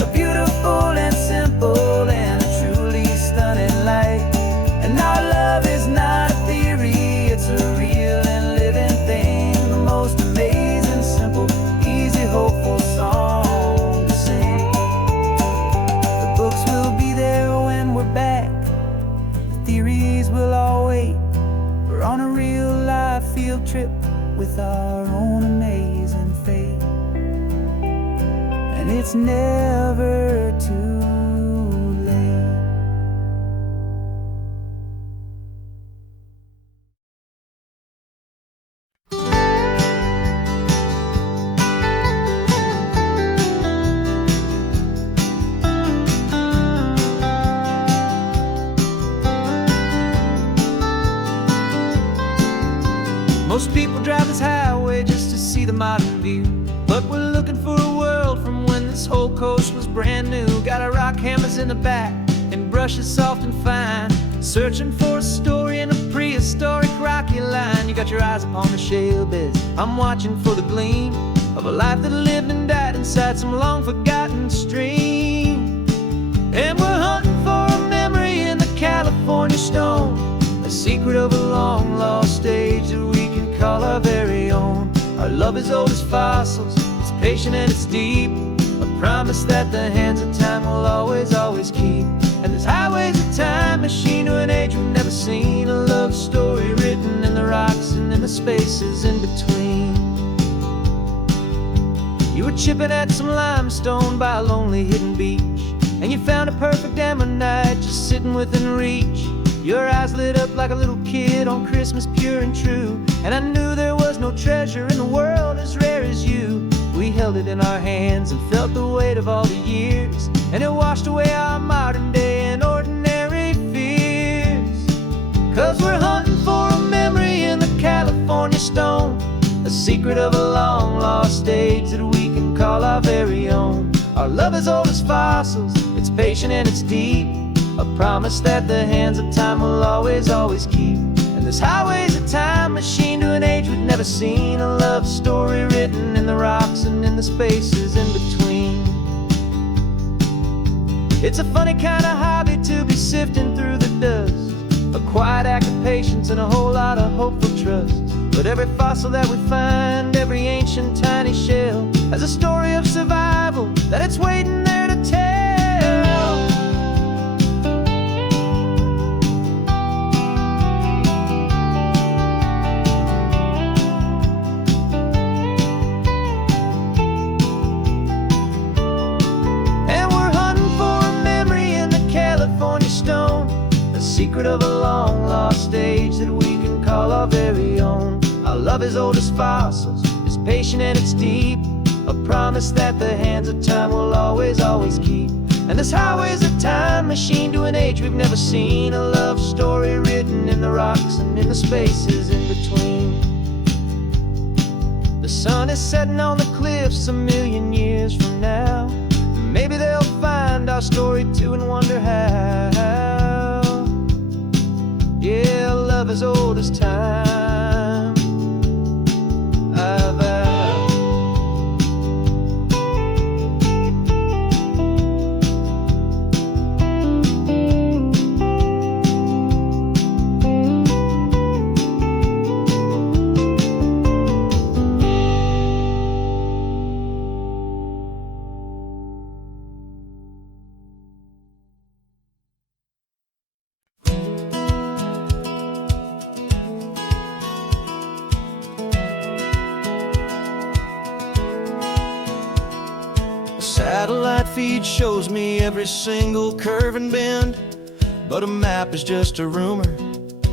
a beautiful and simple and a truly stunning light. And our love is not a theory, it's a real and living thing, the most amazing, simple, easy, hopeful song to sing. The books will be there when we're back, the theories will all wait. We're on a real life field trip with our own amazing fate, and it's never too late. Most people drive this highway just to see the modern view, but we're looking for a world from when this whole coast was brand new. Got our rock hammers in the back and brushes soft and fine, searching for a story in a prehistoric rocky line. You got your eyes upon the shale beds, I'm watching for the gleam of a life that lived and died inside some long forgotten stream. And we're hunting for a memory in the California stone, a secret of a long lost age that we can call our very own. Our love is old as fossils, it's patient and it's deep, a promise that the hands of time will always, always keep. And this highway's a time machine to an age we've never seen, a love story written in the rocks and in the spaces in between. You were chipping at some limestone by a lonely hidden beach, and you found a perfect ammonite just sitting within reach. Your eyes lit up like a little kid on Christmas, pure and true, and I knew there was no treasure in the world as rare as you. We held it in our hands and felt the weight of all the years, and it washed away our modern day and ordinary fears. 'Cause we're hunting for a memory in the California stone, a secret of a long lost age that we can call our very own. Our love is old as fossils, it's patient and it's deep, a promise that the hands of time will always, always keep. And this highway's a time machine to an age we've never seen, a love story written in the rocks and in the spaces in between. It's a funny kind of hobby to be sifting through the dust, a quiet act of patience and a whole lot of hopeful trust. But every fossil that we find, every ancient tiny shell, has a story of survival that it's waiting there to tell. And we're hunting for a memory in the California stone, a secret of a long lost age that we can call our very own. Our love is old as fossils, it's patient and it's deep, a promise that the hands of time will always, always keep. And this highway's a time machine to an age we've never seen, a love story written in the rocks and in the spaces in between. The sun is setting on the cliffs a million years from now, maybe they'll find our story too and wonder how. satellite feed shows me every single curve and bend, but a map is just a rumor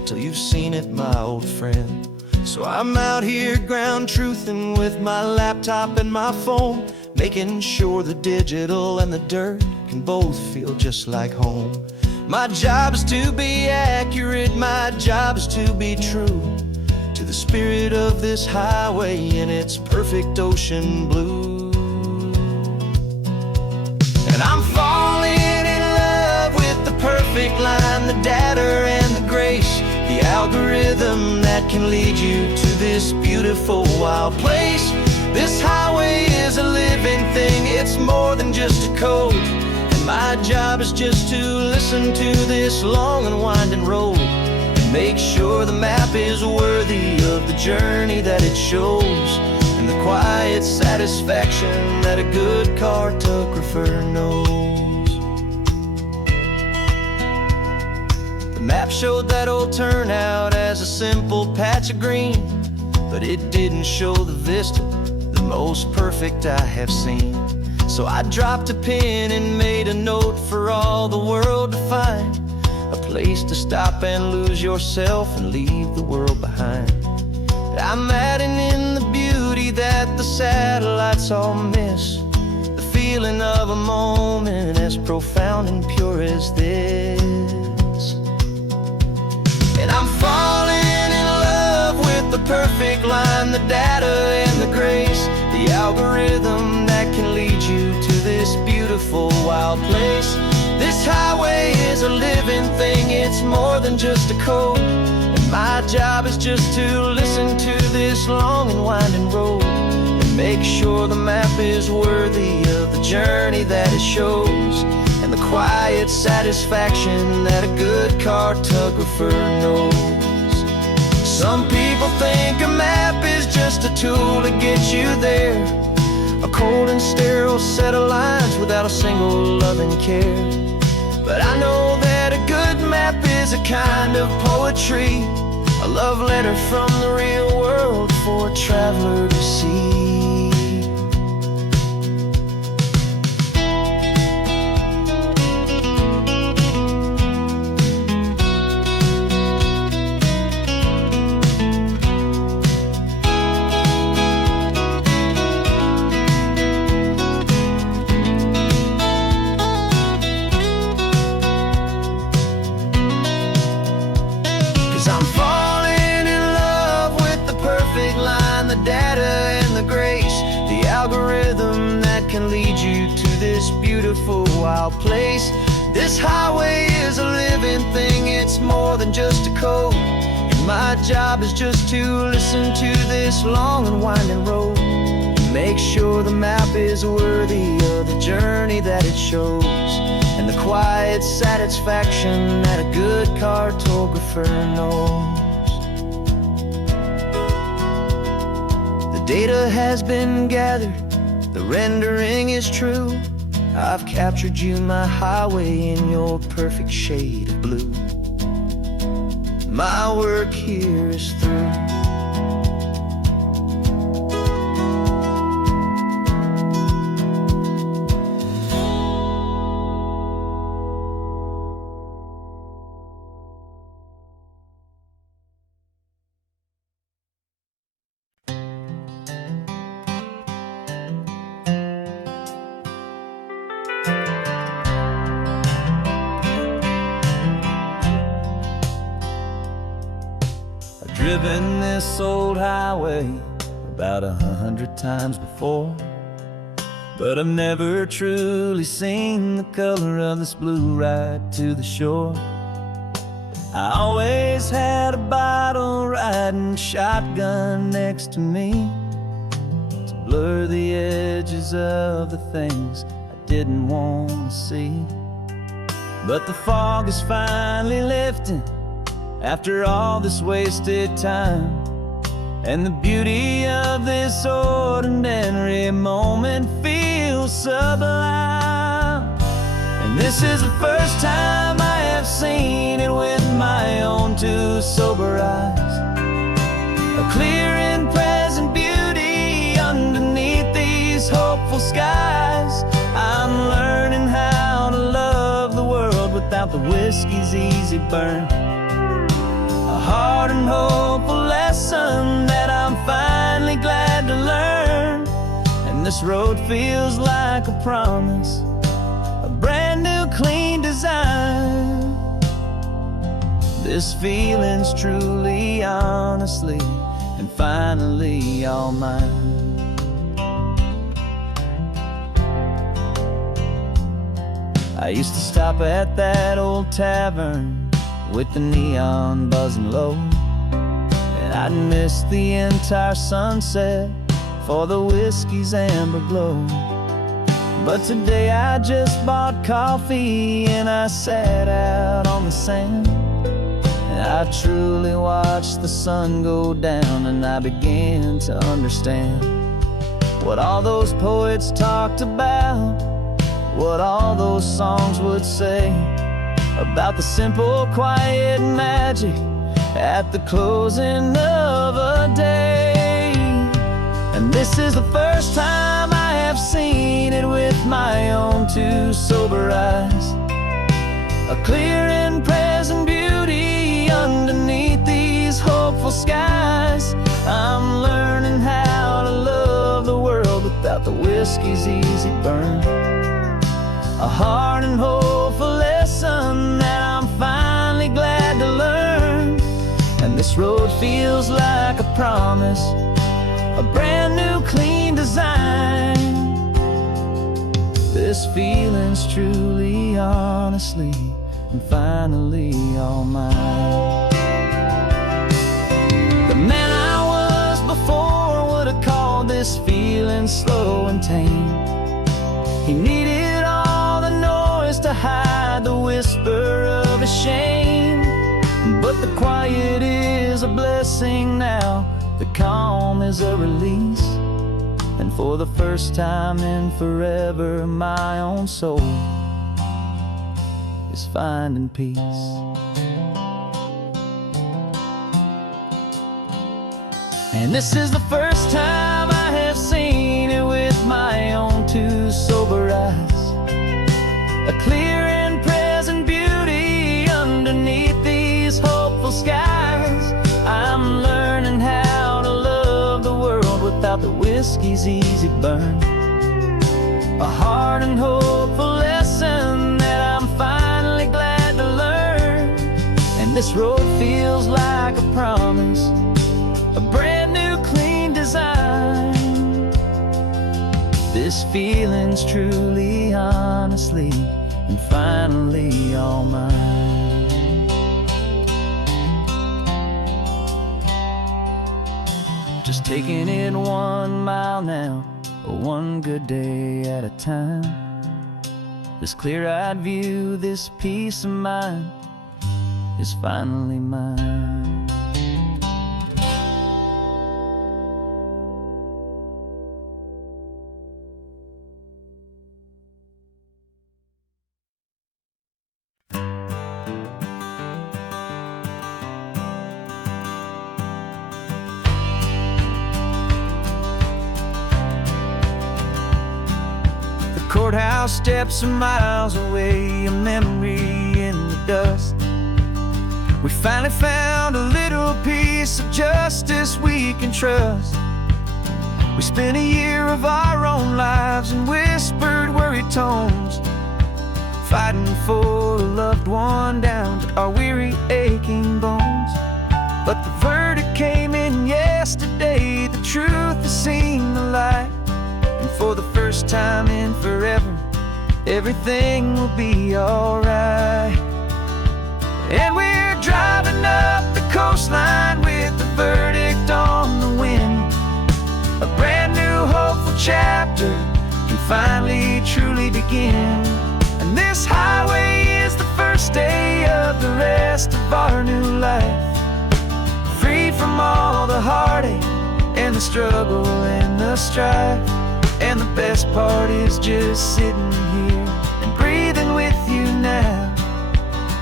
till you've seen it, my old friend. So I'm out here ground truthing with my laptop and my phone, making sure the digital and the dirt can both feel just like home. My job is to be accurate, my job is to be true to the spirit of this highway in its perfect ocean blue. And I'm falling in love with the perfect line, the data and the grace, the algorithm that can lead you to this beautiful wild place. This highway is a living thing, it's more than just a code. And my job is just to listen to this long and winding road and make sure the map is worthy of the journey that it shows, and the quiet satisfaction that a good cartographer knows. The map showed that old turnout as a simple patch of green, but it didn't show the vista, the most perfect I have seen. So I dropped a pin and made a note for all the world to find, a place to stop and lose yourself and leave the world behind. I'm adding in the beauty that the satellites all miss, the feeling of a moment as profound and pure as this. And I'm falling in love with the perfect line, the data and the grace, the algorithm that can lead you to this beautiful wild place. This highway is a living thing, it's more than just a code. And my job is just to listen to this long and winding road and make sure the map is worthy of the journey that it shows, and the quiet satisfaction that a good cartographer knows. Some people think a map is just a tool to get you there, a cold and sterile set of lines without a single loving care. But I know that a good map is a kind of poetry, a love letter from the real world for a traveler to see. 'Cause I'm falling in love with the perfect line, the data and the grace, the algorithm that can lead you to this beautiful wild place. This highway is a living thing, it's more than just a code. And my job is just to listen to this long and winding road and make sure the map is worthy of the journey that it shows, and the quiet satisfaction that a good cartographer knows. The data has been gathered, the rendering is true. I've captured you, my highway, in your perfect shade of blue. My work here is through. Driven this old highway about 100 times before, but I've never truly seen the color of this blue right to the shore. I always had a bottle riding shotgun next to me to blur the edges of the things I didn't want to see. But the fog is finally lifting after all this wasted time, and the beauty of this ordinary moment feels sublime. And this is the first time I have seen it with my own two sober eyes, a clear and present beauty underneath these hopeful skies. without the whiskey's easy burn. A hard and hopeful lesson that I'm finally glad to learn. And this road feels like a promise, a brand new clean design. This feeling's truly, honestly, and finally all mine. I used to stop at that old tavern with the neon buzzing low, and I'd miss the entire sunset for the whiskey's amber glow. But today I just bought coffee and I sat out on the sand, and I truly watched the sun go down, and I began to understand what all those poets talked about, what all those songs would say about the simple, quiet magic at the closing of a day. And this is the first time I have seen it with my own two sober eyes, a clear and present beauty underneath these hopeful skies. I'm learning how to love the world without the whiskey's easy burn. A hard and hopeful lesson that I'm finally glad to learn. And this road feels like a promise, a brand new clean design. This feeling's truly, honestly, and finally all mine. The man I was before would have called this feeling slow and tame. He needed all the noise to hide the whisper of his shame. But the quiet is a blessing now, the calm is a release. And for the first time in forever, my own soul is finding peace. And this is the first time I have seen it with my own two sober eyes, a clear and present beauty underneath these hopeful skies. I'm learning how to love the world without the whiskey's easy burn. A hard and hopeful lesson that I'm finally glad to learn. And this road feels like a promise, a brand new clean design. This feeling's truly, honestly, and finally all mine. Just taking it 1 mile now, one good day at a time. This clear-eyed view, this peace of mind is finally mine. Courthouse steps are miles away, a memory in the dust. We finally found a little piece of justice we can trust. We spent a year of our own lives in whispered, worried tones, fighting for a loved one down to our weary, aching bones. But the verdict came in yesterday, the truth has seen the light. And for the first time in forever, everything will be alright. And we're driving up the coastline with the verdict on the wind. A brand new hopeful chapter can finally truly begin. And this highway is the first day of the rest of our new life, free from all the heartache and the struggle and the strife. And the best part is just sitting here and breathing with you now,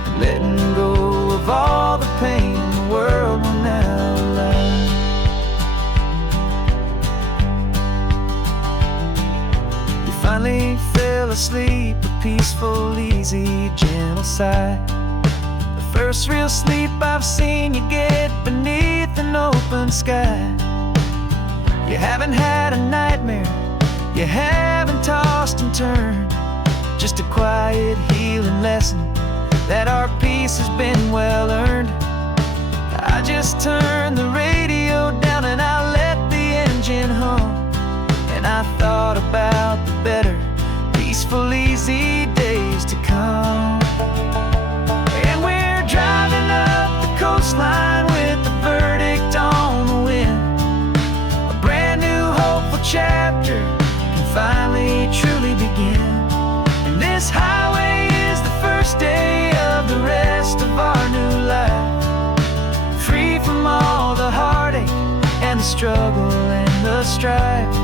and letting go of all the pain the world will now allow. We finally fell asleep peaceful, easy, gentle sigh. The first real sleep I've seen you get beneath an open sky. You haven't had a nightmare, you haven't tossed and turned. Just a quiet, healing lesson that our peace has been well earned. I just turn the radio down and I let the engine hum, and I thought about the better, peaceful, easy days to come. And we're driving up the coastline with the verdict on the wind. A brand new hopeful chapter can finally truly begin. And this highway is the first day of the rest of our new life, free from all the heartache and the struggle and the strife.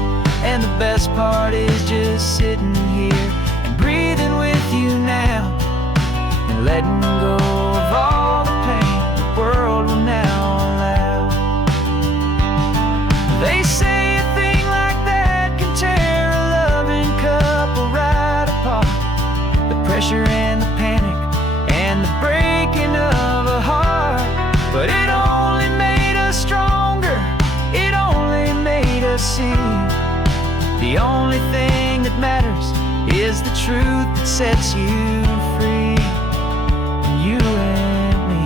And the best part is just sitting here and breathing with you now, and letting go of all the pain the world will now allow. They say a thing like that can tear a loving couple right apart. The pressure and the panic and the breaking of a heart. But it only made us stronger, it only made us see the only thing that matters is the truth that sets you free, you and me.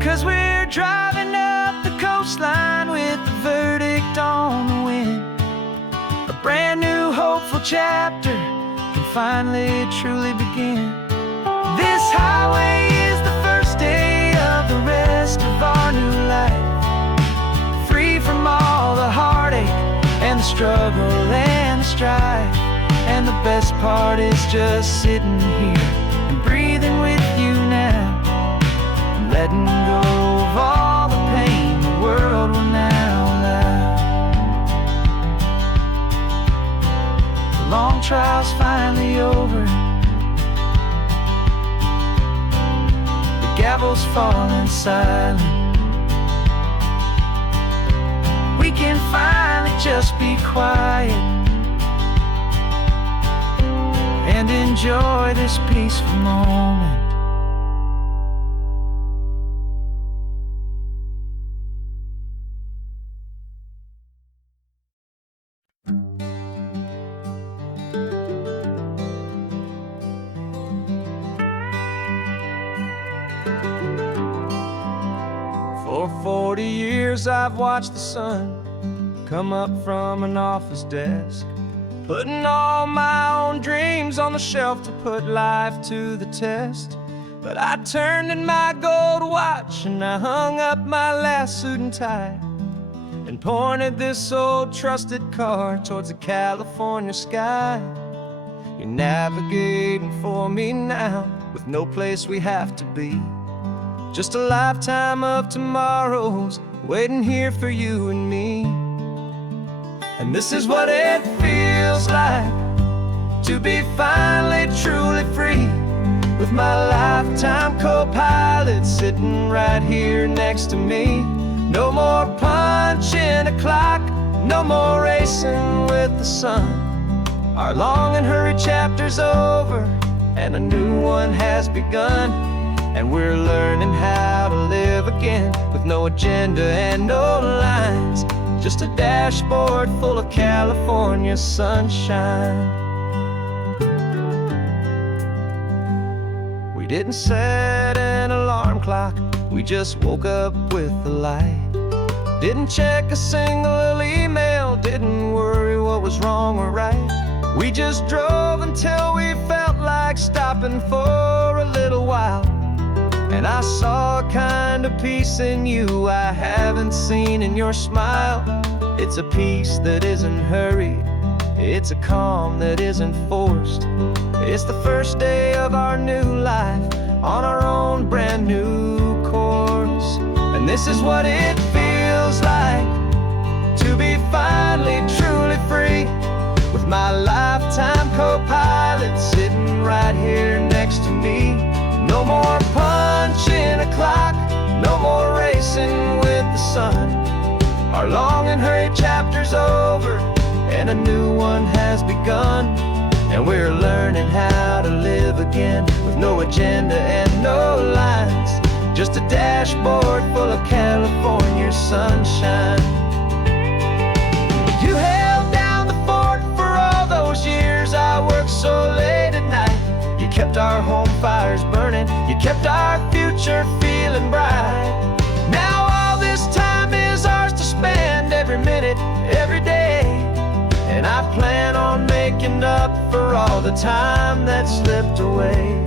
'Cause we're driving up the coastline with the verdict on the wind. A brand new hopeful chapter can finally truly begin. This highway is the first day of the rest of our new life, free from all the heartache and the struggle and the strife. And the best part is just sitting here and breathing with you now, and letting go of all the pain the world will now allow. The long trial's finally over, the gavel's falling silent. We can finally just be quiet and enjoy this peaceful moment. For 40 years I've watched the sun come up from an office desk, putting all my own dreams on the shelf to put life to the test. But I turned in my gold watch and I hung up my last suit and tie, and pointed this old trusted car towards the California sky. You're navigating for me now with no place we have to be, just a lifetime of tomorrows waiting here for you and me. And this is what it feels like to be finally truly free, with my lifetime co-pilot sitting right here next to me. No more punching a clock, no more racing with the sun. Our long and hurried chapter's over and a new one has begun. And we're learning how to live again with no agenda and no lines, just a dashboard full of California sunshine. We didn't set an alarm clock, we just woke up with the light. Didn't check a single email, didn't worry what was wrong or right. We just drove until we felt like stopping for a little while. And I saw a kind of peace in you I haven't seen in your smile. It's a peace that isn't hurried, it's a calm that isn't forced. It's the first day of our new life on our own brand new course. And this is what it feels like to be finally truly free, with my lifetime co-pilot sitting right here next to me. No more punching a clock, no more racing with the sun. Our long and hurried chapter's over and a new one has begun. And we're learning again, with no agenda and no lines, just a dashboard full of California sunshine. You held down the fort for all those years I worked so late at night. You kept our home fires burning, you kept our future feeling bright. Now all this time is ours to spend, every minute, every day. And I plan on making up for all the time that slipped away.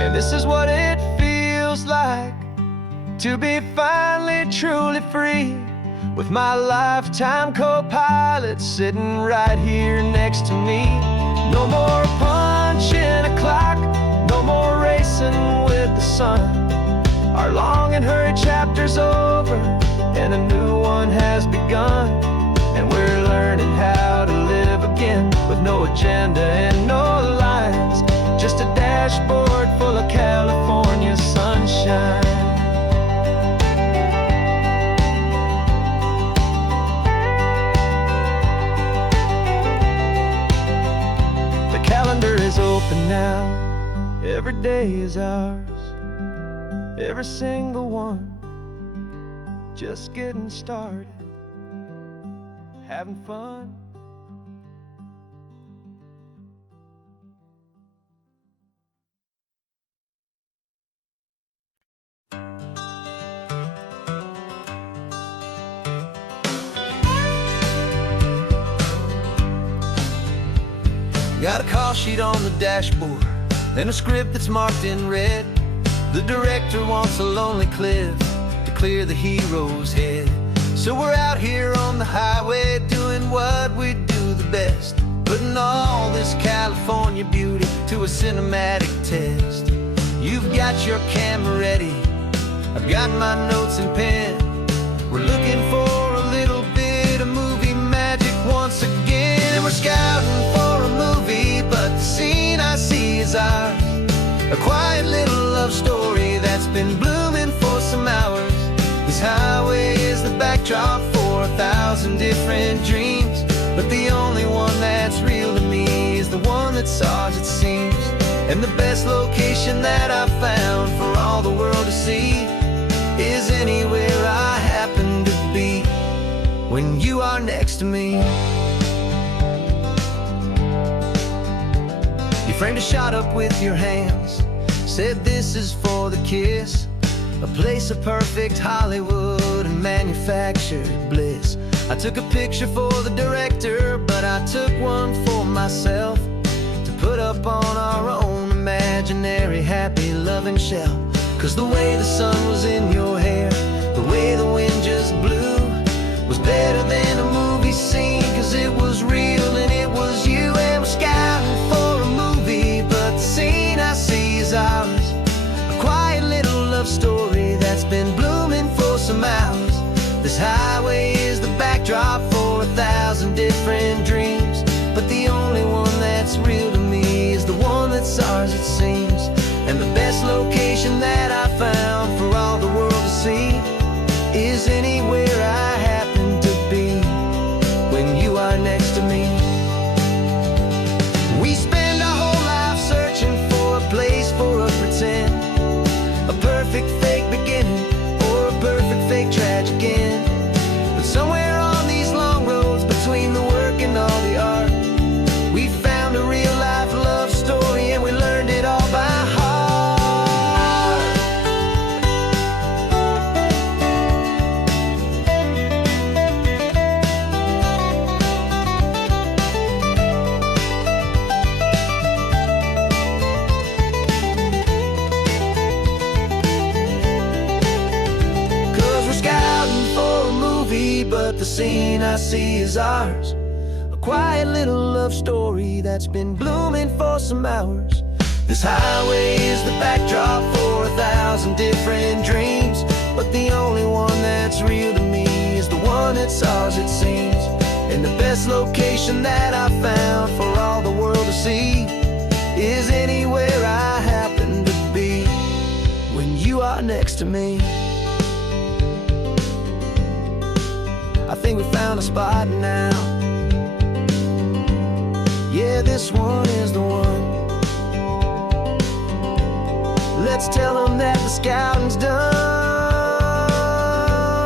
And this is what it feels like to be finally truly free, with my lifetime co-pilot sitting right here next to me. No more punching a clock, no more racing with the sun. Our long and hurried chapter's over, and a new one has begun. And we're learning how to live again, with no agenda and no lines, just a dashboard full of California sunshine. The calendar is open now, every day is ours, every single one, just getting started, having fun. Got a call sheet on the dashboard and a script that's marked in red. The director wants a lonely cliff to clear the hero's head. So we're out here on the highway doing what we do the best, putting all this California beauty to a cinematic test. You've got your camera ready, I've got my notes and pen. We're looking for a little bit of movie magic once again. And we're scouting for a movie, but the scene I see is ours. A quiet little love story that's been blooming for some hours. This highway is the backdrop for 1,000 different dreams, but the only one that's real to me is the one that's ours, it seems. And the best location that I've found for all the world to see is anywhere I happen to be when you are next to me. You framed a shot up with your hands, said this is for the kiss, a place of perfect Hollywood and manufactured bliss. I took a picture for the director, but I took one for myself to put up on our own imaginary happy loving shelf. Cause the way the sun was in your hair, the way the wind just blew, was better than a movie scene, cause it was real and it was you. And we're scouting for a movie, but the scene I see is ours. A quiet little love story that's been blooming for some hours. This highway is the backdrop for 1,000 different dreams, but the only one that's real to me is the one that's ours, it seems. And the best location that I found for all the world to see is anywhere I happen to be when you are next to me. We spend our whole life searching for a place for a pretend, a perfect fake beginning or a perfect fake tragic end. But somewhere on these long roads between the work and all the art, we found a real life love story, and we learned it all by heart. But the scene I see is ours. A quiet little love story that's been blooming for some hours. This highway is the backdrop for 1,000 different dreams, but the only one that's real to me is the one that's ours, it seems. And the best location that I found for all the world to see is anywhere I happen to be when you are next to me. I think we found a spot now. Yeah, this one is the one. Let's tell them that the scouting's done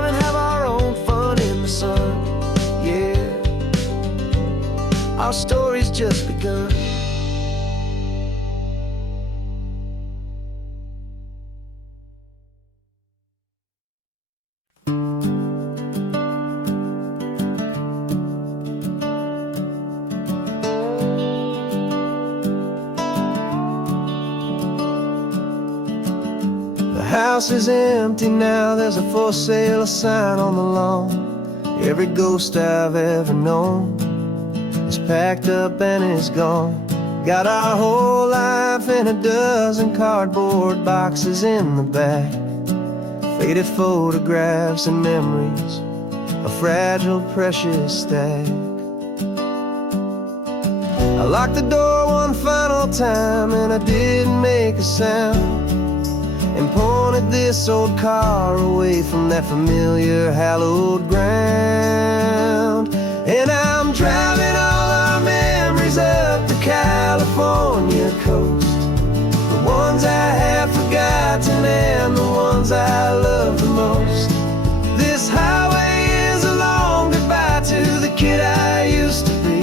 and have our own fun in the sun. Yeah, our story's just begun. The house is empty now, there's a for sale sign on the lawn. Every ghost I've ever known is packed up and is gone. Got our whole life in a dozen cardboard boxes in the back. Faded photographs and memories, a fragile, precious stack. I locked the door one final time and I didn't make a sound, and pointed this old car away from that familiar hallowed ground. And I'm driving all our memories up the California coast, the ones I have forgotten and the ones I love the most. This highway is a long goodbye to the kid I used to be,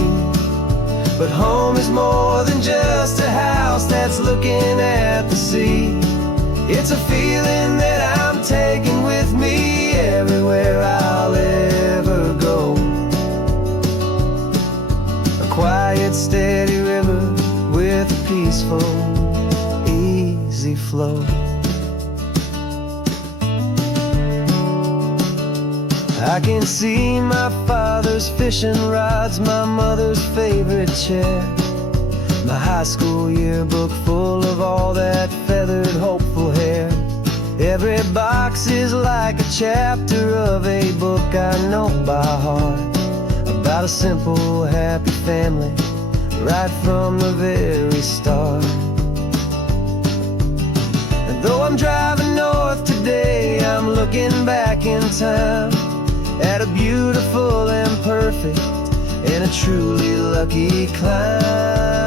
but home is more than just a house that's looking at the sea. It's a feeling that I'm taking with me everywhere I'll ever go. A quiet, steady river with a peaceful, easy flow. I can see my father's fishing rods, my mother's favorite chair, my high school yearbook full of all that feathered, hopeful hair. Every box is like a chapter of a book I know by heart, about a simple, happy family right from the very start. And though I'm driving north today, I'm looking back in time at a beautiful and perfect and a truly lucky climb.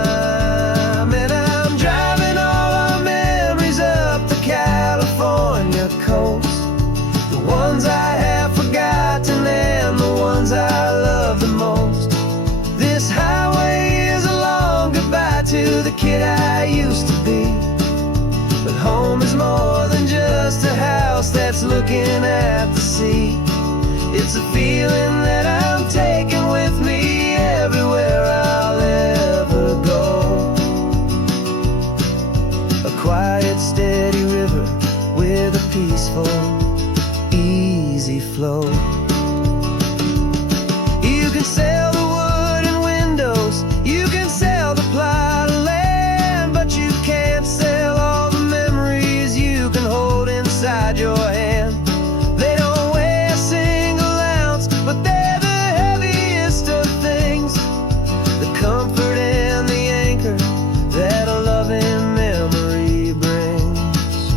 And I'm driving all our memories up the California coast, the ones I have forgotten and the ones I love the most. This highway is a long goodbye to the kid I used to be, but home is more than just a house that's looking at the sea. It's a feeling that I'm taking with me everywhere I'll ever go. A quiet, steady river with a peaceful, easy flow. You can sell the wood and windows, you can sell the plot of land, but you can't sell all the memories you can hold inside your hand. They don't weigh a single ounce, but they're the heaviest of things, the comfort and the anchor that a loving memory brings.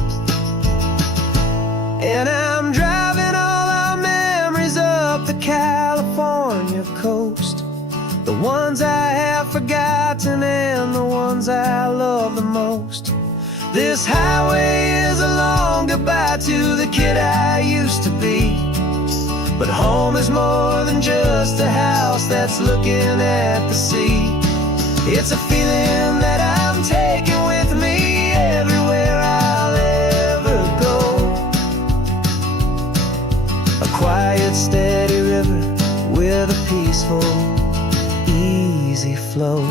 And I'm driving all our memories up the California coast, the ones I have forgotten and the ones I love the most. This highway is a long goodbye to the kid I used to be, but home is more than just a house that's looking at the sea. It's a feeling that I'm taking with me everywhere I'll ever go. A quiet, steady river with a peaceful, easy flow.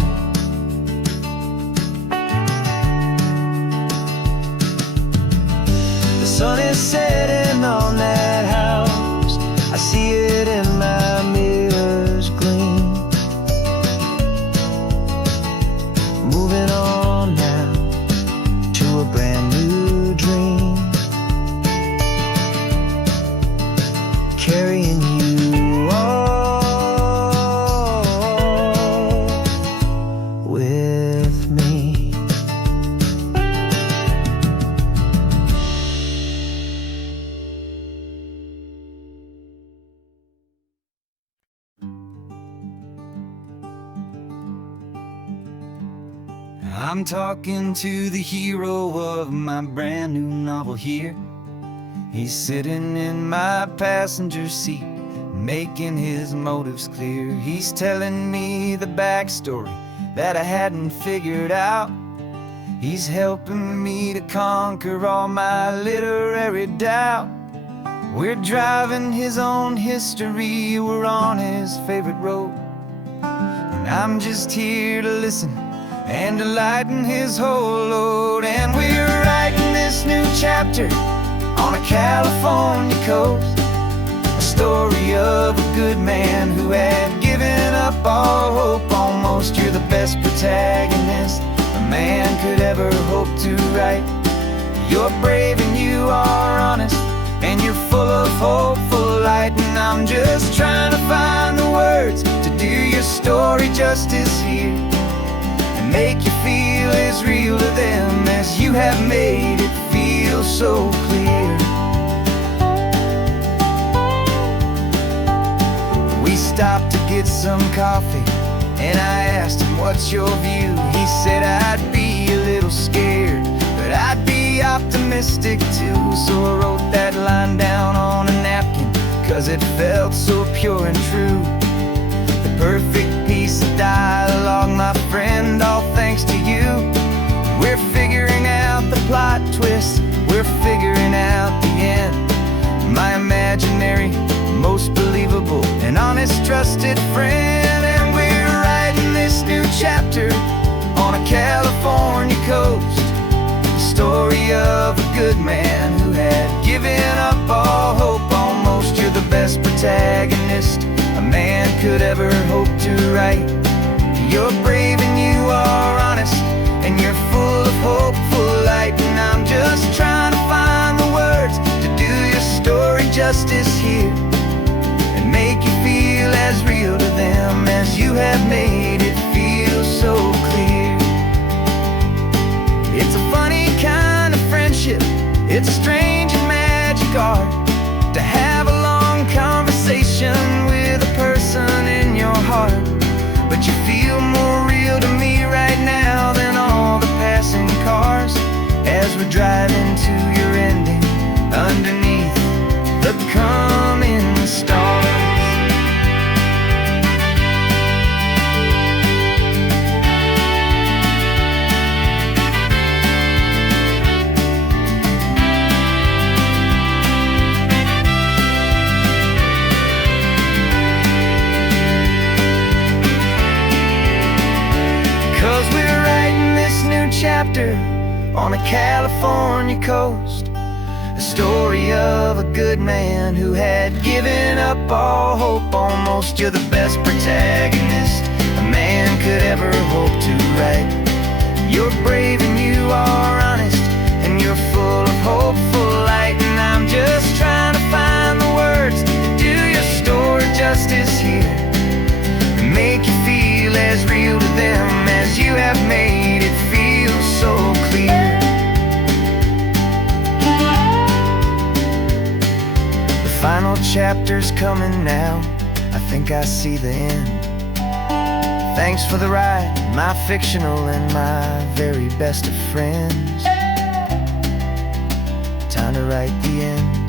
The sun is setting on that house, I see it in my mirror's gleam. Moving on now to a brand new dream, carrying you all with me. I'm talking to the hero of my brand new novel here. He's sitting in my passenger seat, making his motives clear. He's telling me the backstory that I hadn't figured out. He's helping me to conquer all my literary doubt. We're driving his own history, we're on his favorite road, and I'm just here to listen and to lighten his whole load. And we're writing this new chapter on a California coast, a story of a good man who had given up all hope almost. You're the best protagonist a man could ever hope to write. You're brave and you are honest, and you're full of hopeful light. And I'm just trying to find the words to do your story justice here, and make you feel as real to them as you have made it feel so clear. We stopped to get some coffee, and I asked him, what's your view? He said, I'd be a little scared, but I'd be optimistic too. So I wrote that line down on a napkin, 'cause it felt so pure and true. The perfect piece of dialogue, my friend, all thanks to you. We're figuring out the plot twist, we're figuring out the end. My imaginary, most believable and honest trusted friend. And we're writing this new chapter on a California coast, the story of a good man who had given up all hope almost. You're the best protagonist a man could ever hope to write. You're brave and you are honest, and you're full of hopeful light. And I'm just trying to find the words to do your story justice here, and make you feel as real to them as you have made it feel so clear. It's a funny kind of friendship, it's a strange and magic art to have a long conversation with a person in your heart. But you feel more real to me right now than all the passing cars, as we're driving to your ending underneath the coming stars. 'Cause we're writing this new chapter on a California coast, a story of a good man who had given up all hope almost. You're the best protagonist a man could ever hope to write. You're brave and you are honest, and you're full of hopeful light. And I'm just trying to find the words to do your story justice here, and make you feel as real to them as you have made it feel so clear. The final chapter's coming now, I think I see the end. Thanks for the ride, my fictional and my very best of friends. Time to write the end.